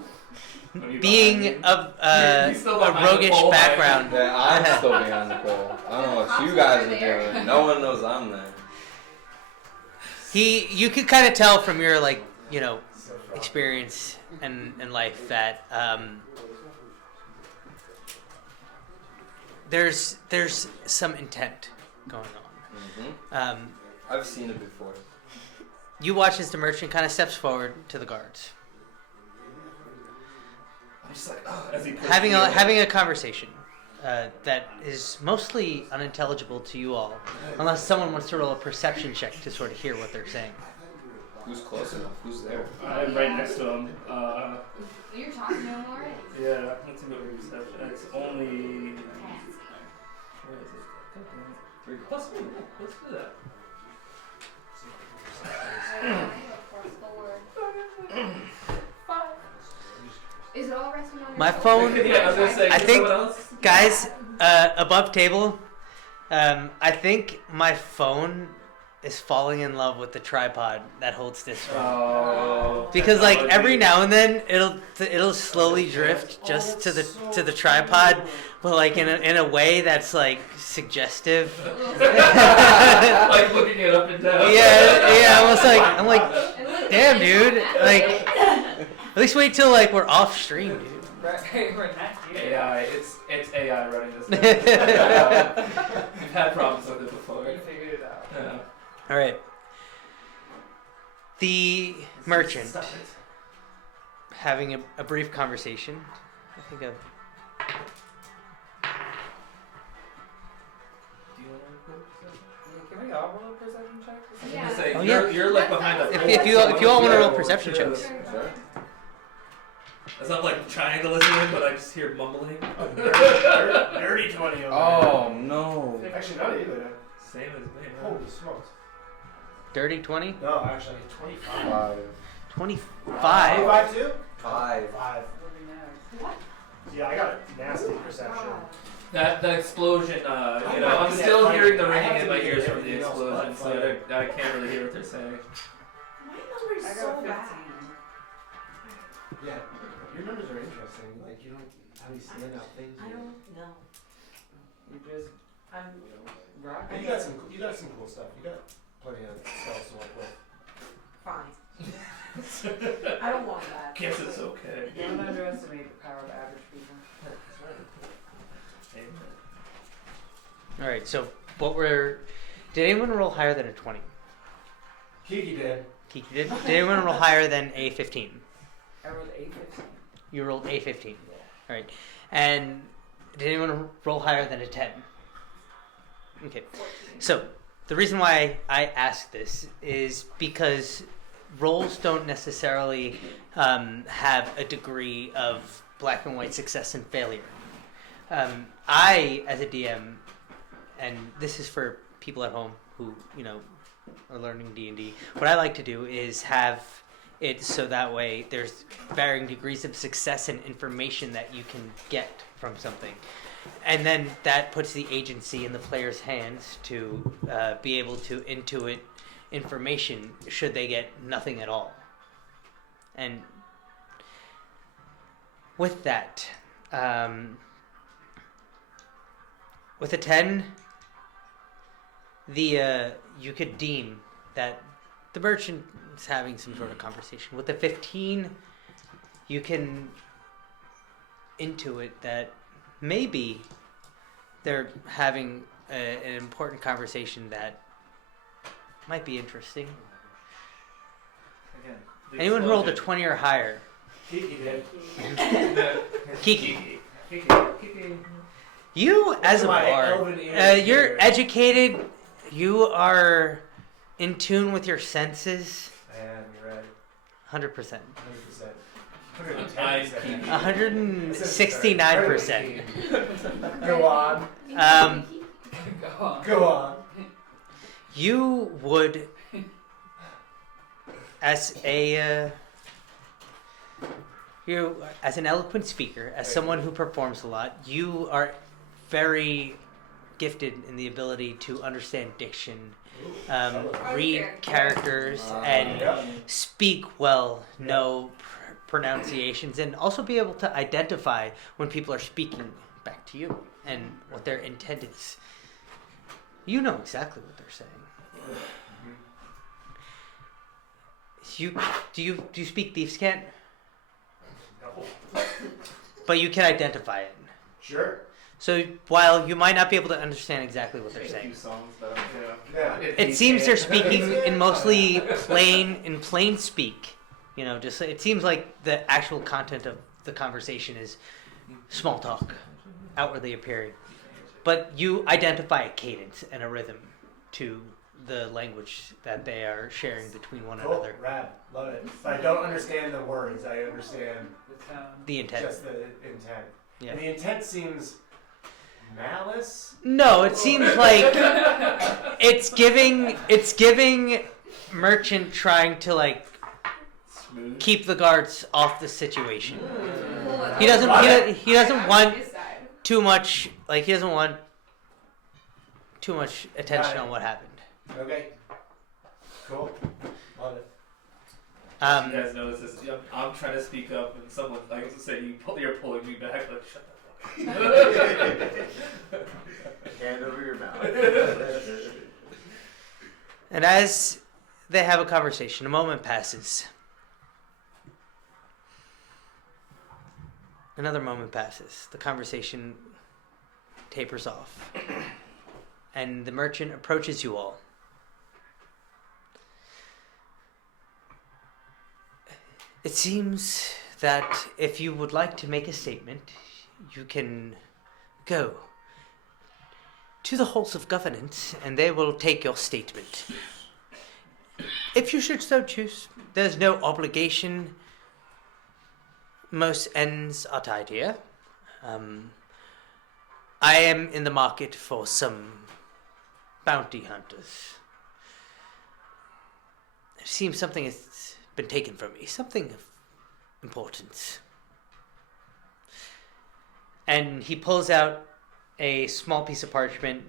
Behind being me. of He's a still behind the roguish pole, background. Yeah, I'm still behind the pole. I don't know what you guys are doing. No one knows I'm there. You could kind of tell from your like, you know, experience and life that there's some intent going on. I've seen it before. You watch as the merchant kind of steps forward to the guards, I'm just like, oh, as he pushes having me away. a conversation that is mostly unintelligible to you all, unless someone wants to roll a perception check to sort of hear what they're saying. Who's close enough? Who's there? I'm right next to him. You're talking to him already. Yeah, let's see what we reception. It's only. Where is it? God damn it. 3 plus 1. Let's do that. Is it all resting on your My shoulder? phone, Yeah, I was gonna say, I is think- someone else? guys, above table, I think my phone is falling in love with the tripod that holds this phone. Oh. Because like every now and then it'll slowly drift just to the tripod, but like in a way that's like suggestive. Like looking it up and down. Yeah. I'm like, damn, dude. Like, at least wait till like we're off stream, dude. We're not here. AI, it's AI running this now. We've had problems with it before. We figured it out. Yeah. All right. The merchant Stop it. having a brief conversation. I think of. Do you want to record perception? Can we all roll a perception check? I was Yeah. gonna say, Oh, you're like behind a If you all want to roll perception Yeah. checks. As I'm like trying to listen, but I just hear mumbling. Dirty 20 over Oh no. there. Actually, not either. Same as me. Huh? Holy smokes. Dirty 20? No, actually, 25. 5. 25? 25 too? 5. 5. What do we know? Yeah, I got a nasty perception. That explosion, I'm I'm not good still at hearing the fighting. I ringing have in to my be ears at from the everything else explosion, but so fighting. I can't really hear what they're saying. My number is I so got 15. bad. Yeah, your numbers are interesting. Like, you don't have any standout things. I don't know. You just I'm rock. You got some cool stuff. You got plenty of spells to work with. fine. I don't want that. Guess it's okay. Don't underestimate the power of average people. All right, so did anyone roll higher than a 20? Kiki did. Kiki did. Did anyone roll higher than a 15? I rolled 815. You rolled a 15. All right. And did anyone roll higher than a 10? Okay. So the reason why I ask this is because rolls don't necessarily have a degree of black and white success and failure. I, as a DM, and this is for people at home who, are learning D&D, what I like to do is have it so that way there's varying degrees of success and information that you can get from something. And then that puts the agency in the player's hands to be able to intuit information should they get nothing at all. And with that, with a 10, you could deem that the merchant is having some sort of conversation. With a 15, you can intuit that maybe they're having an important conversation that might be interesting. Again, the Anyone rolled a explosion. 20 or higher? Kiki did. Kiki. Kiki. You, as a My bard, elven ears you're here. educated. You are in tune with your senses. I am, you're right. 100%. 100%. 169%. Go on. Go on. Go on. You would, as an eloquent speaker, as someone who performs a lot, you are very gifted in the ability to understand diction, read characters, and Yeah. speak well, know pronunciations, and also be able to identify when people are speaking back to you and what their intent is. You know exactly what they're saying. Do you speak Thieves' Cant? No. But you can identify it. Sure. So while you might not be able to understand exactly what they're A few saying, songs, but Yeah. it seems they're speaking in mostly plain speak. Just it seems like the actual content of the conversation is small talk, outwardly appearing. But you identify a cadence and a rhythm to the language that they are sharing between one Cool. another. Rad. Love it. But I don't understand the words. I understand The tone. The intent. just the intent. Yeah. And the intent seems malice. No, it seems like it's giving merchant trying to smooth. keep the guards off the situation. He doesn't want too much attention on what happened. Okay. Cool. Love it. You guys notice this? I'm trying to speak up, and someone like to say you're pulling me back. Like shut the fuck up. Hand over your mouth. And as they have a conversation, a moment passes. Another moment passes. The conversation tapers off. And the merchant approaches you all. It seems that if you would like to make a statement, you can go to the halls of governance and they will take your statement. If you should so choose, there's no obligation. Most ends are tied here. I am in the market for some bounty hunters. It seems something has been taken from me, something of importance. And he pulls out a small piece of parchment,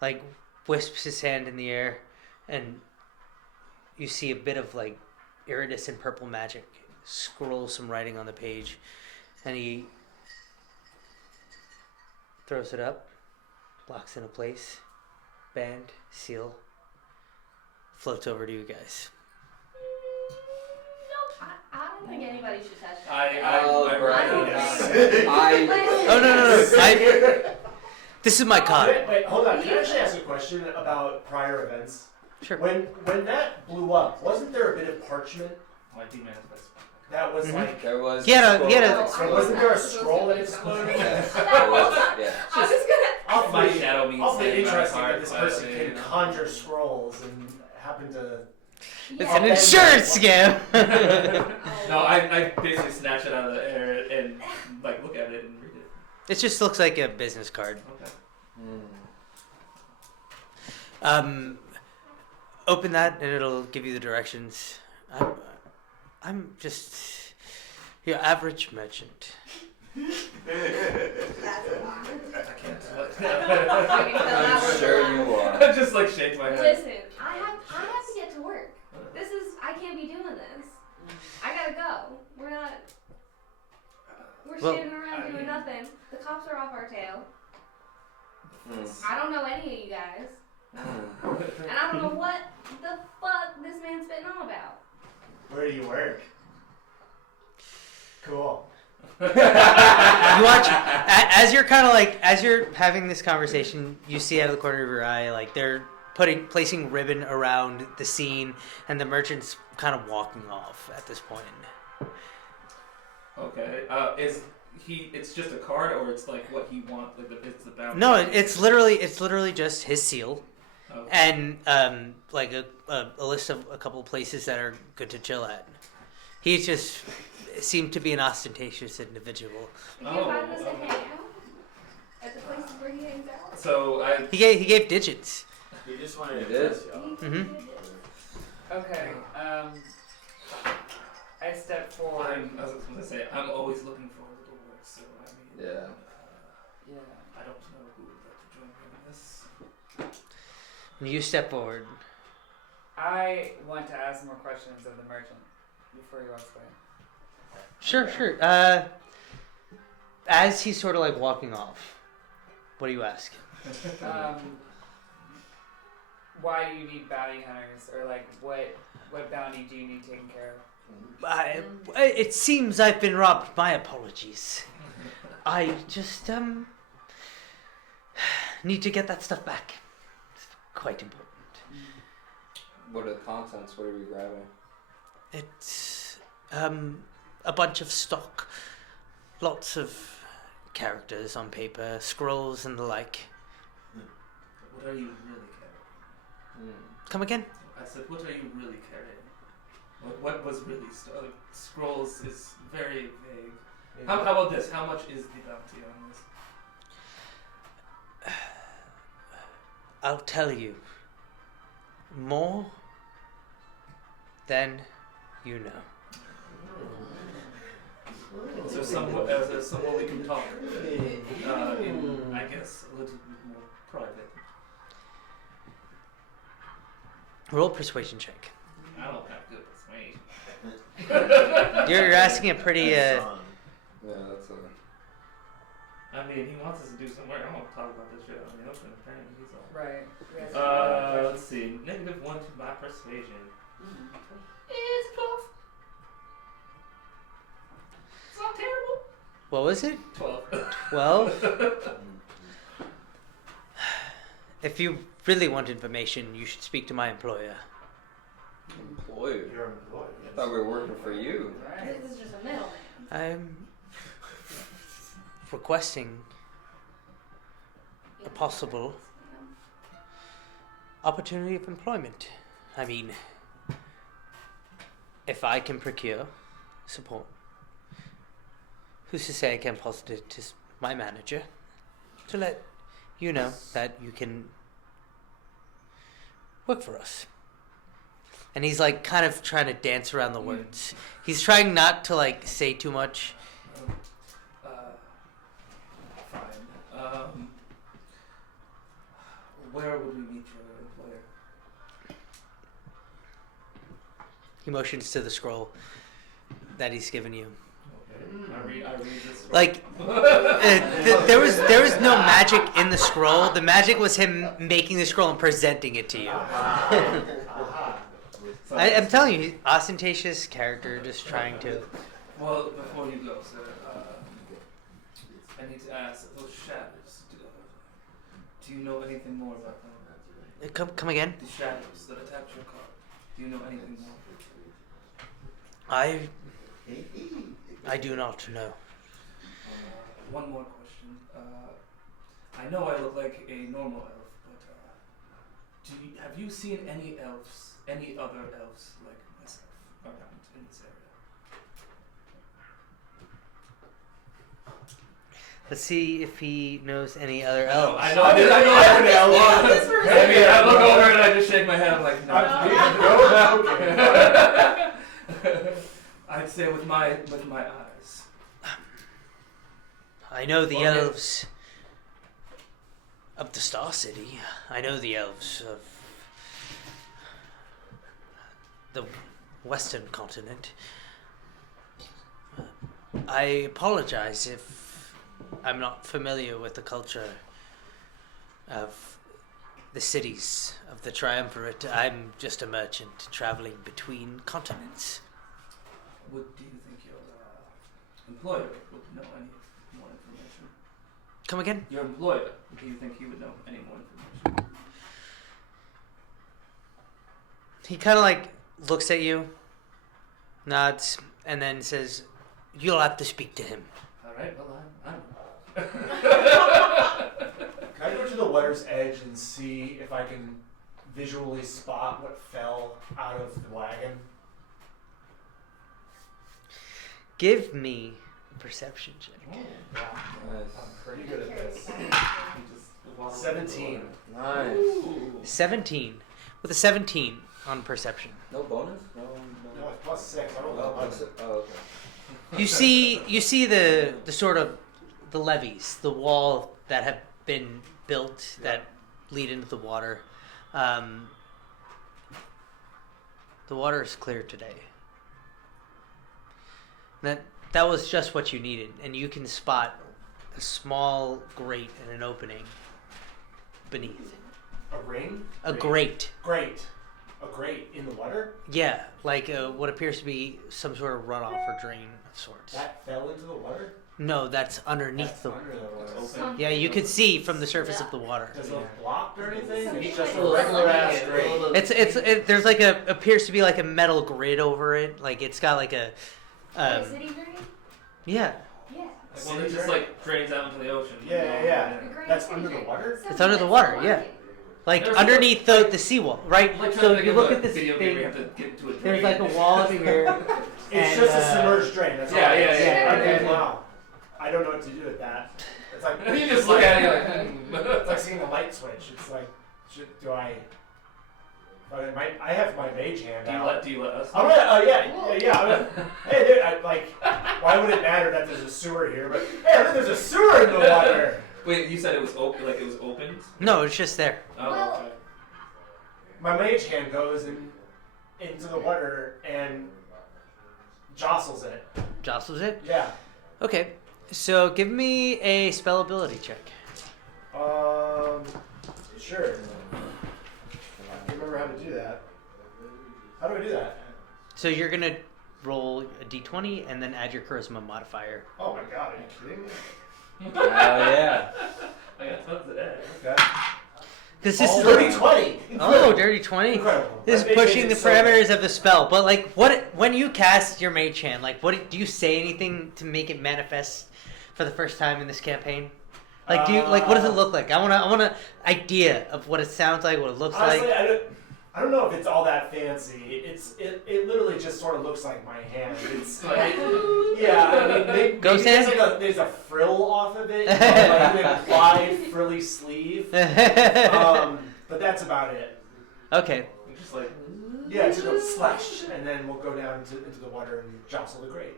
like wisps his hand in the air, and you see a bit of like iridescent purple magic scrolls some writing on the page, and he throws it up, locks into place, band, seal, floats over to you guys. I don't think anybody should touch that. I Oh no! This is my card. Wait, hold on. Can I actually ask a question about prior events? Sure. When that blew up, wasn't there a bit of parchment that was like? There was. He had a So wasn't there a scroll that exploded? Yeah. There was, yeah. I was gonna. my shadow means Awfully saving my interesting card, that this but, person you can know. conjure scrolls and happen to. It's an insurance scam. No, I basically snatch it out of the air and like look at it and read it. It just looks like a business card. Mm. Open that and it'll give you the directions. I'm just your average merchant. I can't tell it. I'm sure you are. I just like shake my head. Listen, I have to get to work. I can't be doing this. I gotta go. We're Well, standing around doing nothing. The cops are off our tail. Mm. I don't know any of you guys. Mm. And I don't know what the fuck this man's spitting on about. Where do you work? Cool. You watch as you're kind of like as you're having this conversation. You see out of the corner of your eye, like they're placing ribbon around the scene, and the merchant's kind of walking off at this point. Okay. It's just a card, or it's like what he wants, like it's the bounty? No, it's literally just his seal, Okay. and like a list of a couple places that are good to chill at. He just seemed to be an ostentatious individual. Did you invite us to hang out at the places where he hangs out? So He gave digits. You just wanted You to did? test y'all. Mm-hmm. Okay. I step forward. I was going to say, I'm always looking for a little work, so I mean, Yeah. Yeah. I don't know who would like to join me in this. And you step forward. I want to ask more questions of the merchant before he walks away. Sure. As he's sort of like walking off, what do you ask? Why do you need bounty hunters, or like what bounty do you need taken care of? It seems I've been robbed. My apologies. I just need to get that stuff back. It's quite important. What are the contents? What are we grabbing? It's a bunch of stock, lots of characters on paper, scrolls and the like. What are you really carrying? Come again? I said, what are you really carrying? What was really scrolls is very vague. How about this? How much is the bounty on this? I'll tell you. More than you know. Is there somewhere we can talk? In, I guess, a little bit more private. Roll a persuasion check. I don't have good persuasion. You're asking a pretty. Yeah, that's a. I mean, he wants us to do some work. I'm gonna talk about this shit on the open. Apparently, he's all. Right. Yes. Let's see. -1 to my persuasion. It's close. It's not terrible. What was it? 12. 12? If you really want information, you should speak to my employer. Employer. You're an employee. I thought we were working for you. Right. This is just a middleman. I'm requesting a possible opportunity of employment. I mean, if I can procure support, who's to say I can posit it to my manager to let you know that you can work for us. And he's like kind of trying to dance around the words. He's trying not to like say too much. Fine. Where would we meet your employer? He motions to the scroll that he's given you. Okay. I read this. Like, there was no magic in the scroll. The magic was him making the scroll and presenting it to you. I'm telling you, ostentatious character just trying to. Well, before you go, sir, I need to ask those shadows. Do you know anything more about them? Come again? The shadows that attack your car. Do you know anything more? I do not know. One more question. I know I look like a normal elf, but have you seen any elves, any other elves like myself around in this area? Let's see if he knows any other elves. I know an elf. I mean, I look over and I just shake my head like, no. I'd say with my eyes. I know the elves of the Star City. I know the elves of the Western continent. I apologize if I'm not familiar with the culture of the cities of the Triumvirate. I'm just a merchant traveling between continents. Do you think your employer would know any more information? Come again? Your employer, do you think he would know any more information? He kind of like looks at you, nods, and then says, "You'll have to speak to him." All right, well, I'm Can I go to the water's edge and see if I can visually spot what fell out of the wagon? Give me a perception check. I'm pretty good at this. He just waddled 17. Nice. Ooh. 17. With a 17 on perception. No bonus? No. No, it's plus 6. I don't know. Oh, okay. You see the sort of the levees, the wall that have been built that lead into the water. The water is clear today. That was just what you needed, and you can spot a small grate and an opening beneath. A ring? A grate. Grate. A grate in the water? Yeah, like what appears to be some sort of runoff or drain of sorts. That fell into the water? No, that's underneath That's the. under the water. Open. Yeah, you could see from the surface of the water. Does it look blocked or anything? It's just a Little regular ass slimy. grate. There's like appears to be like a metal grid over it. Like it's got like a. City green? Yeah, Yeah. Well, it just like drains out into the ocean. Yeah. The green That's city under the green. water? It's under the water, yeah. Like There's underneath the seawall, right? Like So trying to you give look a at this video game where you thing. have to get into a drain. There's like a wall over here. It's and, just a submerged drain. That's all. Yeah, it is. yeah. Okay, wow. I don't know what to do with that. It's like You just look at it it's like seeing a light switch. It's like, do I? I have my mage hand out. Do you let us? I'm gonna, yeah. Hey, dude, why would it matter that there's a sewer here? But hey, look, there's a sewer in the water. Wait, you said it was open, like it was opened? No, it's just there. Oh, Well, okay. my mage hand goes into the water and jostles it. Jostles it? Yeah. Okay. So give me a spell ability check. Sure. I remember how to do that. How do I do that? So you're going to roll a d20 and then add your charisma modifier. Oh my god, are you kidding me? Oh yeah. I got tons of that. Okay. Because this is Dirty 20! Oh, dirty 20. Incredible. This is My mage pushing hand the is so good. parameters of the spell. But like, what when you cast your mage hand, like, what do you say anything to make it manifest for the first time in this campaign? Like, do you like what does it look like? I want an idea of what it sounds like, what it looks Honestly, like. I don't know if it's all that fancy. It literally just sort of looks like my hand. It's like, yeah, I mean, Ghost there's hand? like there's a frill off of it, like an implied frilly sleeve. But that's about it. Okay. Just like Yeah, just go slash, and then we'll go down into the water and jostle the grate.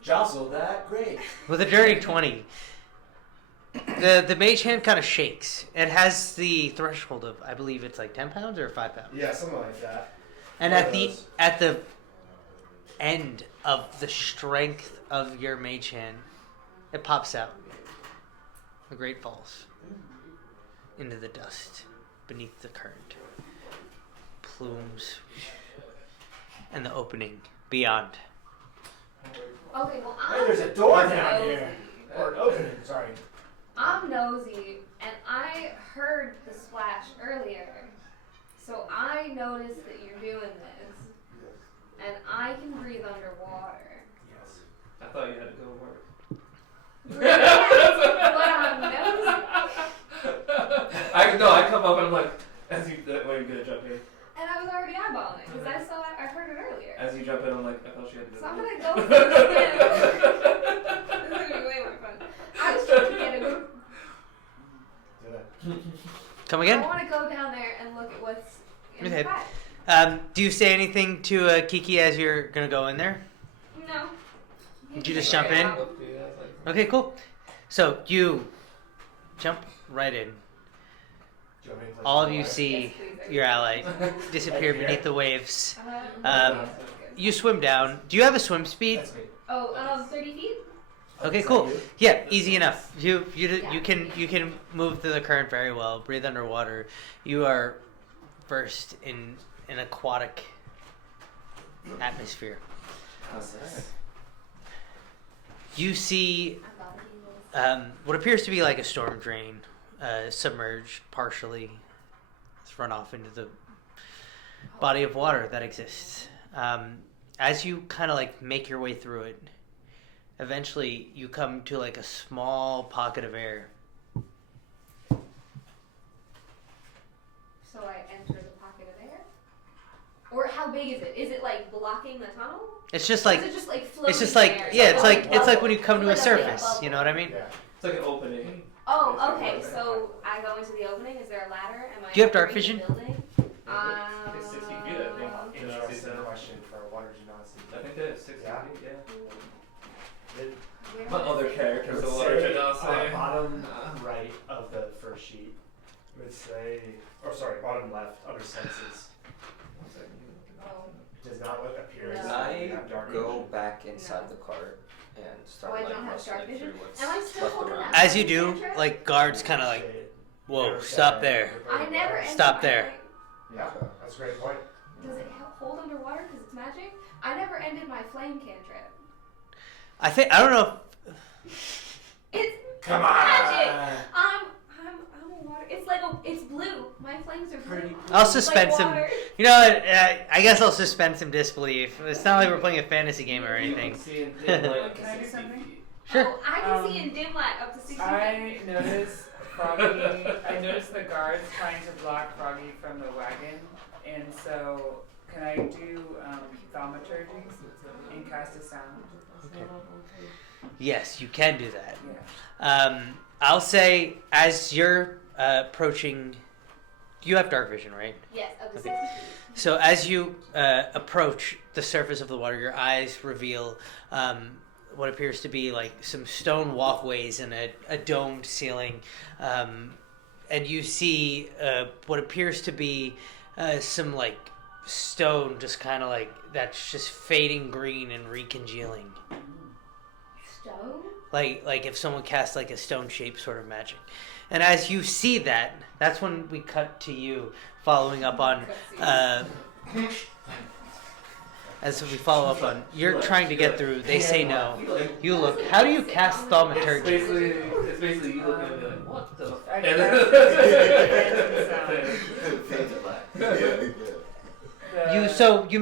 Jostle that grate. With a dirty 20, the mage hand kind of shakes. It has the threshold of, I believe it's like 10 pounds or 5 pounds. Yeah, something like that. And One at of the those. end of the strength of your mage hand, it pops out. The grate falls into the dust beneath the current. Plumes and the opening beyond. Okay, well, Hey, there's a door down here. Or an opening, sorry. I'm nosy, and I heard the splash earlier. So I noticed that you're doing this, and I can breathe underwater. Yes. I thought you had to go to work. But I'm nosy. I come up and I'm like, as you where you gonna jump in? And I was already eyeballing it, because I saw it, I heard it earlier. As you jump in, I'm like, I thought she had to go. So I'm to gonna work. go for the swim. This is gonna be way more fun. I was trying to get it. Do it. Come I again? want to go down there and look at what's in Okay. the bag. Do you say anything to Kiki as you're gonna go in there? No. Did you just jump in? Okay, cool. So you jump right in. Do you want me to play All of the you water? see Yes, please. your ally disappear beneath the waves. Uh, You swim down. Do you have a swim speed? That's me. 30 feet? Okay, Is that cool. you? Yeah, easy enough. You can move through the current very well. Breathe underwater. You are versed in an aquatic atmosphere. How's that? You see I thought he was. what appears to be like a storm drain, submerged partially. It's run off into the body of water that exists. As you kind of like make your way through it, eventually you come to like a small pocket of air. So I enter the pocket of air? Or how big is it? Is it like blocking the tunnel? It's just Or like is it just like floating it's just like there? yeah, So it's like bubble. when you come to a Like big surface. bubble. You know what I mean? Yeah. It's like an opening. Oh, okay. So I go into the opening. Is there a ladder? Am I Do you have dark entering the vision? building? It's 60 feet, I think. You know, Interesting it's, question for a water genocide. I think that is 60 Yeah. feet, yeah. It Where My is other it? characters, would the water say, genocide. bottom right of the first sheet. It would say, or sorry, bottom left under senses. Oh. Does not look appear as No. though you I have dark go vision. back inside No. the cart and Oh, start I like don't have dark rustling vision? through what's Am I still left holding around. that? As you do, like guards kind of like, Shade. whoa, You're stop sad. there. I never ended Stop my there. flame- Yeah, that's a great point. Does it hold underwater because it's magic? I never ended my flame cantrip. I don't know. It's Come magic. on. I'm a water. It's like it's blue. My flames are blue. Pretty I'll Like suspend some. water. You know what? I guess I'll suspend some disbelief. It's not like we're playing a fantasy game or You anything. can see in dim light Can I do 60 something? feet. Sure. Oh, I can see in dim light up to 60 feet. I noticed Froggy. I noticed the guards trying to block Froggy from the wagon, and so can I do thaumaturgy and cast a sound? Okay. Yes, you can do that. Yeah. I'll say as you're approaching, you have dark vision, right? Yes, up to Okay. 60 feet. So as you approach the surface of the water, your eyes reveal what appears to be like some stone walkways and a domed ceiling, and you see what appears to be some like stone just kind of like that's just fading green and recongealing. Stone? Like if someone casts like a stone shape sort of magic. And as you see that, that's when we cut to you following up on as we follow up on you're trying to get through, they say no. You look, how do you cast thaumaturgy? It's basically you look at it and be like, what the I f-? You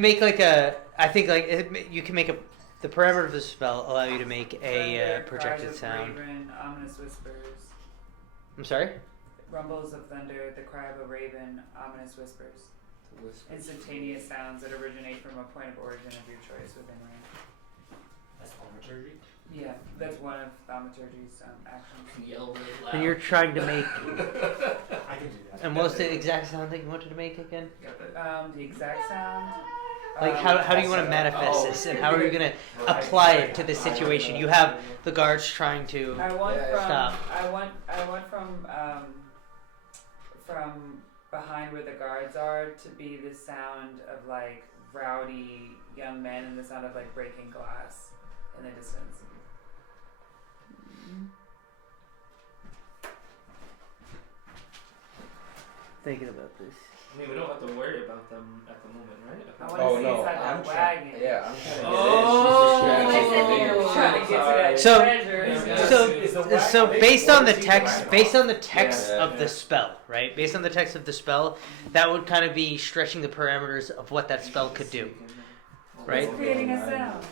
make like a I think like you can make the parameter of the spell allow you to make a projected sound. Raven, ominous whispers. I'm sorry? Rumbles of thunder, the cry of a raven, ominous whispers. Instantaneous sounds that originate from a point of origin of your choice within range. That's thaumaturgy? Yeah, that's one of thaumaturgy's actions. Yell really loud. And you're trying to make I can do that. and what's the exact sound that you wanted to make again? The exact sound. Like how do you want to manifest this and how are you gonna apply it to the situation? You have the guards trying to I want from stop. I want from behind where the guards are to be the sound of like rowdy young men and the sound of like breaking glass in the distance. Thinking about this. I mean, we don't have to worry about them at the moment, right? I want to see inside I'm that wagon. Yeah, I'm trying to get Oh, in. She's distracted. I'm trying to get to that So- treasure. So based on the text of the spell, right? Based on the text of the spell, that would kind of be stretching the parameters of what that spell could do. Right? It's creating a sound.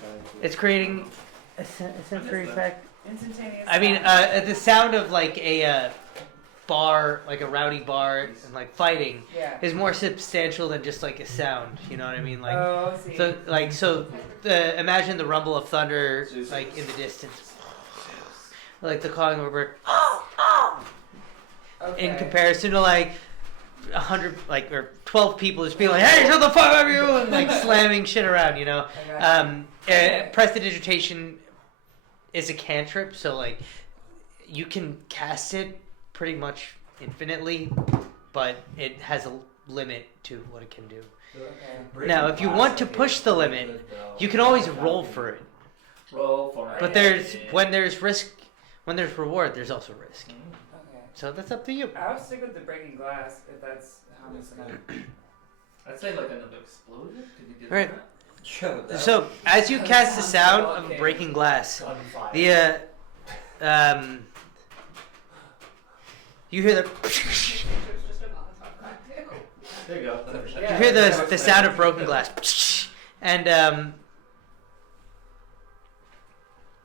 It's creating a sensory effect. Instantaneous. I mean, sound. the sound of like a bar, like a rowdy bar, and like fighting, Yeah. is more substantial than just like a sound. You know what I mean? Like, Oh, I see. so imagine the rumble of thunder, like in the distance, like the calling of a bird, Okay. in comparison to like 100, like or 12 people just being like, "Hey, shut the fuck up, you!" and like slamming shit around. You know, I got you. prestidigitation is a cantrip, so like you can cast it pretty much infinitely, but it has a limit to what it can do. Okay. Now, if you want to push the limit, you can always roll for it. Roll for it. But when there's risk, when there's reward, there's also risk. Okay. So that's up to you. I'll stick with the breaking glass if that's how I'm gonna. I'd say like another explosion. Could you do Alright. that? Shut up. So as you cast the sound of breaking glass, the you hear the There you go. you hear the sound of broken glass, and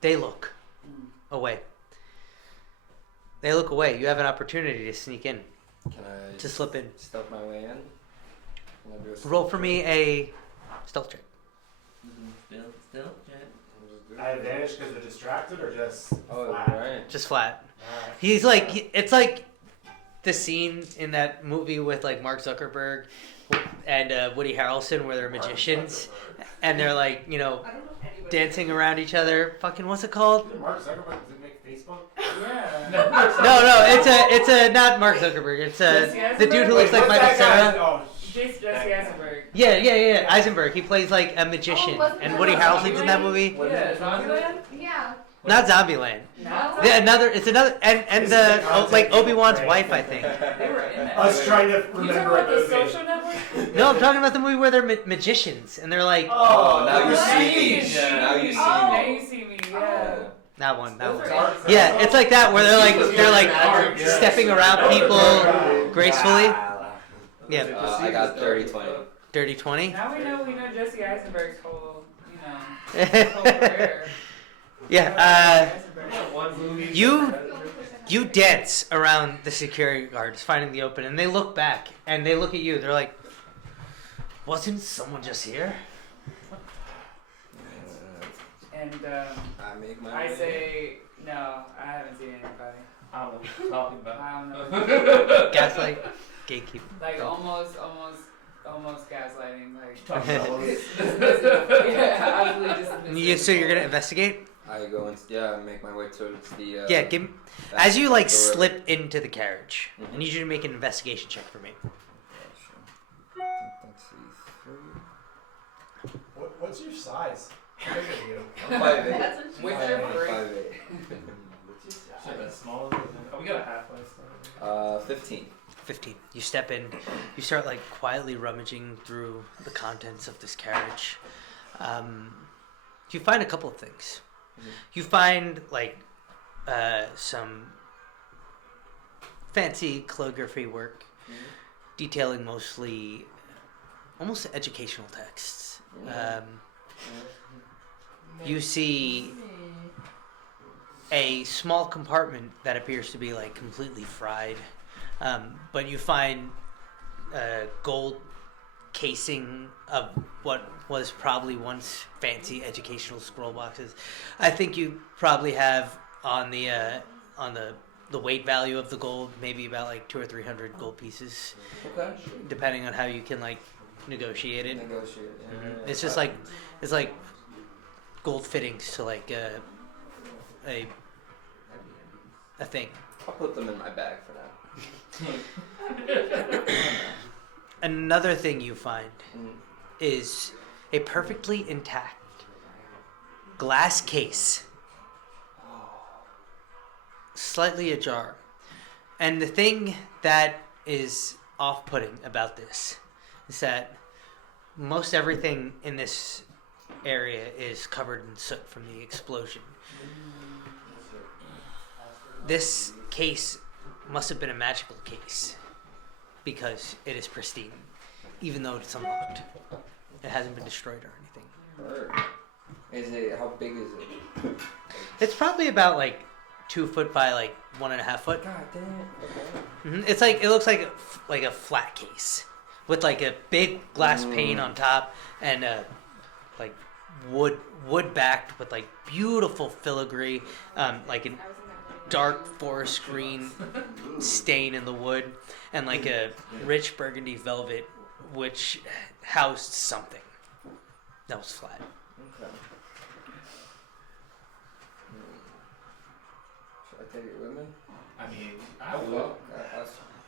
they look away. They look away. You have an opportunity to sneak in, Can I to slip in. stealth my way in? Can I do a Roll for me a stealth check. Still, I have advantage because they're distracted or just Oh, flat? right. Just flat. Alright. He's like, it's like the scene in that movie with like Mark Zuckerberg and Woody Harrelson where they're magicians and they're like, you know, dancing around each other. Fucking, what's it called? Did Mark Zuckerberg does it make Facebook? Yeah. No, it's a not Mark Zuckerberg. It's the dude who looks like Michael Cera. Oh, Jesse Eisenberg. Yeah. Eisenberg. He plays like a magician, and Woody Harrelson's in that movie. Yeah, Zombieland? Yeah. Not Zombieland. No. It's another, and the like Obi-Wan's wife, I think. They were in that. I was trying to You talking remember about a the movie. Social Network? No, I'm talking about the movie where they're magicians, and they're like Oh, now you What? see me. Yeah. Now you see Oh, me. you see me, yeah. that one. Those are Dark awesome. Yeah, it's like that where they're like stepping around people gracefully. Yeah, I got 30-20. dirty 20. Now we know Jesse Eisenberg's whole, his whole career. Yeah, Eisenberg. One movie. you dance around the security guards finding the open, and they look back and they look at you. They're like, "Wasn't someone just here?" And I make my I way. say, no, I haven't seen anybody. I don't know what you're talking about. I don't know. Gaslight, gatekeep. Like almost gaslighting. Like So you're gonna investigate? I go and make my way towards the. Yeah, as you like door. slip into the carriage. Mhm. I need you to make an investigation check for me. What's your size? How big are you? I'm 5'8". That's what she What's said. your 5'8". Shit, that's smaller than we got a half-life stuff. 15. 15. You step in. You start like quietly rummaging through the contents of this carriage. You find a couple of things. You find like some fancy calligraphy work, detailing mostly almost educational texts. You see a small compartment that appears to be like completely fried, but you find gold casing of what was probably once fancy educational scroll boxes. I think you probably have on the weight value of the gold maybe about like 200 or 300 gold pieces, Okay. depending on how you can like negotiate it. Negotiate. Yeah. It's just like it's like gold fittings to like a thing. I'll put them in my bag for now. Another thing you find Mm. is a perfectly intact glass case, slightly ajar. And the thing that is off-putting about this is that most everything in this area is covered in soot from the explosion. This case must have been a magical case because it is pristine, even though it's unlocked. It hasn't been destroyed or anything. Word. Is it? How big is it? It's probably about like 2 foot by like 1.5 foot. God damn. Okay. It's like it looks like a flat case with like a big glass pane on top and like wood backed with like beautiful filigree, like a dark forest green stain in the wood, and like a rich burgundy velvet which housed something that was flat. Okay. Should I take it with me? I mean, I would.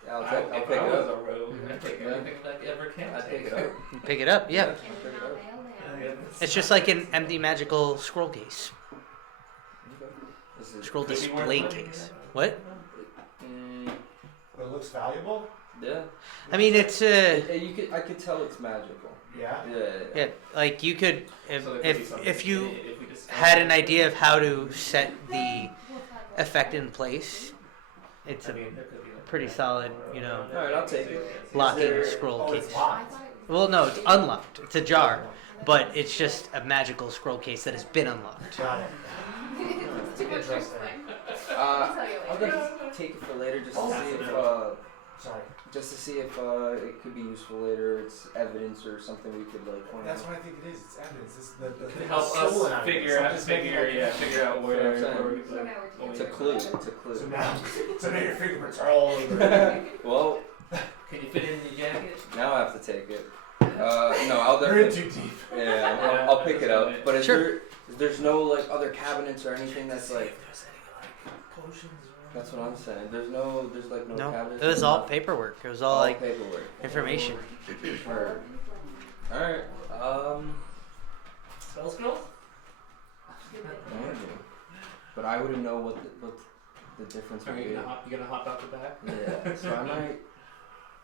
I'll If pick I it was up. a rogue, I'd take everything I ever can. I'd pick it up. You pick it up, yeah. I'll pick it up. It's just like an empty magical scroll case, Okay. Is it? scroll Could be worth display money, case. yeah. What? But it looks valuable. Yeah. I mean, it's I could tell it's magical. Yeah. yeah, like you could So there could be if something if you in it if we just had an idea of how to set the effect in place, it's I a mean, there could be like pretty solid, you know, Alright, I'll take it. locking there- scroll Oh, case. it's locked. Well, no, it's unlocked. It's ajar, but it's just a magical scroll case that has been unlocked. Got it. It's too much to Interesting. explain. I'll tell you just take it for later just to Oh, see if Sorry. it could be useful later. It's evidence or something we could like point That's out. what I think it is. It's evidence. It's the Could thing help is stolen us out of it. figure out Something's making it- figure out where That's what I'm we So now we're It's a together. clue. It's a clue. So now your fingerprints are all over it. Well, Can you fit it in your jacket? now I have to take it. No, I'll You're in definitely. too deep. Yeah, I'll pick it up. But is Sure. there's no like other cabinets or anything that's like. There's any like potions or That's what I'm saying. There's no No, cabinets. it was all nothing. paperwork. It was all like paperwork. information. Word. All right. spell scrolls? Maybe. But I wouldn't know what the difference Are would you be. gonna hop out the back? Yeah. So I might.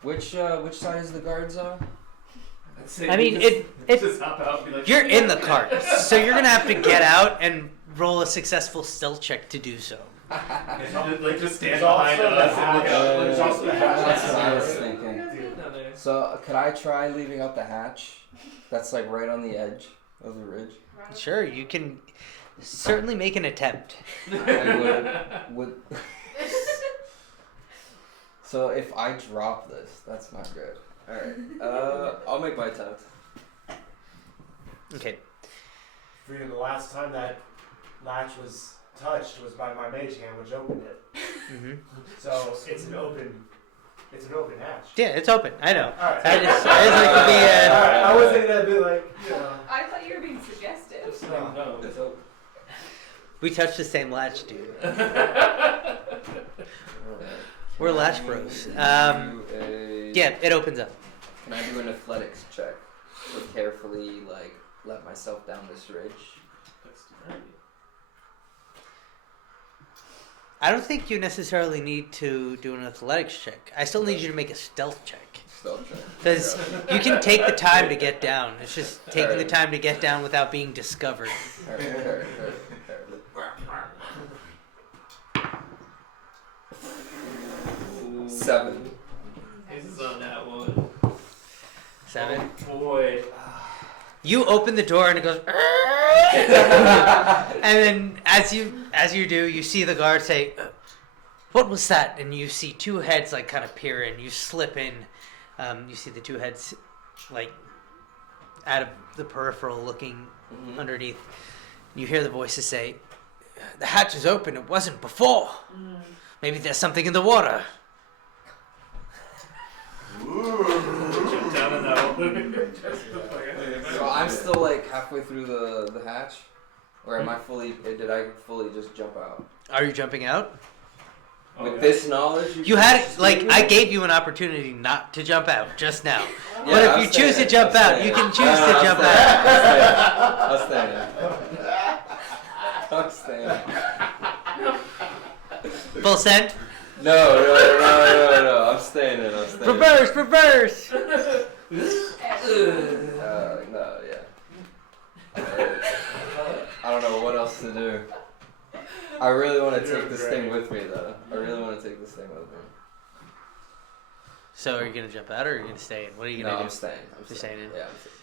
Which side is the guards on? I'd say I mean, you it just hop out and be like, you're in the cart, so you're gonna have to get out and roll a successful stealth check to do so. like just stand There's also behind the us and look hatch. out. There's also the hatch. That's what I was thinking. Down there. So could I try leaving out the hatch? That's like right on the edge of the ridge. Sure, you can certainly make an attempt. I would. So if I drop this, that's not good. All right. I'll make my attempt. Okay. Freedom, the last time that latch was touched was by my mage hand, which opened it. hmm So it's an open hatch. Yeah, it's open. I know. All right. I just like to be. All right. I was thinking that'd be like, you know. I thought you were being suggestive. No. It's open. We touched the same latch, dude. All right. We're Can latch I bros. do Yeah, it opens up. Can I do an athletics check to carefully like let myself down this ridge. I don't think you necessarily need to do an athletics check. I still need you to make a stealth check. Stealth check. Because you can take the time to get down. It's just taking the time to get down without being discovered. Alright. 7. This is on that one. 7. Oh, boy. You open the door and it goes. And then as you do, you see the guard say, "What was that?" And you see 2 heads like kind of peer in. You slip in. You see the 2 heads like out of the peripheral looking underneath. You hear the voices say, "The hatch is open. It wasn't before. Maybe there's something in the water." Jump down in that one. So I'm still like halfway through the hatch? Or am I fully, did I fully just jump out? Are you jumping out? With this knowledge? You had, like, I gave you an opportunity not to jump out just now. Yeah, But if I'm you choose to staying. jump I'm out, staying. you can choose to jump out. I'm staying. Full send? No. I'm staying in. Reverse! No, yeah. I don't know what else to do. I really want to take this thing with me, though. So are you going to jump out or are you going to stay in? What are you going to do? I'm staying. You're staying in? Yeah, I'm staying.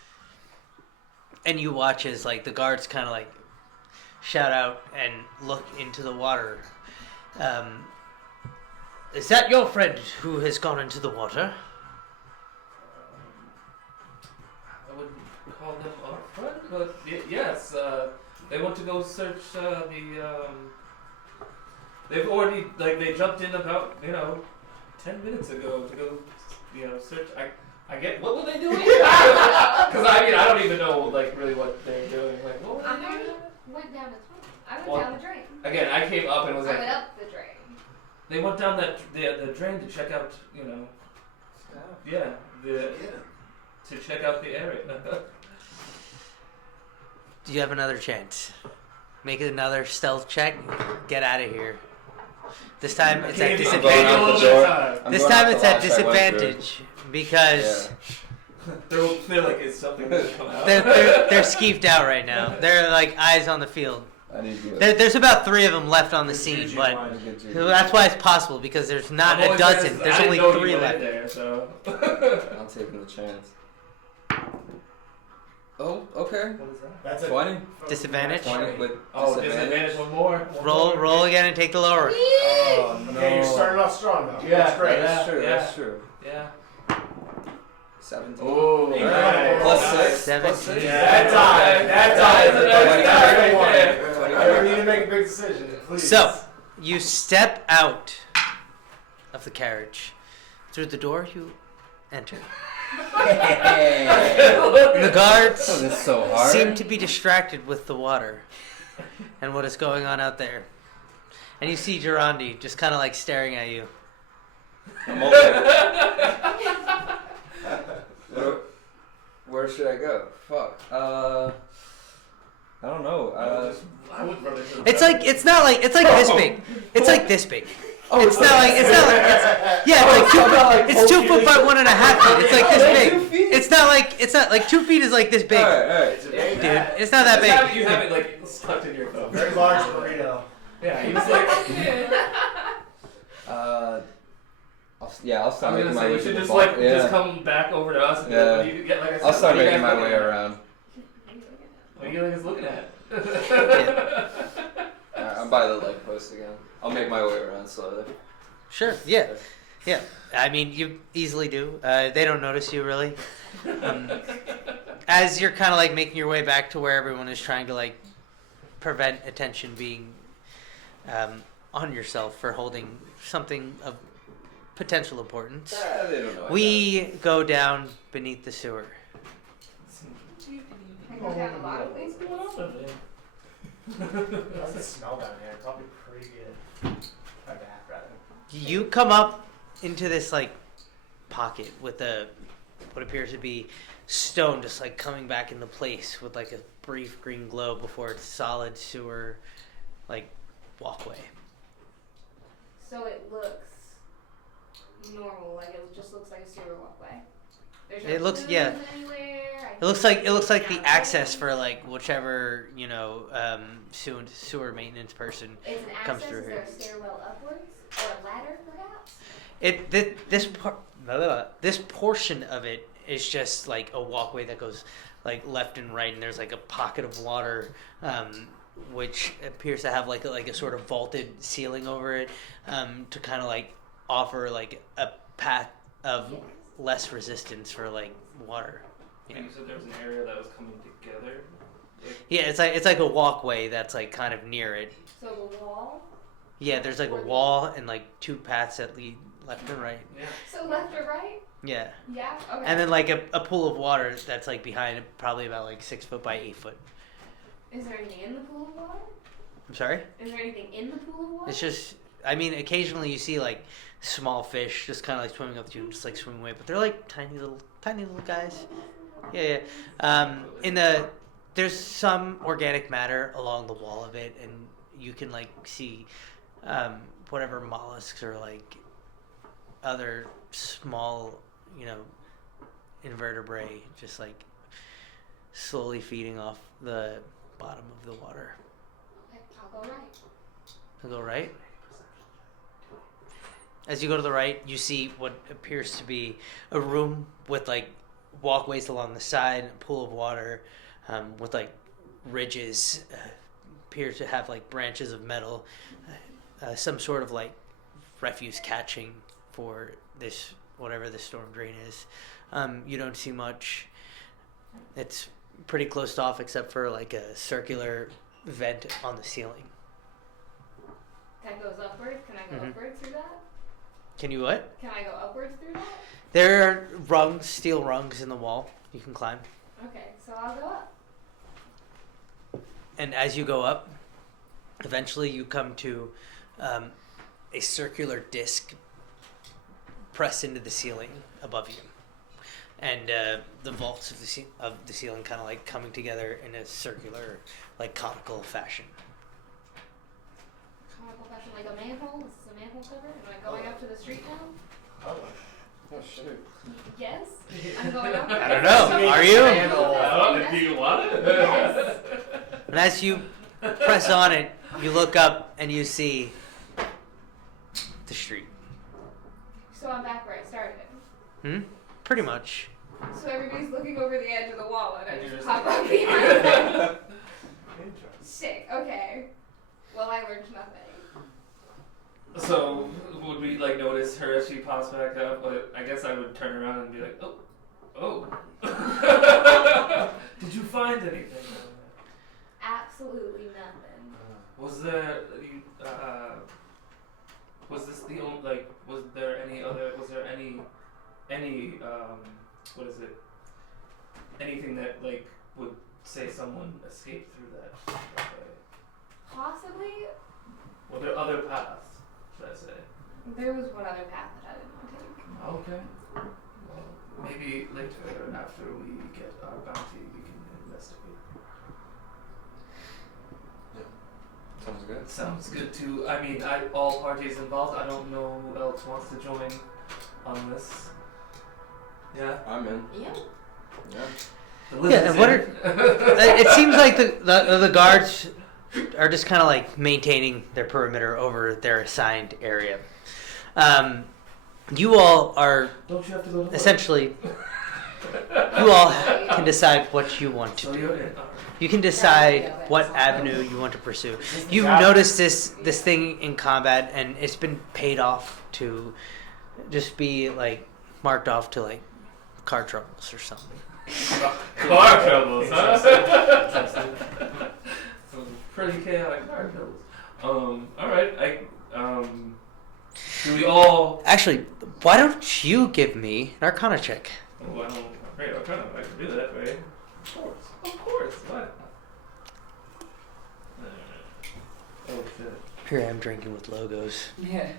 And you watch as, like, the guards kind of, like, shout out and look into the water. Is that your friend who has gone into the water? I wouldn't call them our friend, but yes, they want to go search the. They've already they jumped in about 10 minutes ago to go search. I get what were they doing? Because I don't even know really what they're doing. Like what were they I doing? went down the tunnel. I went Well, down the drain. Again, I came up and was I like, went up the drain. they went down the drain to check out to check out the area. Do you have another chance? Make another stealth check. Get out of here. This time it's at disadvantage. This time it's at disadvantage because They're like, is something gonna come out? they're skeeved out right now. They're like eyes on the field. I need you. There's about 3 of them left on the scene, but that's why it's possible because there's not a dozen. There's only 3 left. There, so. I'm taking the chance. Oh, okay. What is that? That's a 20. Disadvantage. 20 with Disadvantage. One more. Roll again and take the lower. Oh, no. Okay, you're starting off strong though. Yeah, That's great. That's true. Yeah. 17. Oh, Alright. Plus 6. 17. That died. I don't need to make a big decision, please. So, you step out of the carriage. Through the door, you enter. The guards Oh, this is so hard. seem to be distracted with the water and what is going on out there. And you see Gerandi just kind of like staring at you. I'm okay. Where should I go? Fuck. I don't know. I would rather. It's like it's like this big. It's like this big. It's not like it's like it's 2 foot by 1.5 feet. It's like this big. It's not like 2 feet is like this big. Alright. Dude, it's not that big. You have it like stuck in your thumb. Very large burrito. Yeah, he was like. I'll start I'm making gonna my say way you to should the just block. just come back over to us. And Yeah. you get, like I said, I'll start what are you making guys my way looking at? around. What are you guys looking at? Alright, I'm by the leg post again. I'll make my way around slowly. Sure. Yeah. I mean, you easily do. They don't notice you really. As you're kind of like making your way back to where everyone is trying to like prevent attention being on yourself for holding something of potential importance. They don't know. We go down beneath the sewer. I go down a lot of ways. How's it smell down here? It's probably pretty good. My bad, rather. You come up into this like pocket with what appears to be stone just like coming back into place with like a brief green glow before it's solid sewer like walkway. So it looks normal, like it just looks like a sewer walkway. There's no It looks plumes yeah. anywhere. It looks like the access for like whichever sewer maintenance person It's an comes access. through Is here. there a stairwell upwards or a ladder, perhaps? This portion of it is just like a walkway that goes like left and right, and there's like a pocket of water, which appears to have like a sort of vaulted ceiling over it, to kind of like offer like a path of Yes. less resistance for like water. And you said there was an area that was coming together. Yeah, it's like a walkway that's like kind of near it. So the wall. Yeah, there's like a wall and like two paths that lead left and right. Yeah. So left or right? Yeah. Yeah. Okay. And then like a pool of water that's like behind it, probably about like 6 foot by 8 foot. Is there anything in the pool of water? I'm sorry? Is there anything in the pool of water? It's just, I mean, occasionally you see like small fish just kind of like swimming up to you and just like swimming away, but they're like tiny little guys. Yeah, yeah. There's some organic matter along the wall of it, and you can like see whatever mollusks or like other small, invertebrate just like slowly feeding off the bottom of the water. Okay, I'll go right. I'll go right. As you go to the right, you see what appears to be a room with like walkways along the side, a pool of water, with like ridges, appears to have like branches of metal, some sort of like refuse catching for this, whatever the storm drain is. You don't see much. It's pretty closed off except for like a circular vent on the ceiling. That goes upwards. Can I go upwards through that? Can you what? Can I go upwards through that? There are rungs, steel rungs in the wall you can climb. Okay, so I'll go up. And as you go up, eventually you come to a circular disc pressed into the ceiling above you. And the vaults of the ceiling kind of like coming together in a circular, like conical fashion. Conical fashion, like a manhole. This is a manhole cover. Am I going up to the street now? Oh shoot. Yes. I'm going up. I don't know. Are you? Oh, do you want it? Yes. And as you press on it, you look up and you see the street. So I'm back where I started. Pretty much. So everybody's looking over the edge of the wall and I You're just just pop up behind them. Interesting. Sick. Okay. Well, I learned nothing. So, would we like notice her as she pops back up? But I guess I would turn around and be like, oh. Did you find anything? Absolutely nothing. Was there was this the only, like, was there any what is it? Anything that like would say someone escaped through that way? Possibly. Were there other paths, should I say? There was one other path that I didn't want to take. Okay. Well, maybe later after we get our bounty, we can investigate. Sounds good. Sounds good too. I mean, all parties involved. I don't know who else wants to join on this. Yeah. I'm in. Yeah. Yeah. Yeah, and what are, it seems like the guards are just kind of like maintaining their perimeter over their assigned area. You all are Don't you have to go to work? essentially, you all can decide what you want to So do. you're in. You can decide what avenue you want to pursue. You've noticed this thing in combat, and it's been paid off to just be like marked off to like car troubles or something. Car troubles, huh? Some pretty chaotic car troubles. Alright, do we all... Actually, why don't you give me an Arcana check? Oh, I don't... Great, I can do that, right? Of course, what? Oh, shit. Here I am drinking with logos. Yeah.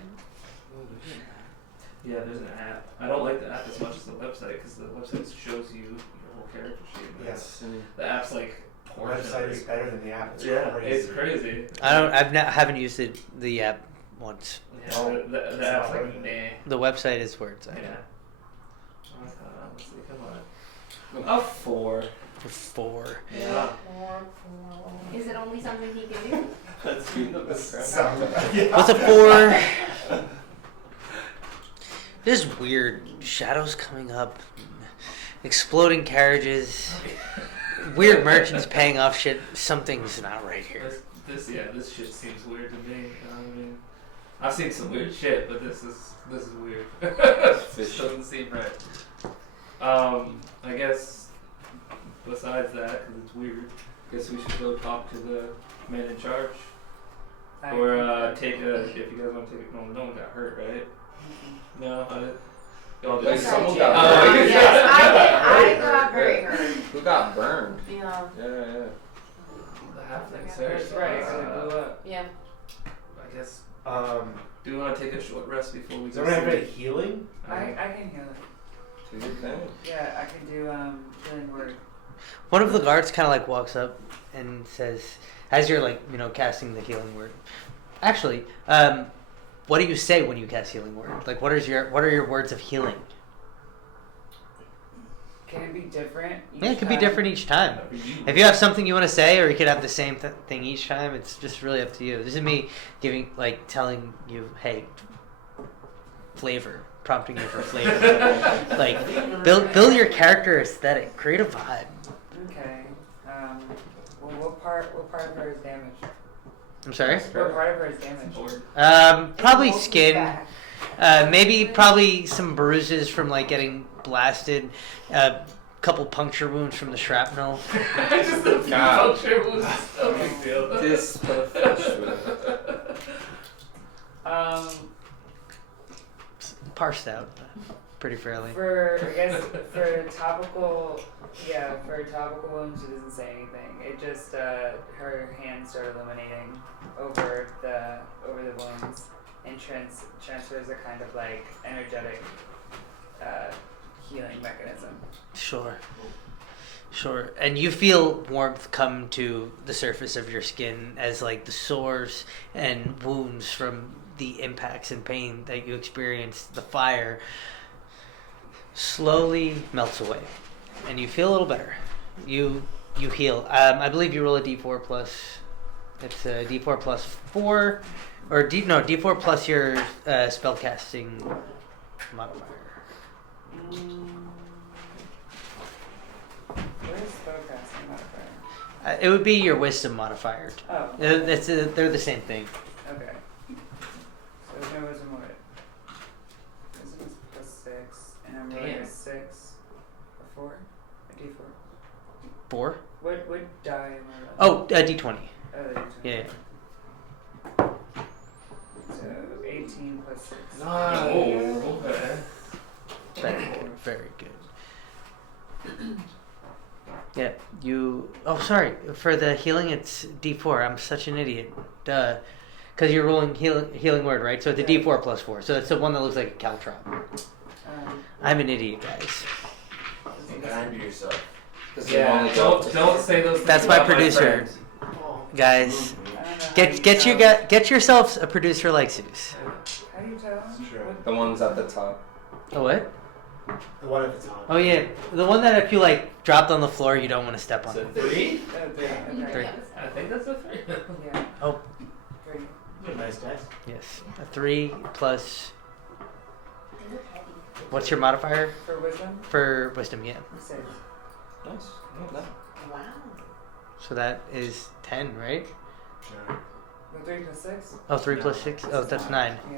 Yeah, there's an app. I don't like the app as much as the website, because the website shows you your whole character sheet. Yes. The app's like The portion. website is better than the app. It's Yeah, crazy. it's crazy. Haven't used the app once. Yeah, Oh, the it's app's not like worth meh. The website is where it's at. Yeah. Let's see, come on. A 4. 4. Yeah. Is it only something he can do? Let's do the best crap. What's a 4? There's weird shadows coming up, exploding carriages, weird merchants paying off shit. Something's not right here. This shit seems weird to me. I mean, I've seen some weird shit, but this is weird. This doesn't seem right. I guess besides that, because it's weird, I guess we should go talk to the man in charge, or take a. If you guys want to take it, no one got hurt, right? No, y'all did. Someone got Oh, burned. Yes, I got very hurt. Who got burned? Yeah. Yeah. The halflings hurt. Right, so it blew up. Yeah. I guess. Um, Do we want to take a short rest before we does go? anyone have sleep? any healing? I can heal it. Do your thing. Yeah, I can do healing word. One of the guards kind of like walks up and says, as you're like, casting the healing word. Actually, what do you say when you cast healing word? Like, what are your words of healing? Can it be different? Yeah, it could be different each time. For you. If you have something you want to say, or you could have the same thing each time, it's just really up to you. This is me telling you, hey, flavor, prompting you for flavor. Like, build your character aesthetic, create a vibe. Okay. Well, what part of her is damaged? I'm sorry. What part of her is damaged? Or Probably skin. Probably some bruises from like getting blasted. A couple puncture wounds from the shrapnel. Just the God. puncture was no big deal. This professional. Parsed out pretty fairly. For topical wounds, she doesn't say anything. It just her hands start illuminating over the wounds and transfers a kind of like energetic healing mechanism. Sure. And you feel warmth come to the surface of your skin as like the sores and wounds from the impacts and pain that you experienced, the fire slowly melts away. And you feel a little better. You heal. I believe you roll a d4 plus. It's a d4 plus 4. Or d4 plus your spellcasting modifier. What is spellcasting modifier? It would be your wisdom modifier. Oh. They're the same thing. Okay. So there's no wisdom what? Wisdom is plus 6, and I'm rolling Damn. a 6, a 4, a d4. 4? What die am I rolling? Oh, d20. Oh, the d20. Yeah. So 18 plus 6. Oh, okay. Very good. Yeah, you... Oh, sorry. For the healing, it's d4. I'm such an idiot. Duh. Because you're rolling healing word, right? So it's a d4 plus 4. So it's the one that looks like a caltrop. I'm an idiot, guys. Be kind to yourself. Yeah, don't say those things. That's my about producer. friends. Guys, I don't know get yourselves a producer like Zeus. How do you tell? Sure. The ones at the top. Oh, what? The one at the top. Oh, yeah. The one that if you, like, dropped on the floor, you don't want to step on Is it. it 3? Okay. 3. I think that's a 3. Yeah. Oh, 3. Nice dice. yes. A 3 plus... They look heavy. What's your modifier For wisdom? for wisdom? Yeah. 6. Nice. Not bad. Wow. So that is 10, right? Sure. The 3 plus 6? Oh, 3 plus 6? Oh, that's 9. Yeah.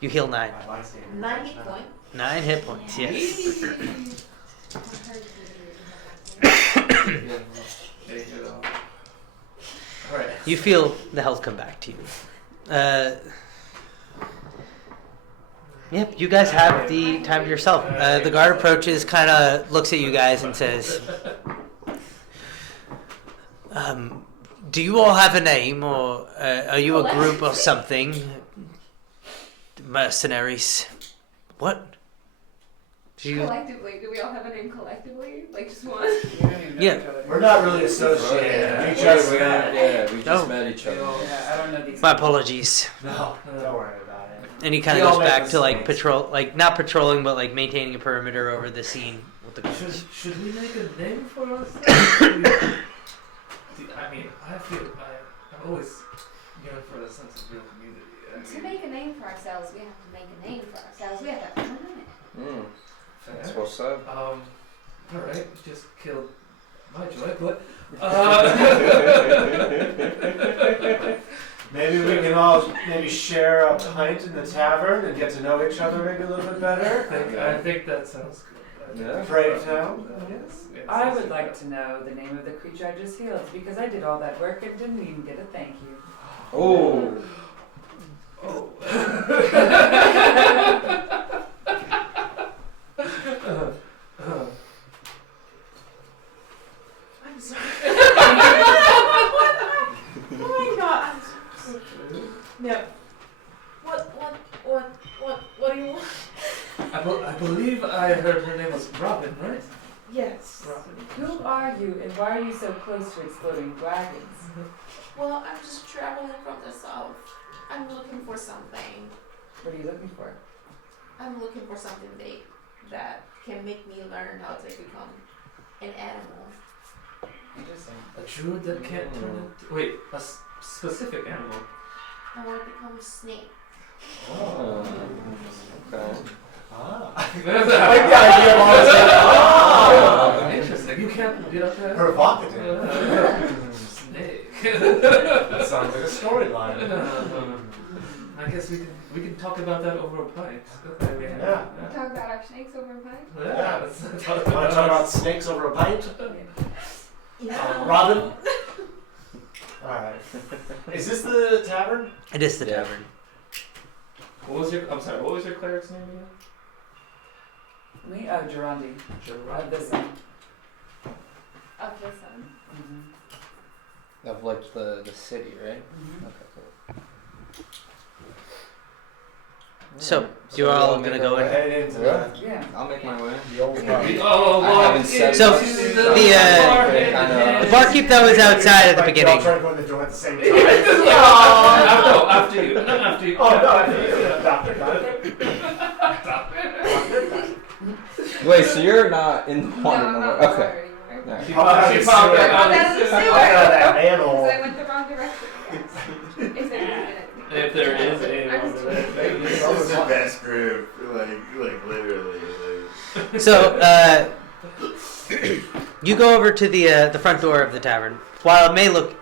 You heal 9. By my standards, 90 that's not- point. 9 hit points, yes. Yeah, Alright. You feel the health come back to you. Yep, you guys have the time to yourself. The guard approaches, kind of looks at you guys and says, do you all have a name, or are you a group or something? Mercenaries. What? Collectively, do we all have a name collectively? Like just one? We don't even know Yeah. each other. We're not really associated. Yeah. We just we met. just Oh. met each other. Yeah, I don't know these. My apologies. No, don't worry about it. And he kind We of all goes make back to like mistakes. patrol, like not patrolling, but like maintaining a perimeter over the scene with the Should, guards. should we make a name for ourselves? I mean, I feel I've always yearned for a sense of real community. To make a name for ourselves, we have to make a name for ourselves. We have to earn it. That's fair. what's up. All right, you just killed my joy, but Maybe we can all maybe share a pint in the tavern and get to know each other maybe a little bit better. I think that sounds good. Yeah. Pray it down. Yes. I would like to know the name of the creature I just healed because I did all that work and didn't even get a thank you. Oh. Oh. I'm sorry. Oh my god. No. What do you want? I believe I heard her name was Robin, right? Yes. Robin. Who are you and why are you so close to exploding dragons? Well, I'm just traveling from the south. I'm looking for something. What are you looking for? I'm looking for something big that can make me learn how to become an animal. Interesting. A druid that can't turn into... Wait, a specific animal. I want to become a snake. Oh. Okay. Ah. I like the idea of all this. Oh, interesting. You can't get up there. Provocative. Snake. That sounds like a storyline. I guess we can talk about that over a pint. Yeah. Talk about our snakes over a pint. Yeah. Let's talk Want to talk about snakes over a pint? Yeah. Robin? Alright. Is this the tavern? It is the Yeah. tavern. What was your cleric's name again? Me? Oh, Durandi. Of the sun. Of the sun. Mm-hmm. Of like the city, right? Mm-hmm. Okay, cool. So you're all gonna go in. Head into Yeah. Yeah. I'll make my way. the old pub. Oh, I haven't said So, much. The barkeep though is outside at the Like, beginning. y'all trying to go in the door at the same time. No, after you. Not after you. Oh, no, after you. Doctor. Wait, so you're not in the No, water I'm no not more? in the Okay. water anymore. Alright. She popped She out. I'm out of the sewer. That Because manhole. I went the wrong direction. Yes. If there is If there is a I'm just This is the best group. Like literally. So you go over to the front door of the tavern. While it may look,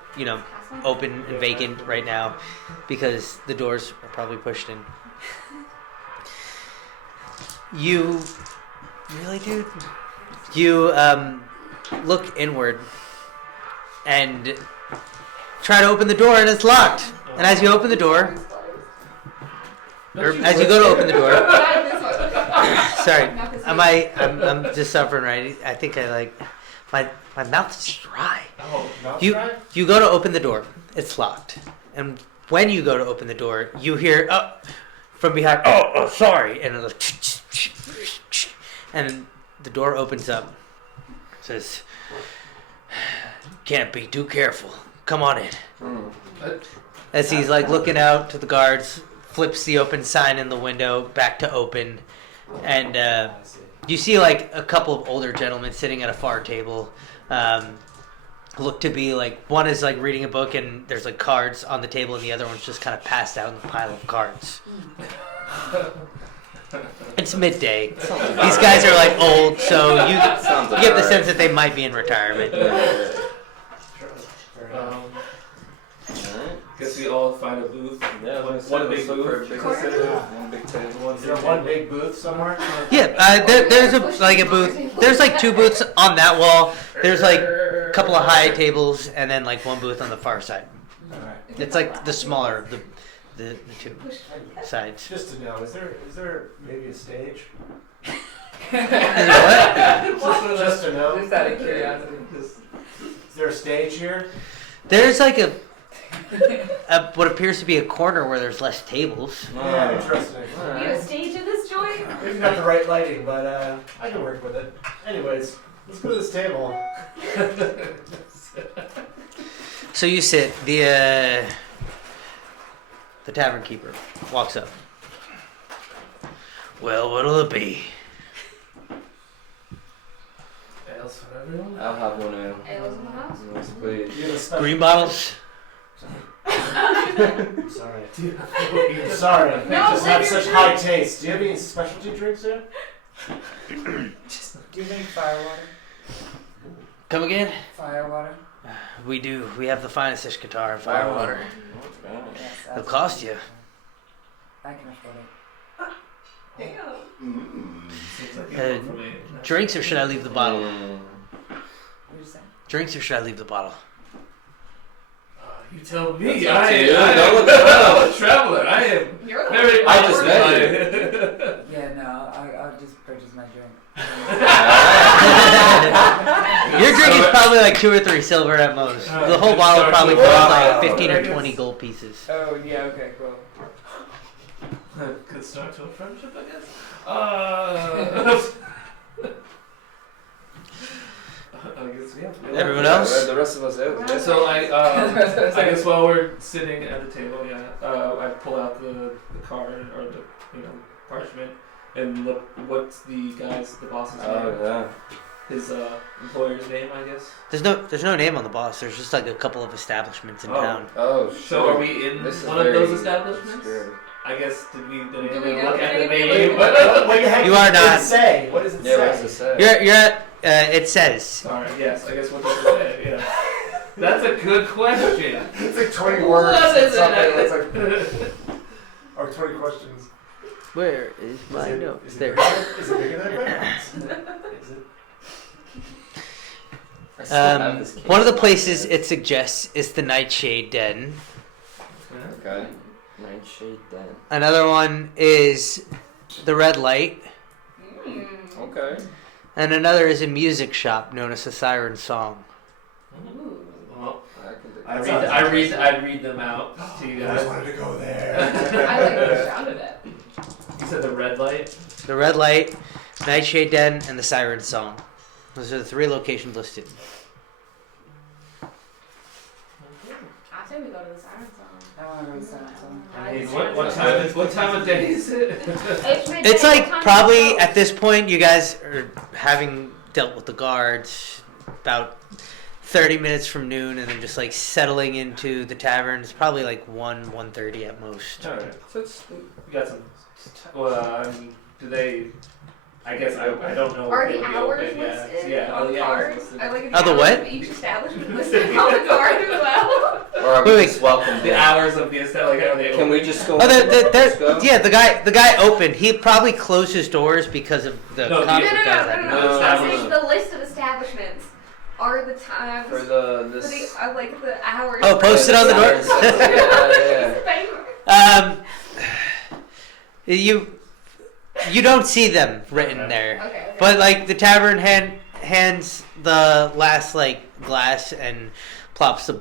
open and vacant right now, because the doors are probably pushed in. You really, dude? You look inward and try to open the door, and it's locked. And as you open the door, or as you go to open the door, sorry, I'm just suffering, right? I think my mouth is dry. Oh, You go to open the door, it's locked, and when you go to open the door, you hear from behind. Oh, sorry, and and the door opens up. It says, "Can't be too careful. Come on in." As he's like looking out to the guards, flips the open sign in the window back to open, and you see like a couple of older gentlemen sitting at a far table. Look to be like, one is like reading a book and there's like cards on the table, and the other one's just kind of passed out in the pile of cards. It's midday. These guys are like old, so you get the sense that they might be in retirement. Guess we all find a booth. Yeah, One big booth. One big table. Is there one big booth somewhere? Yeah, there's a booth. There's like two booths on that wall. There's like a couple of high tables, and then like one booth on the far side. Alright. It's like the smaller of the two sides. Just to know, is there maybe a stage? What? Just to know. Just out of curiosity. Is there a stage here? There's like a what appears to be a corner where there's less tables. Yeah, interesting. Need a stage in this joint? Maybe not the right lighting, but I can work with it. Anyways, let's go to this table. So you sit. The tavern keeper walks up. Well, what'll it be? Else for everyone? I'll have one ale. Ales in the house? Yes, please. Do you have a special- Green bottles. Sorry. Sorry. I No, just have such high taste. Do you have any specialty drinks here? Do you make fire water? Come again? Fire water? We do. We have the finest Ishkatar and firewater. Yes. It'll cost you. I can afford it. Seems like Uh, you for me. Drinks or should I leave the bottle? What did you say? Drinks or should I leave the bottle? You tell me. That's I up to you. am Go with the flow. a traveler. I am You're the very. I just met Yeah, no, I'll just purchase my drink. Your drink is probably like 2 or 3 silver at most. The whole bottle probably costs like 15 or 20 gold pieces. Oh, yeah, okay, cool. Could start to a friendship, I guess. I guess yeah. Everyone else? The rest of us out. Yeah, so I guess while we're sitting at the table, I pull out the card or the parchment and look what's the boss's name. Oh yeah. His employer's name, I guess. There's no name on the boss. There's just like a couple of establishments in town. Oh shit. So are we in This is one of very those establishments? obscure. I guess did we anyone go look to at the any of menu? them? But What the heck You are does not. it say? What does it Yeah, say? what does it say? You're at. It says. sorry, yes. I guess what does it say? Yeah. That's a good question. It's like 20 words. What is Something. it? It's like, or 20 questions. Where is my Is it- notes? Is it There. bigger? Is it bigger than a is it? I still have this case. One of the places it suggests is the Nightshade Den. Okay. Nightshade Den. Another one is the Red Light, Okay. and another is a music shop known as the Siren Song. Well, I can do That I sounds read them out to you I guys. just wanted to go there. I like the sound of it. You said the red light. The Red Light, Nightshade Den, and the Siren Song. Those are the 3 locations listed. I say we go to the Siren Song. I want to go to Silent Song. I mean, what time of day is it? It's like probably at this point you guys are having dealt with the guards about 30 minutes from noon, and then just like settling into the tavern. It's probably like 1:30 at most. All right. So it's, we got some. Well, do they? I guess I don't know. Are if the they'll be hours open, yeah. listed Yeah, on are the the hours card? listed? I like Oh, the hours what? of each establishment listed on the card as well. Or are we Wait, just welcome? The hours of the establishment, like, are they Can open? we just go? Oh, Let's go? yeah, the guy opened. He probably closed his doors because of the No, conflict the- guys had. No, I'm saying the list of establishments are the times For for the the this. like the hours. Oh, posted on the door? Yeah. You don't see them written there. Okay. But like the tavern hands the last like glass and plops the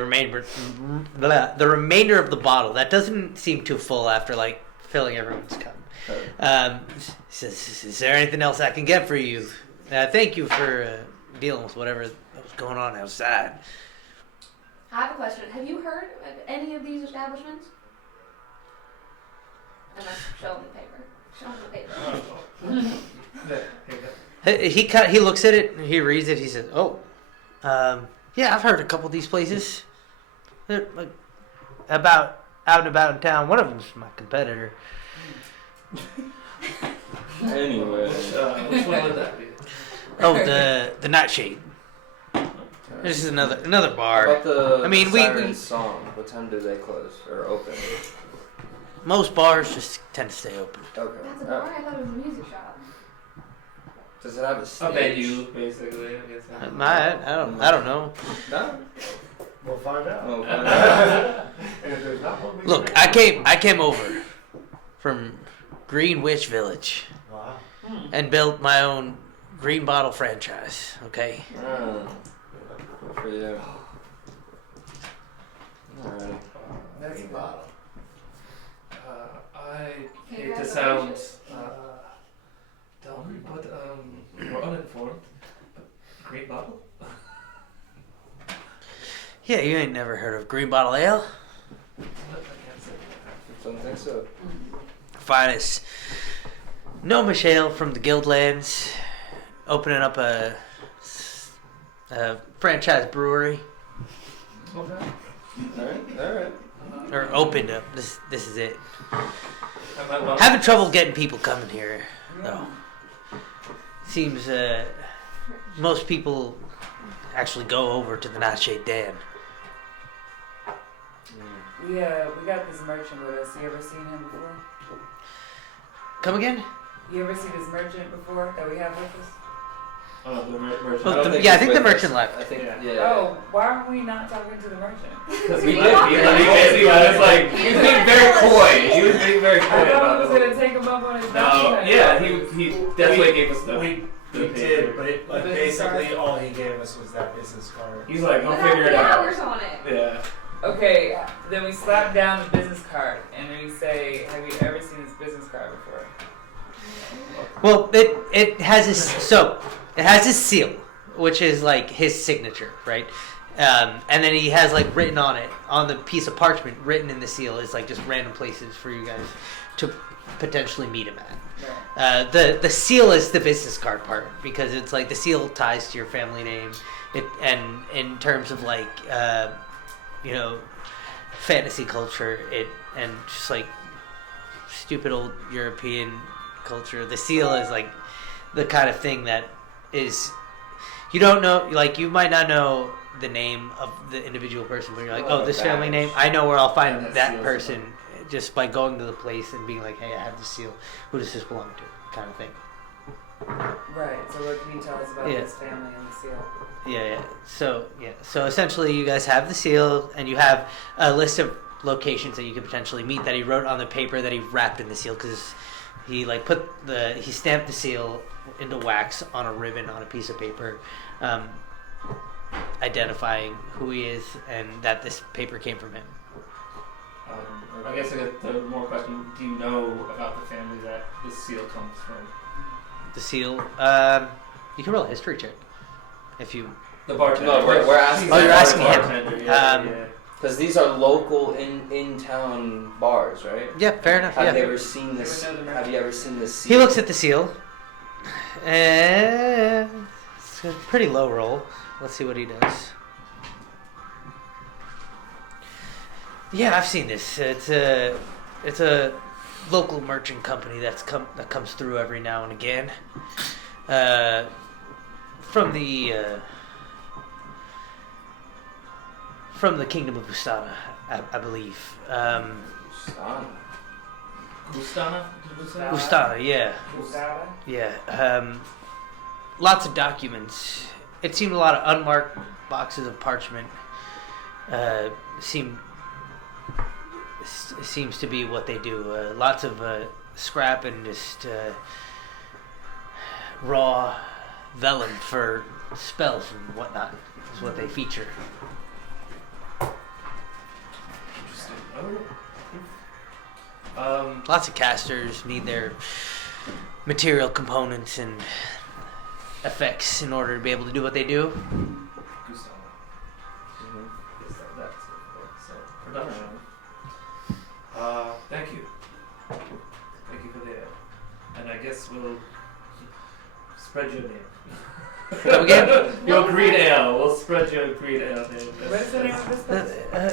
remainder of the bottle. That doesn't seem too full after like filling everyone's cup. Says, "Is there anything else I can get for you? Thank you for dealing with whatever was going on outside." I have a question. Have you heard of any of these establishments? And I show them the paper. Show them the paper. He looks at it, he reads it, he says, "Oh, yeah, I've heard a couple of these places. They're like out and about in town. One of them's my competitor." Anyway. Which one would that be? Oh, the Nightshade. This is another bar. What about the I mean, we Siren Song? What time do they close or open? most bars just tend to stay open. Okay. That's a bar. I thought it was a music shop. Does it have a stage? A venue, basically. I guess. I don't know. No. We'll find out. We'll find And if there's not one, we Look, can- I came over from Green Witch Village Wow. and built my own green bottle franchise. Okay. Good for you. Alright. Green bottle. I hate to sound Yeah, you ain't never heard of Green Bottle Ale? Don't think so. Finest gnomish ale from the Guildlands. Opening up a franchise brewery. Okay. Alright. Or opened up. This is it. Having trouble getting people coming here, though. Seems most people actually go over to the Nightshade Den. We got this merchant with us. You ever seen him before? Come again? You ever seen this merchant before that we have with us? Oh, the merchant. Well, don't think I he's think the with merchant us. left. I think, Yeah. Oh, why are we not talking to the merchant? Because we did. He basically was like, he was being very coy. He was being very coy I about thought he was it. gonna take him up on his No, contract. yeah, he that's why he gave us the. We paper. did, but like Business basically card. all he gave us was that business card. He's like, I'll Put figure it the out. hours on it. Yeah. Okay, then we slap down the business card and we say, "Have you ever seen this business card before?" Well, it has his seal, which is like his signature, right? And then he has like written on it, on the piece of parchment, written in the seal is like just random places for you guys to potentially meet him at. The seal is the business card part because it's like the seal ties to your family name. And in terms of like fantasy culture, and just like stupid old European culture, the seal is like the kind of thing that is you don't know, like you might not know the name of the individual person, but you're like, oh, this family name, I know where I'll find that person just by going to the place and being like, hey, I have the seal. Who does this belong to? Kind of thing. Right. So what can you tell us about Yeah. this family and the seal? Yeah. So essentially, you guys have the seal, and you have a list of locations that you could potentially meet that he wrote on the paper that he wrapped in the seal because he like he stamped the seal into wax on a ribbon on a piece of paper, identifying who he is and that this paper came from him. I guess I got the more question. Do you know about the family that this seal comes from? The seal. You can roll a history check if you. The bartender. No, we're asking. Oh, you're asking him. Bartender, yeah. Because these are local in town bars, right? Yeah, fair enough. Have Yeah. you ever seen this? Have you ever seen this? He looks at the seal. It's a pretty low roll. Let's see what he does. Yeah, I've seen this. It's a local merchant company that comes through every now and again. From the kingdom of Ustana, I believe. Gustana? Ustana, yeah. Usada? Yeah. Lots of documents. It seemed a lot of unmarked boxes of parchment. Seems to be what they do. Lots of scrap and just raw vellum for spells and whatnot is what they feature. Interesting. Lots of casters need their material components and effects in order to be able to do what they do. Gustana. That's it. So, production. Thank you. Thank you for the ale. And I guess we'll spread your name. Come again? Your green ale. We'll spread your green ale name. What's the name of this place?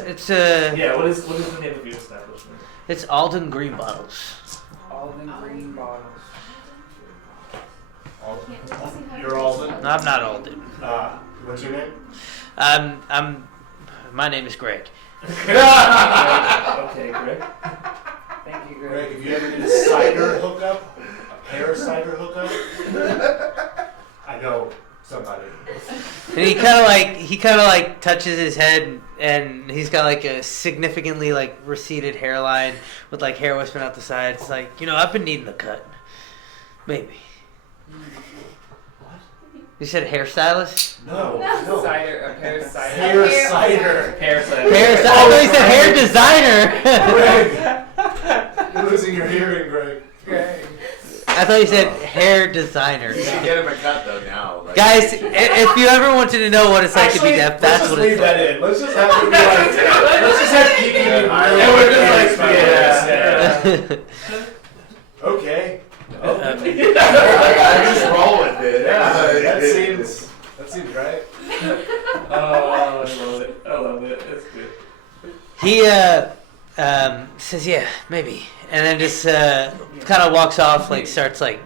It's Yeah, what is the name of your establishment? It's Alden Green Bottles. Alden Green Bottles. You're Alden? No, I'm not Alden. What's your name? My name is Greg. Okay, Greg. Thank you, Greg. Greg, if you ever need a cider hookup, a pear cider hookup, I know somebody. And he kind of like touches his head, and he's got like a significantly like receded hairline with like hair wisping out the side. It's like, I've been needing a cut. Maybe. You said hairstylist? No. Cider, a pear cider. Hair cider. Hair cider. I thought you said hair designer. Greg, you're losing your hearing, Greg. Greg. I thought you said hair designer. You should get him a cut though now. Like, Guys, if you ever wanted to know what it's like to be deaf, that's what it's like. Leave that in. Let's just have it be like, let's just have Kiki be real. And we're just like, yeah. Okay. I just roll with it. That seems right. Oh, I love it. It's good. He says, yeah, maybe. And then just kind of walks off, like starts like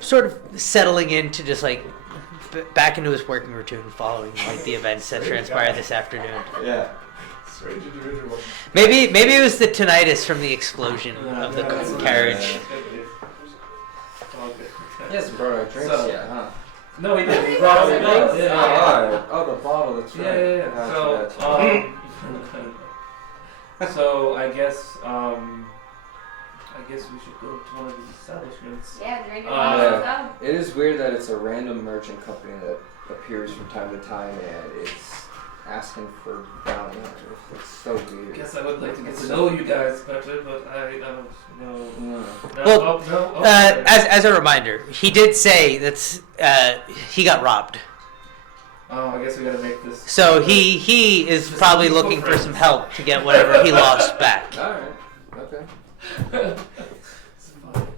sort of settling into just like back into his working routine following like the events that transpired this afternoon. Yeah. Strange individual. Maybe it was the tinnitus from the explosion of the carriage. He hasn't brought our drinks yet, huh? No, we didn't. We brought the drinks. Yeah. Oh, the bottle. That's right. Yeah. So I guess we should go to one of these establishments. Yeah, drink it. Yeah. It is weird that it's a random merchant company that appears from time to time and it's asking for bounty hunters. It's so weird. I guess I would like to get to know you guys better, but I don't know. No. Well, as a reminder, he did say that's he got robbed. Oh, I guess we gotta make this. So he is probably looking for some help to get whatever he lost back. All right. Okay. It's fine.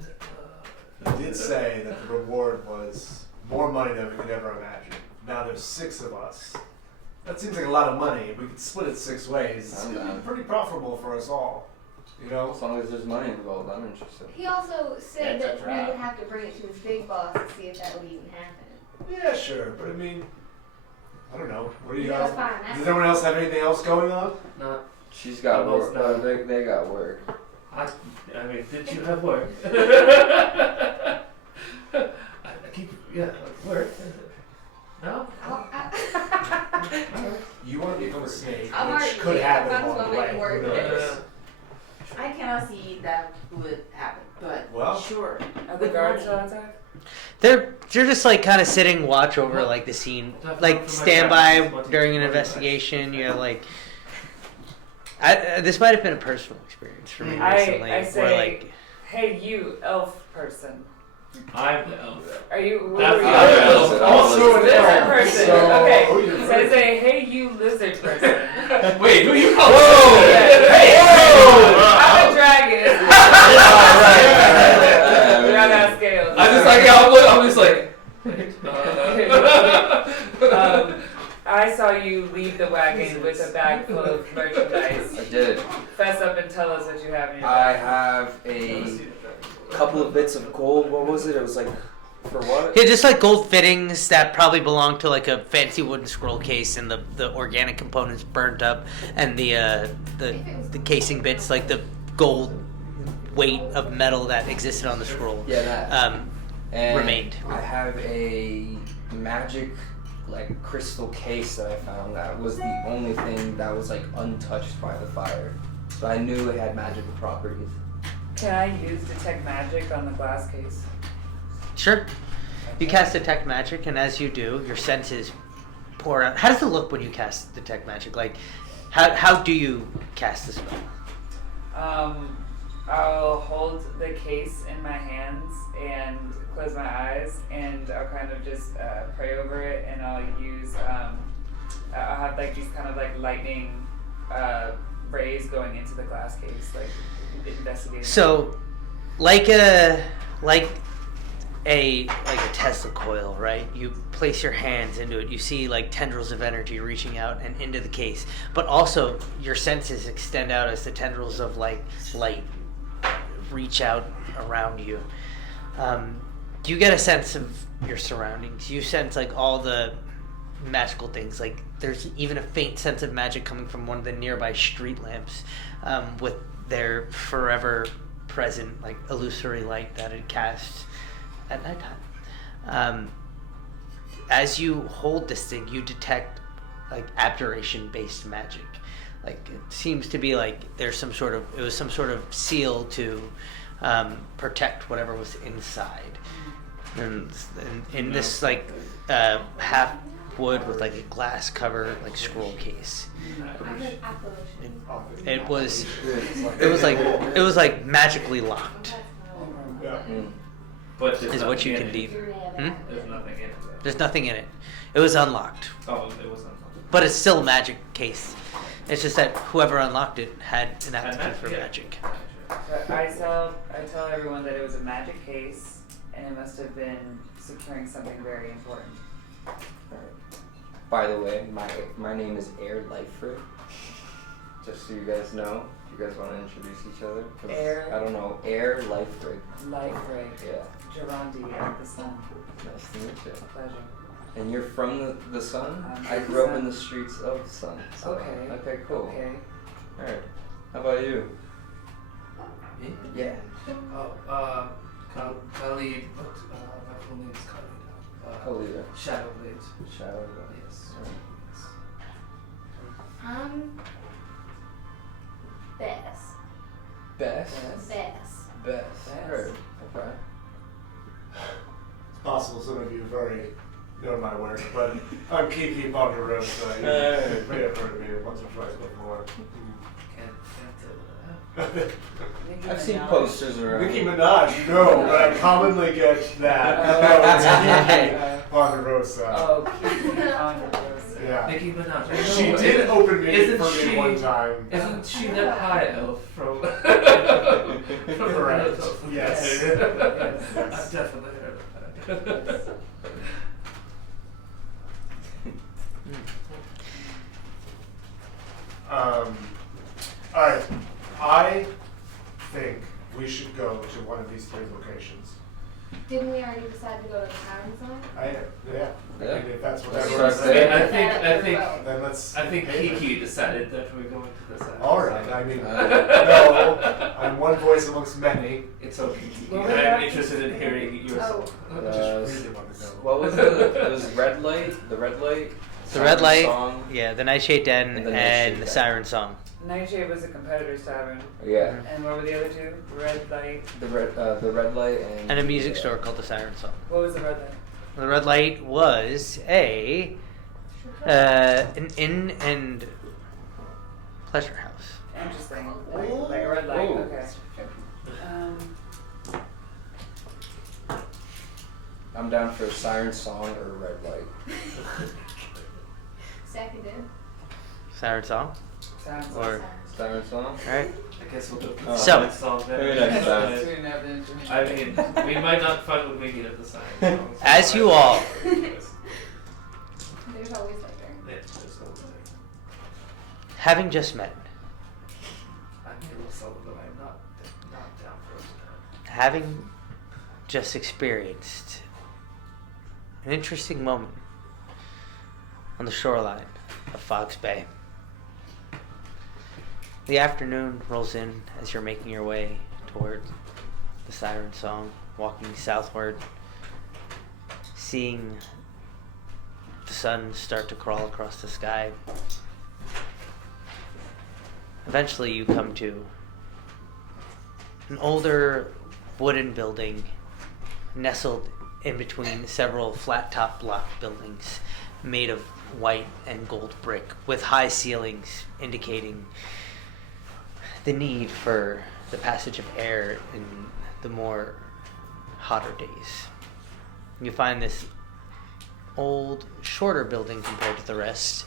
He did say that the reward was more money than we could ever imagine. Now there's 6 of us. That seems like a lot of money. We could split it 6 ways. It's gonna be pretty profitable for us all. You know? As long as there's money involved, I'm interested. He also said That's that a we trap. would have to bring it to his big boss to see if that would even happen. Yeah, sure. But I mean, I don't know. What do you That's got? fine. Does anyone else have anything else going on? Not. She's got Almost work. done. They got work. I mean, did you have work? I keep work. No. You want to become a snake, I'm which already- could yeah, happen that's along what the made way. it work. Who knows? I cannot see that would happen, but Well. sure. Are the guards still outside? They're just like kind of sitting watch over like the scene, like standby during an investigation. You know, like this might have been a personal experience for me recently. I where, say, like, hey, you elf person. I'm the elf. Are you? What That's are you? not elf. Also an Lizard elf. person. So, Okay. who you So I say, hey, you lizard person. Wait, who you calling? Whoa! Hey! I'm a dragon. Right. Dragon has scales. I'm just like. I saw you leave the wagon with a bag full of merchandise. I did. Fess up and tell us what you have in your I bag. have a couple of bits of gold. What was it? It was like, for what? yeah, just like gold fittings that probably belong to like a fancy wooden scroll case, and the organic components burnt up, and the casing bits, like the gold weight of metal that existed on the scroll. Yeah, that. And remained. I have a magic, like, crystal case that I found that was the only thing that was, like, untouched by the fire. So I knew it had magical properties. Can I use detect magic on the glass case? Sure. You cast detect magic, and as you do, your senses pour out. How does it look when you cast detect magic? Like, how do you cast the spell? I'll hold the case in my hands and close my eyes, and I'll kind of just pray over it, and I'll use I'll have like these kind of like lightning rays going into the glass case, like investigating. So, like a Tesla coil, right? You place your hands into it. You see like tendrils of energy reaching out and into the case, but also your senses extend out as the tendrils of like light reach out around you. You get a sense of your surroundings. You sense like all the magical things. Like there's even a faint sense of magic coming from one of the nearby street lamps, with their forever present like illusory light that it casts at nighttime. As you hold this thing, you detect like abjuration-based magic. Like it seems to be like it was some sort of seal to protect whatever was inside. And in this like half wood with like a glass cover like scroll case. It was like magically locked. Yeah. But there's is what nothing you in can it. deem. Hmm? There's nothing in it. Though. There's nothing in it. It was unlocked, Oh, it was unlocked. but it's still a magic case. It's just that whoever unlocked it had an aptitude for yeah. magic. So I tell everyone that it was a magic case, and it must have been securing something very important. By the way, my name is Air Lightfoot. Just so you guys know. You guys want to introduce each other? 'Cause Air. I don't know. Air Lightfoot. Life ray. Yeah. Gerandi of the sun. Nice to meet you. A pleasure. And you're from the Sun? I'm I from grew up Sun. in the streets of the Sun. So, Okay. Okay, cool. Okay. Alright. How about you? Me? Yeah. Oh, Khalid. What? My full name is Khalid. Kalita. Shadowblade. Shadow. Yes. Yes. Bess. Bess? Yes. Bess. Bess. Bess. Heard. Okay. It's possible some of you have already known my work, but I'm Kiki Ponderosa. You may have heard of me once or twice before. Can't Nicki I've seen Minaj. posters around. Nicki Minaj, no, but I commonly get that. No, it's Kiki Ponderosa. Oh, Kiki Ponderosa. Yeah. Nicki Minaj. I know. She did open me Isn't for me she- one time. Isn't she that high elf from? Correct. Yes. Yes. Yes. I've definitely heard of that. Alright. I think we should go to one of these three locations. Didn't we already decide to go to the Siren Song? Yeah. Yeah. I mean, if that's what That's everyone's what I said. saying, I then let's. think pay them. Kiki decided that we're going to the side. Alright, I mean, no, I'm one voice amongst many. It's okay, Kiki. Well, we I'm have- interested in hearing your song. I just really want to know. What was it was red light? The red light? The red light, Song? yeah, the Nightshade Den, And the and Nightshade the Den. Siren Song. Nightshade was a competitor's tavern. Yeah. And what were the other two? Red light. The red light and And a music store called the Siren Song. What was the red light? The Red Light was an inn and pleasure house. Interesting. Like a red light. Ooh. Okay. I'm down for a siren song or a red light. Seconded. Siren Song? Sounds Or, Siren song? alright. I guess we'll go to Oh. the So- next song then. Maybe next time. We didn't have the intermission. I mean, we might not find what we need at the sign. So As you all There's always later. Yeah, there's no way. having just met, I may look some of them. I'm not down for it. having just experienced an interesting moment on the shoreline of Fogg's Bay. The afternoon rolls in as you're making your way toward the Siren Song, walking southward, seeing the sun start to crawl across the sky. Eventually you come to an older wooden building nestled in between several flat-top block buildings made of white and gold brick with high ceilings indicating the need for the passage of air in the more hotter days. You find this old, shorter building compared to the rest,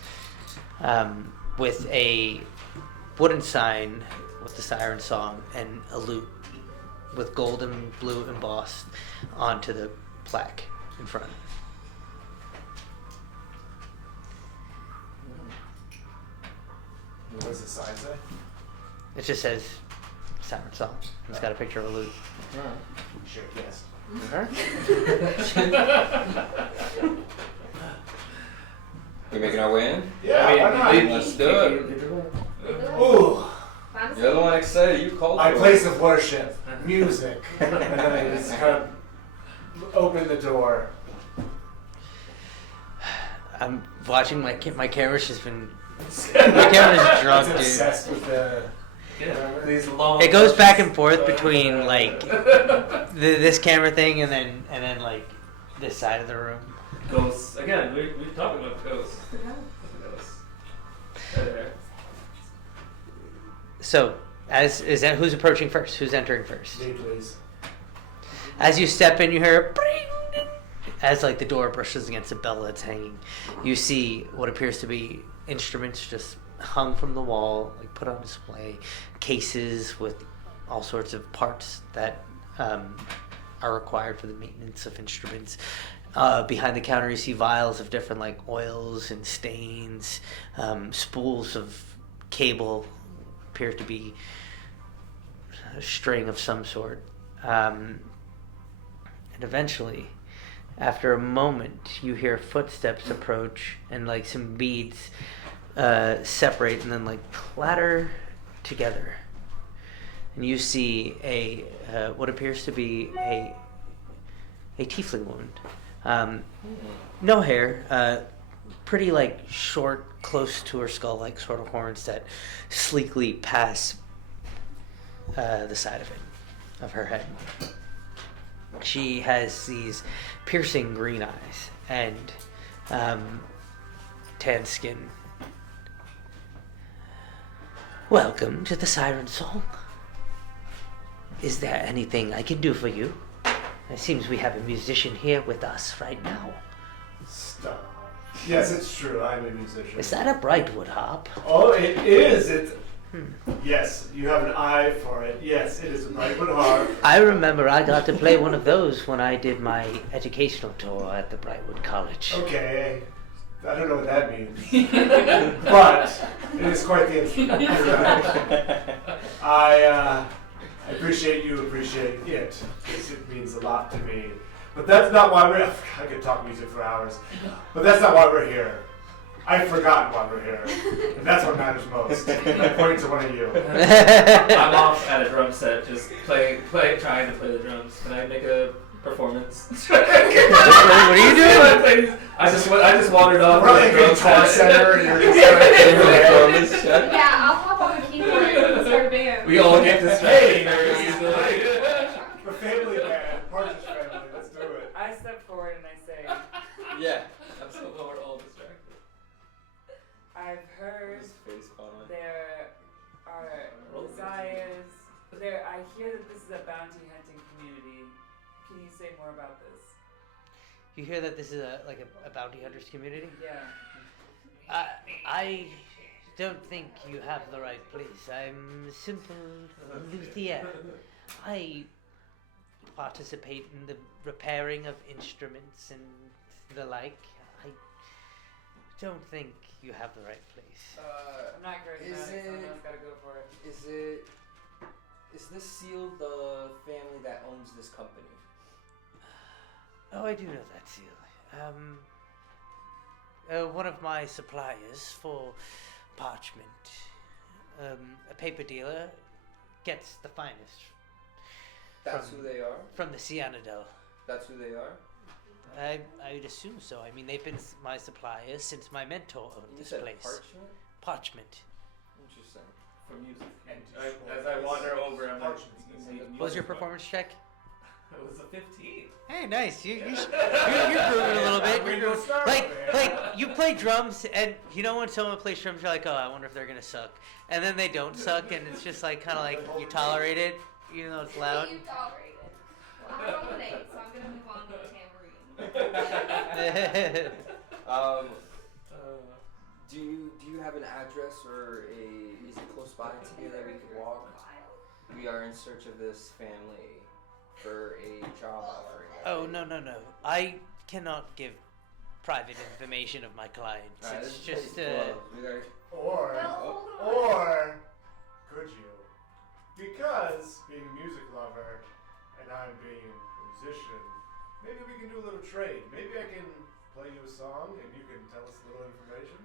with a wooden sign with the Siren Song and a lute with gold and blue embossed onto the plaque in front. What does the sign say? It just says Siren Song. It's got a picture of a lute. Sure, yes. We making our way in? Yeah, I mean, why not? lead- Let's do it. lead the way. Ooh, You're the one excited. You called my for place it. of worship, music, and then I just kind of open the door. I'm watching my camera's just been. My camera's drunk, It's dude. obsessed with the. Yeah, these long. It goes back and forth between like this camera thing and then like this side of the room. Ghosts. Again, we're talking about ghosts. Ghosts. There. So, is that who's approaching first? Who's entering first? Me, please. As you step in, you hear bring. As like the door brushes against the bell that's hanging, you see what appears to be instruments just hung from the wall, like put on display, cases with all sorts of parts that are required for the maintenance of instruments. Behind the counter, you see vials of different like oils and stains, spools of cable, appear to be a string of some sort. And eventually, after a moment, you hear footsteps approach and like some beads separate and then like clatter together. And you see a what appears to be a tiefling woman. No hair, pretty like short, close to her skull, like sort of horns that sleekly pass the side of her head. She has these piercing green eyes and tan skin. Welcome to the Siren Song. Is there anything I can do for you? It seems we have a musician here with us right now. Stop. Yes, it's true. I'm a musician. Is that a Brightwood harp? Oh, it is. It's. Yes, you have an eye for it. Yes, it is a Brightwood harp. I remember I got to play one of those when I did my educational tour at the Brightwood College. Okay, I don't know what that means, but it is quite the instrument. I appreciate you appreciate it, because it means a lot to me. But that's not why we're. I could talk music for hours, but that's not why we're here. I've forgotten why we're here, and that's what matters most. And I point to one of you. I'm off at a drum set, just trying to play the drums. Can I make a performance? What are you doing? I just wandered off. We're like a guitar center, and you're just like, Yeah, I'll hop on the keyboard and start a band. We all get distracted. the family band, Partridge Family. Let's do it. I step forward and I say, Yeah. I'm so we're all distracted. I've heard Face palm. there are desires. I hear that this is a bounty hunting community. Can you say more about this? You hear that this is a bounty hunters community? Yeah. I don't think you have the right place. I'm a simple luthier. I participate in the repairing of instruments and the like. I don't think you have the right place. I'm not charismatic, someone else gotta go for it. Is this Seal the family that owns this company? Oh, I do know that, Seal. One of my suppliers for parchment, a paper dealer, gets the finest. That's who they are? From the Cyanidel. That's who they are? I would assume so. I mean, they've been my suppliers since my mentor owned this place. Parchment? Parchment. Interesting. For music. As I wander over, I'm like, What was your performance check? It was a 15. Hey, nice. You're grooving a little bit. You're grooving. Like you play drums, and you know when someone plays drums, you're like, oh, I wonder if they're gonna suck, and then they don't suck, and it's just like kind of like you tolerate it, even though it's loud. You tolerate it. Well, I rolled an 8, so I'm gonna move on to the tambourine. Do you have an address or is it close by to here that we could walk? We are in search of this family for a job offering. Oh, no. I cannot give private information of my clients. Right, It's just, Or could you? Because being a music lover and I'm being a musician, maybe we can do a little trade. Maybe I can play you a song and you can tell us a little information.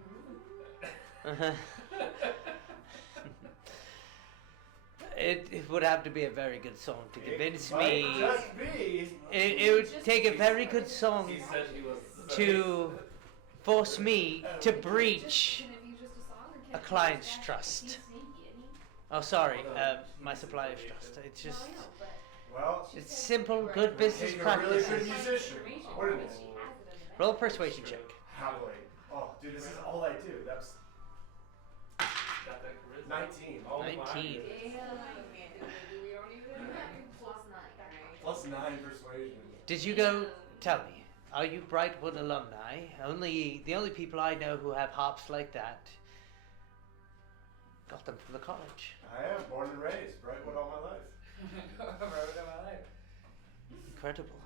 It would have to be a very good song to convince It me. might just be. It would take a very good song He said he was to force me to breach Can it be just a song, or can a it be client's like that? trust. He's sneaky, isn't he? Oh, sorry, my supplier's trust. It's No, just, I know, but Well, it's simple, good business you're a really good practices. musician. What is she has it in the Roll a persuasion check. Happily. Oh, dude, this is all I do. That's got that charisma. 19. Oh, my 19. goodness. Damn. We don't even have +9. +9 persuasion. Did you go? Tell me. Are you Brightwood alumni? The only people I know who have hops like that got them from the college. I am born and raised Brightwood all my life. Brightwood all my life. Incredible.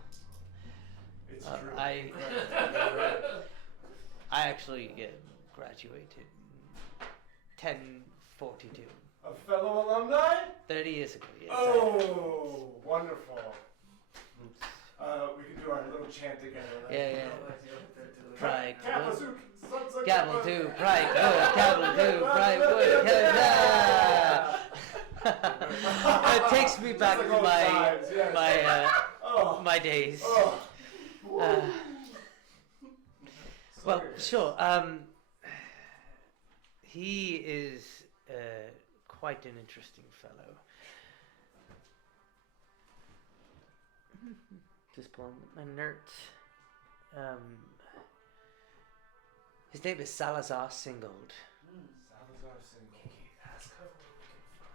It's true. I actually graduated in 1042. A fellow alumni? 30 years ago, yes. Oh, wonderful. We can do our little chant together. Right? Yeah. Pride. Kappa-zook, son, Gavel Kappa. 2, Pride. Gavel 2, Pride. It takes me back Just to like old times, yes. my days. Oh. Well, sure. He is quite an interesting fellow. Just pulling my notes. His name is Salazar Singold. Salazar Single. Ask her where we can find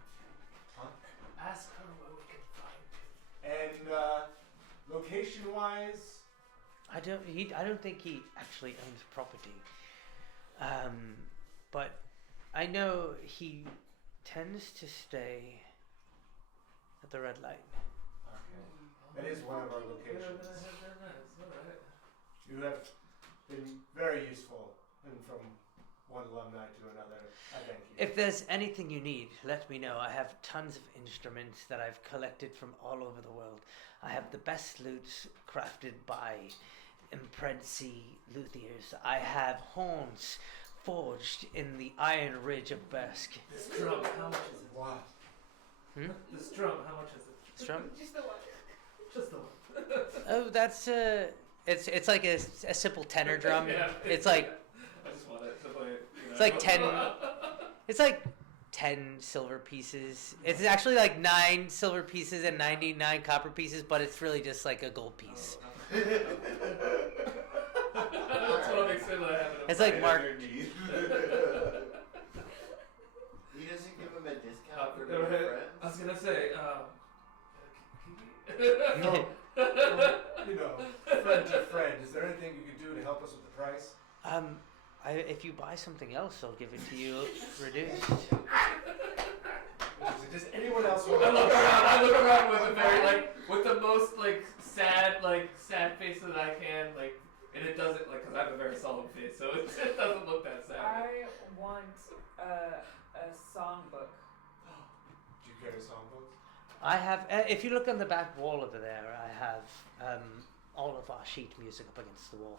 Huh? him. Ask her where we can find him. And location-wise, I don't think he actually owns property. But I know he tends to stay at the red light. that is one of our locations. Alright. You have been very useful, and from one alumni to another. I thank you. If there's anything you need, let me know. I have tons of instruments that I've collected from all over the world. I have the best lutes crafted by Imprensi luthiers. I have horns forged in the Iron Ridge of Bersk. This drum, how much is it? Wow. This drum, how much is it? Strum? Just the one. Just the one. Oh, that's it's like a simple tenor drum. Yeah. It's like I just want it to play. it's like 10. It's like 10 silver pieces. It's actually like 9 silver pieces and 99 copper pieces, but it's really just like a gold piece. That's what makes it like having a It's like fight Mark. underneath. He doesn't give him a discount for Go being ahead. friends. I was gonna say, You know, friend to friend. Is there anything you can do to help us with the price? If you buy something else, I'll give it to you reduced. Does anyone else I want look around with a very with the most sad face that I can, and it doesn't because I have a very solemn face, so it doesn't look that sad. I want a songbook. Do you carry songbooks? I have. If you look on the back wall over there, I have all of our sheet music up against the wall.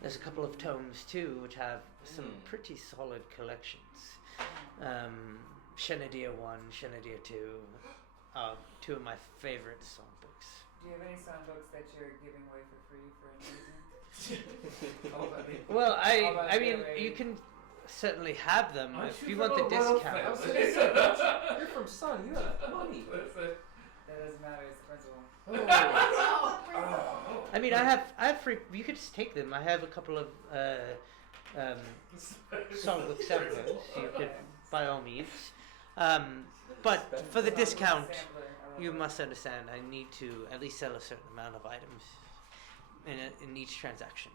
There's a couple of tomes too, which have some pretty solid collections. Shenadier 1, Shenadier 2, 2 of my favorite songbooks. Do you have any songbooks that you're giving away for free for any reason? Well, I mean, you can certainly have them if you want the discount. You're from Sun. You have money. That doesn't matter. It's the principle. I mean, I have free. You could just take them. I have a couple of songbook samplers. You could, by all means. But for the discount, you must understand. I need to at least sell a certain amount of items in each transaction.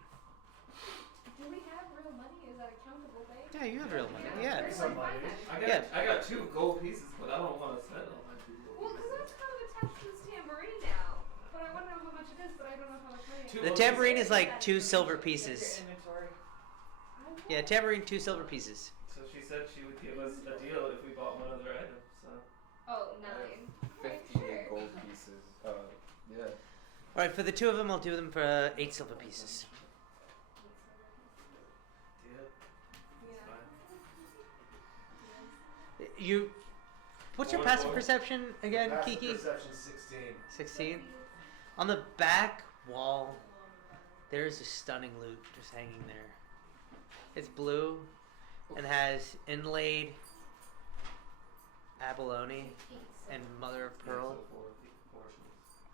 Do we have real money? Is that a countable thing? Yeah, you have real money. Yeah. Where's my finance? I got 2 gold pieces, but I don't want to spend all my 2 gold Well, because that's kind of attached to this tambourine now. But I want to know how much it is, but I don't know how much money. The tambourine is like 2 silver pieces. Your inventory. Yeah, tambourine, 2 silver pieces. So she said she would give us a deal if we bought one other item. So Oh, 9. 58 gold pieces. Yeah. All right, for the 2 of them, I'll do them for 8 silver pieces. deal. It's fine. You. What's your passive perception again, Passive Kiki? Perception 16. 16. On the back wall, there is a stunning lute just hanging there. It's blue and has inlaid abalone and mother of pearl.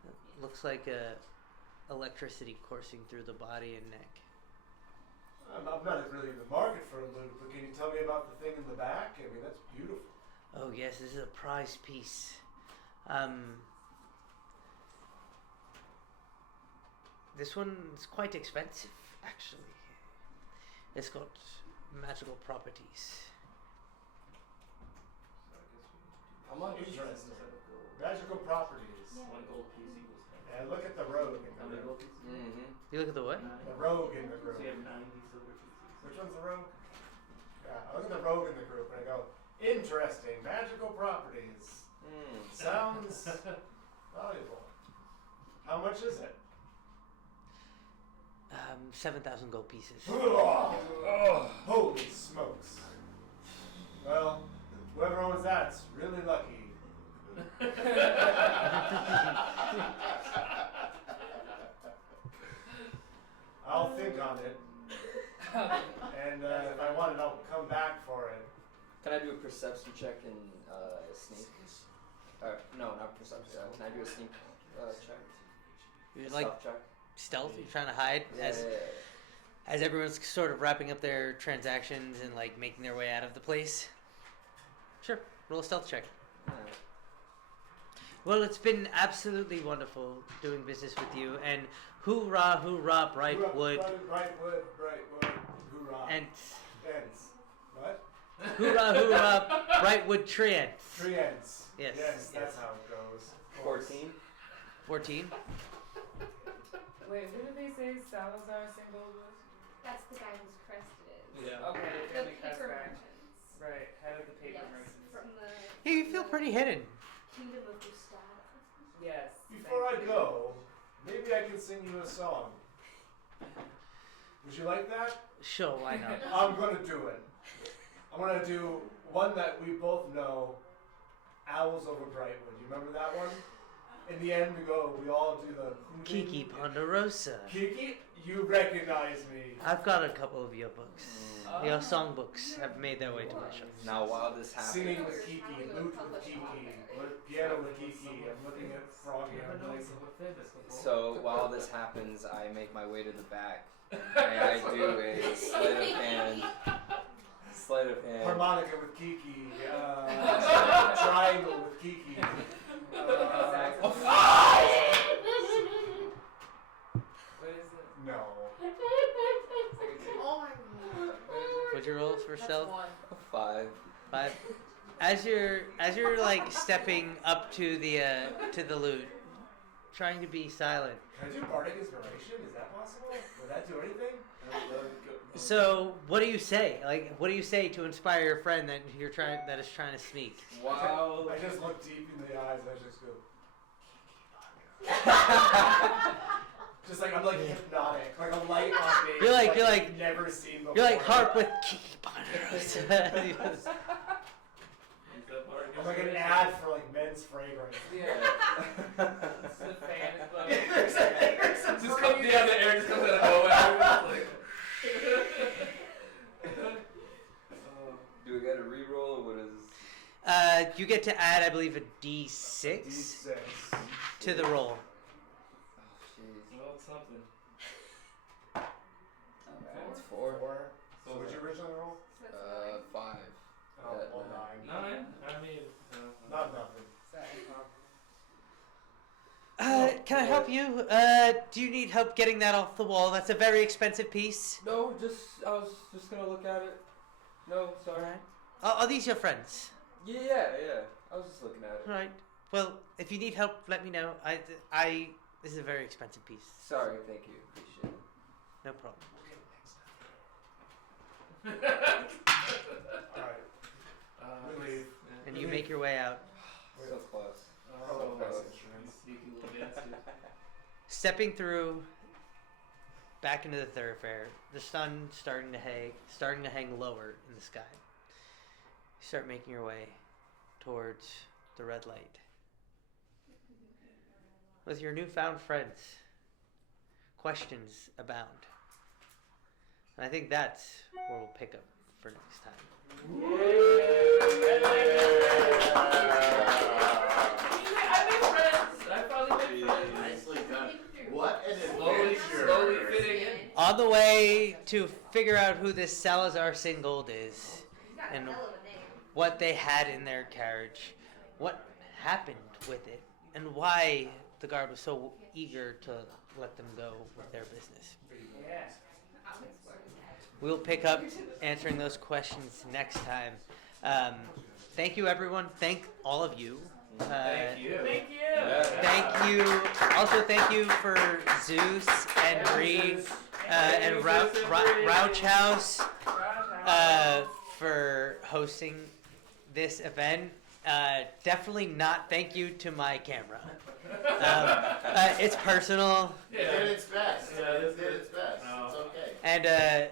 It looks like electricity coursing through the body and neck. I'm not really in the market for a lute, but can you tell me about the thing in the back? I mean, that's beautiful. Oh yes, this is a prized piece. This one's quite expensive, actually. It's got magical properties. How much? Interesting. Magical properties. Yeah. 1 gold piece equals 10. And look at the rogue in How the many group. gold pieces? Mm-hmm. You look at the what? The rogue in the So group. you have 90 silver pieces. Which one's the rogue? Yeah, I look at the rogue in the group and I go, interesting, magical properties. Sounds valuable. How much is it? 7,000 gold pieces. Holy smokes. Well, whoever owns that's really lucky. I'll think on it. And if I want it, I'll come back for it. Can I do a perception check and sneak? No, not perception. Can I do a sneak check? You're A like stealth check? stealth. You're trying to hide Yeah. as everyone's sort of wrapping up their transactions and like making their way out of the place. Sure, roll a stealth check. Well, it's been absolutely wonderful doing business with you, and hoorah, hoorah, Brightwood, Brightwood, hoorah. and Ents. What? hoorah, hoorah, Brightwood Treant. Treants. Yes, Yes, that's yes. how it goes. 14. 14. Wait, who did they say Salazar symbol was? That's the guy whose crest it is. Yeah. Okay, The family crest paper guy. merchants. Right, head of the paper Yes, merchants. from the Hey, you feel pretty hidden. Kingdom of Gustave. Yes. Before I thank you. go, maybe I can sing you a song. Would you like that? Sure, why not? I'm gonna do it. I'm gonna do one that we both know, Owls Over Brightwood. You remember that one? In the end, we all do the hooting. Kiki Ponderosa. Kiki, you recognize me. I've got a couple of your books. Your songbooks have made their way to my shelf. Now, while this Singing happens, with Kiki, lute with Kiki, piano with Kiki. I'm looking at Froggy. I'm like, so while this happens, I make my way to the back, and I do a sleight of hand. harmonica with Kiki, triangle with Kiki. What is it? No. Oh my god. What'd you roll for That's stealth? 1. 5. 5. As you're like stepping up to the lute, trying to be silent. Can I do bardic inspiration? Is that possible? Would that do anything? So, what do you say? Like, what do you say to inspire your friend that is trying to sneak? Wow. I just look deep in the eyes and I just go. Just like I'm like hypnotic, like a light on me. You're like I've never seen before. You're like harp with Kiki Ponderosa. I'm like an ad for like men's fragrance. Yeah. The fan is blowing. Just comes the air just comes out of nowhere. Do we get a reroll or what is? You get to add, I believe, a D6 D6. to the roll. Oh, jeez. Well, it's something. It's 4. 4. So what'd you originally roll? So that's 5. Oh, well, 9. 9? I mean, Not nothing. Can I help you? Do you need help getting that off the wall? That's a very expensive piece. No, I was just gonna look at it. No, sorry. Alright. Are these your friends? Yeah. I was just looking at it. Alright. Well, if you need help, let me know. This is a very expensive piece. Sorry, thank you. Appreciate it. No problem. Alright. We leave. And you make your way out. So close. Oh, close. you sneaky little bastard. Stepping through back into the thoroughfare, the sun starting to hang lower in the sky. You start making your way towards the red light. With your newfound friends, questions abound. And I think that's where we'll pick up for next time. I finally made friends. Nicely done. What an Slowly adventure! fitting in. On the way to figure out who this Salazar Singold is, He's got and a hell of a name. what they had in their carriage, what happened with it, and why the guard was so eager to let them go with their business. Yeah. We'll pick up answering those questions next time. Thank you, everyone. Thank all of you. Thank you. Thank you. Thank you. Also, thank you for Zeus and Bree and Rouch House for hosting this event. Definitely not thank you to my camera. It's personal. It did its best. Yeah, It did its best. No. It's okay. And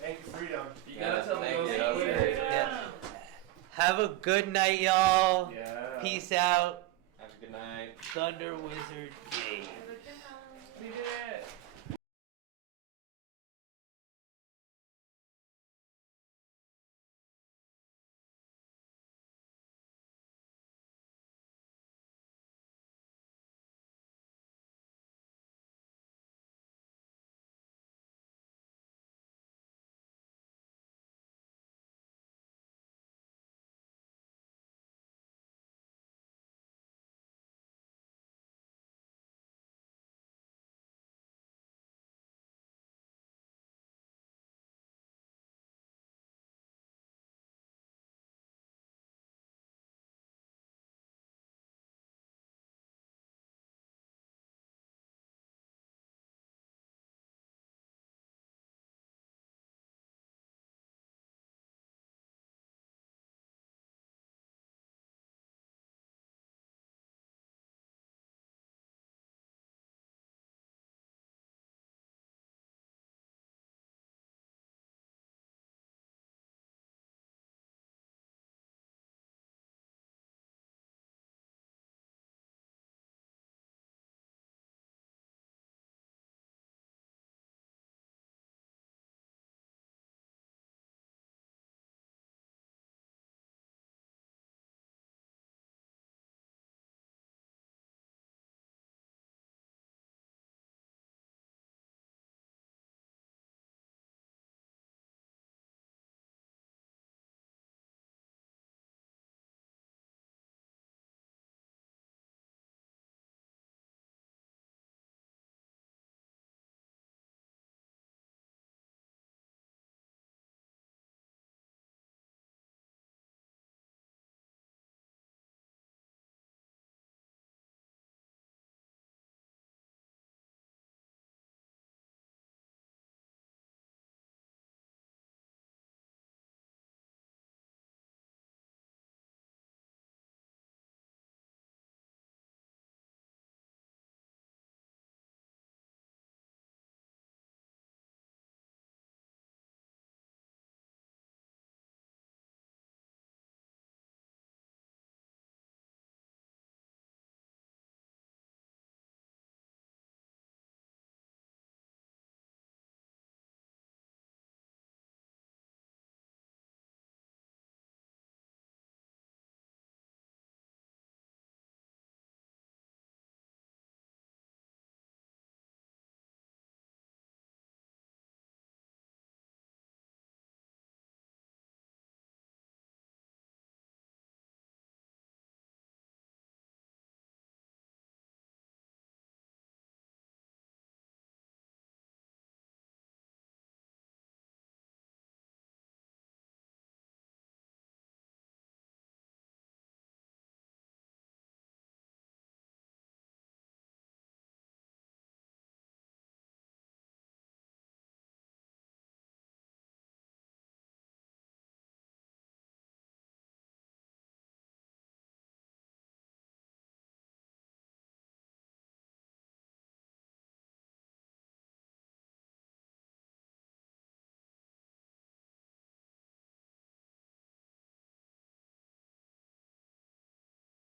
Thank you, Freedom. You gotta tell thank me you. those Yeah. yeah. Have a good night, y'all. Yeah. Peace out. Have a good night. Thunder Wizard.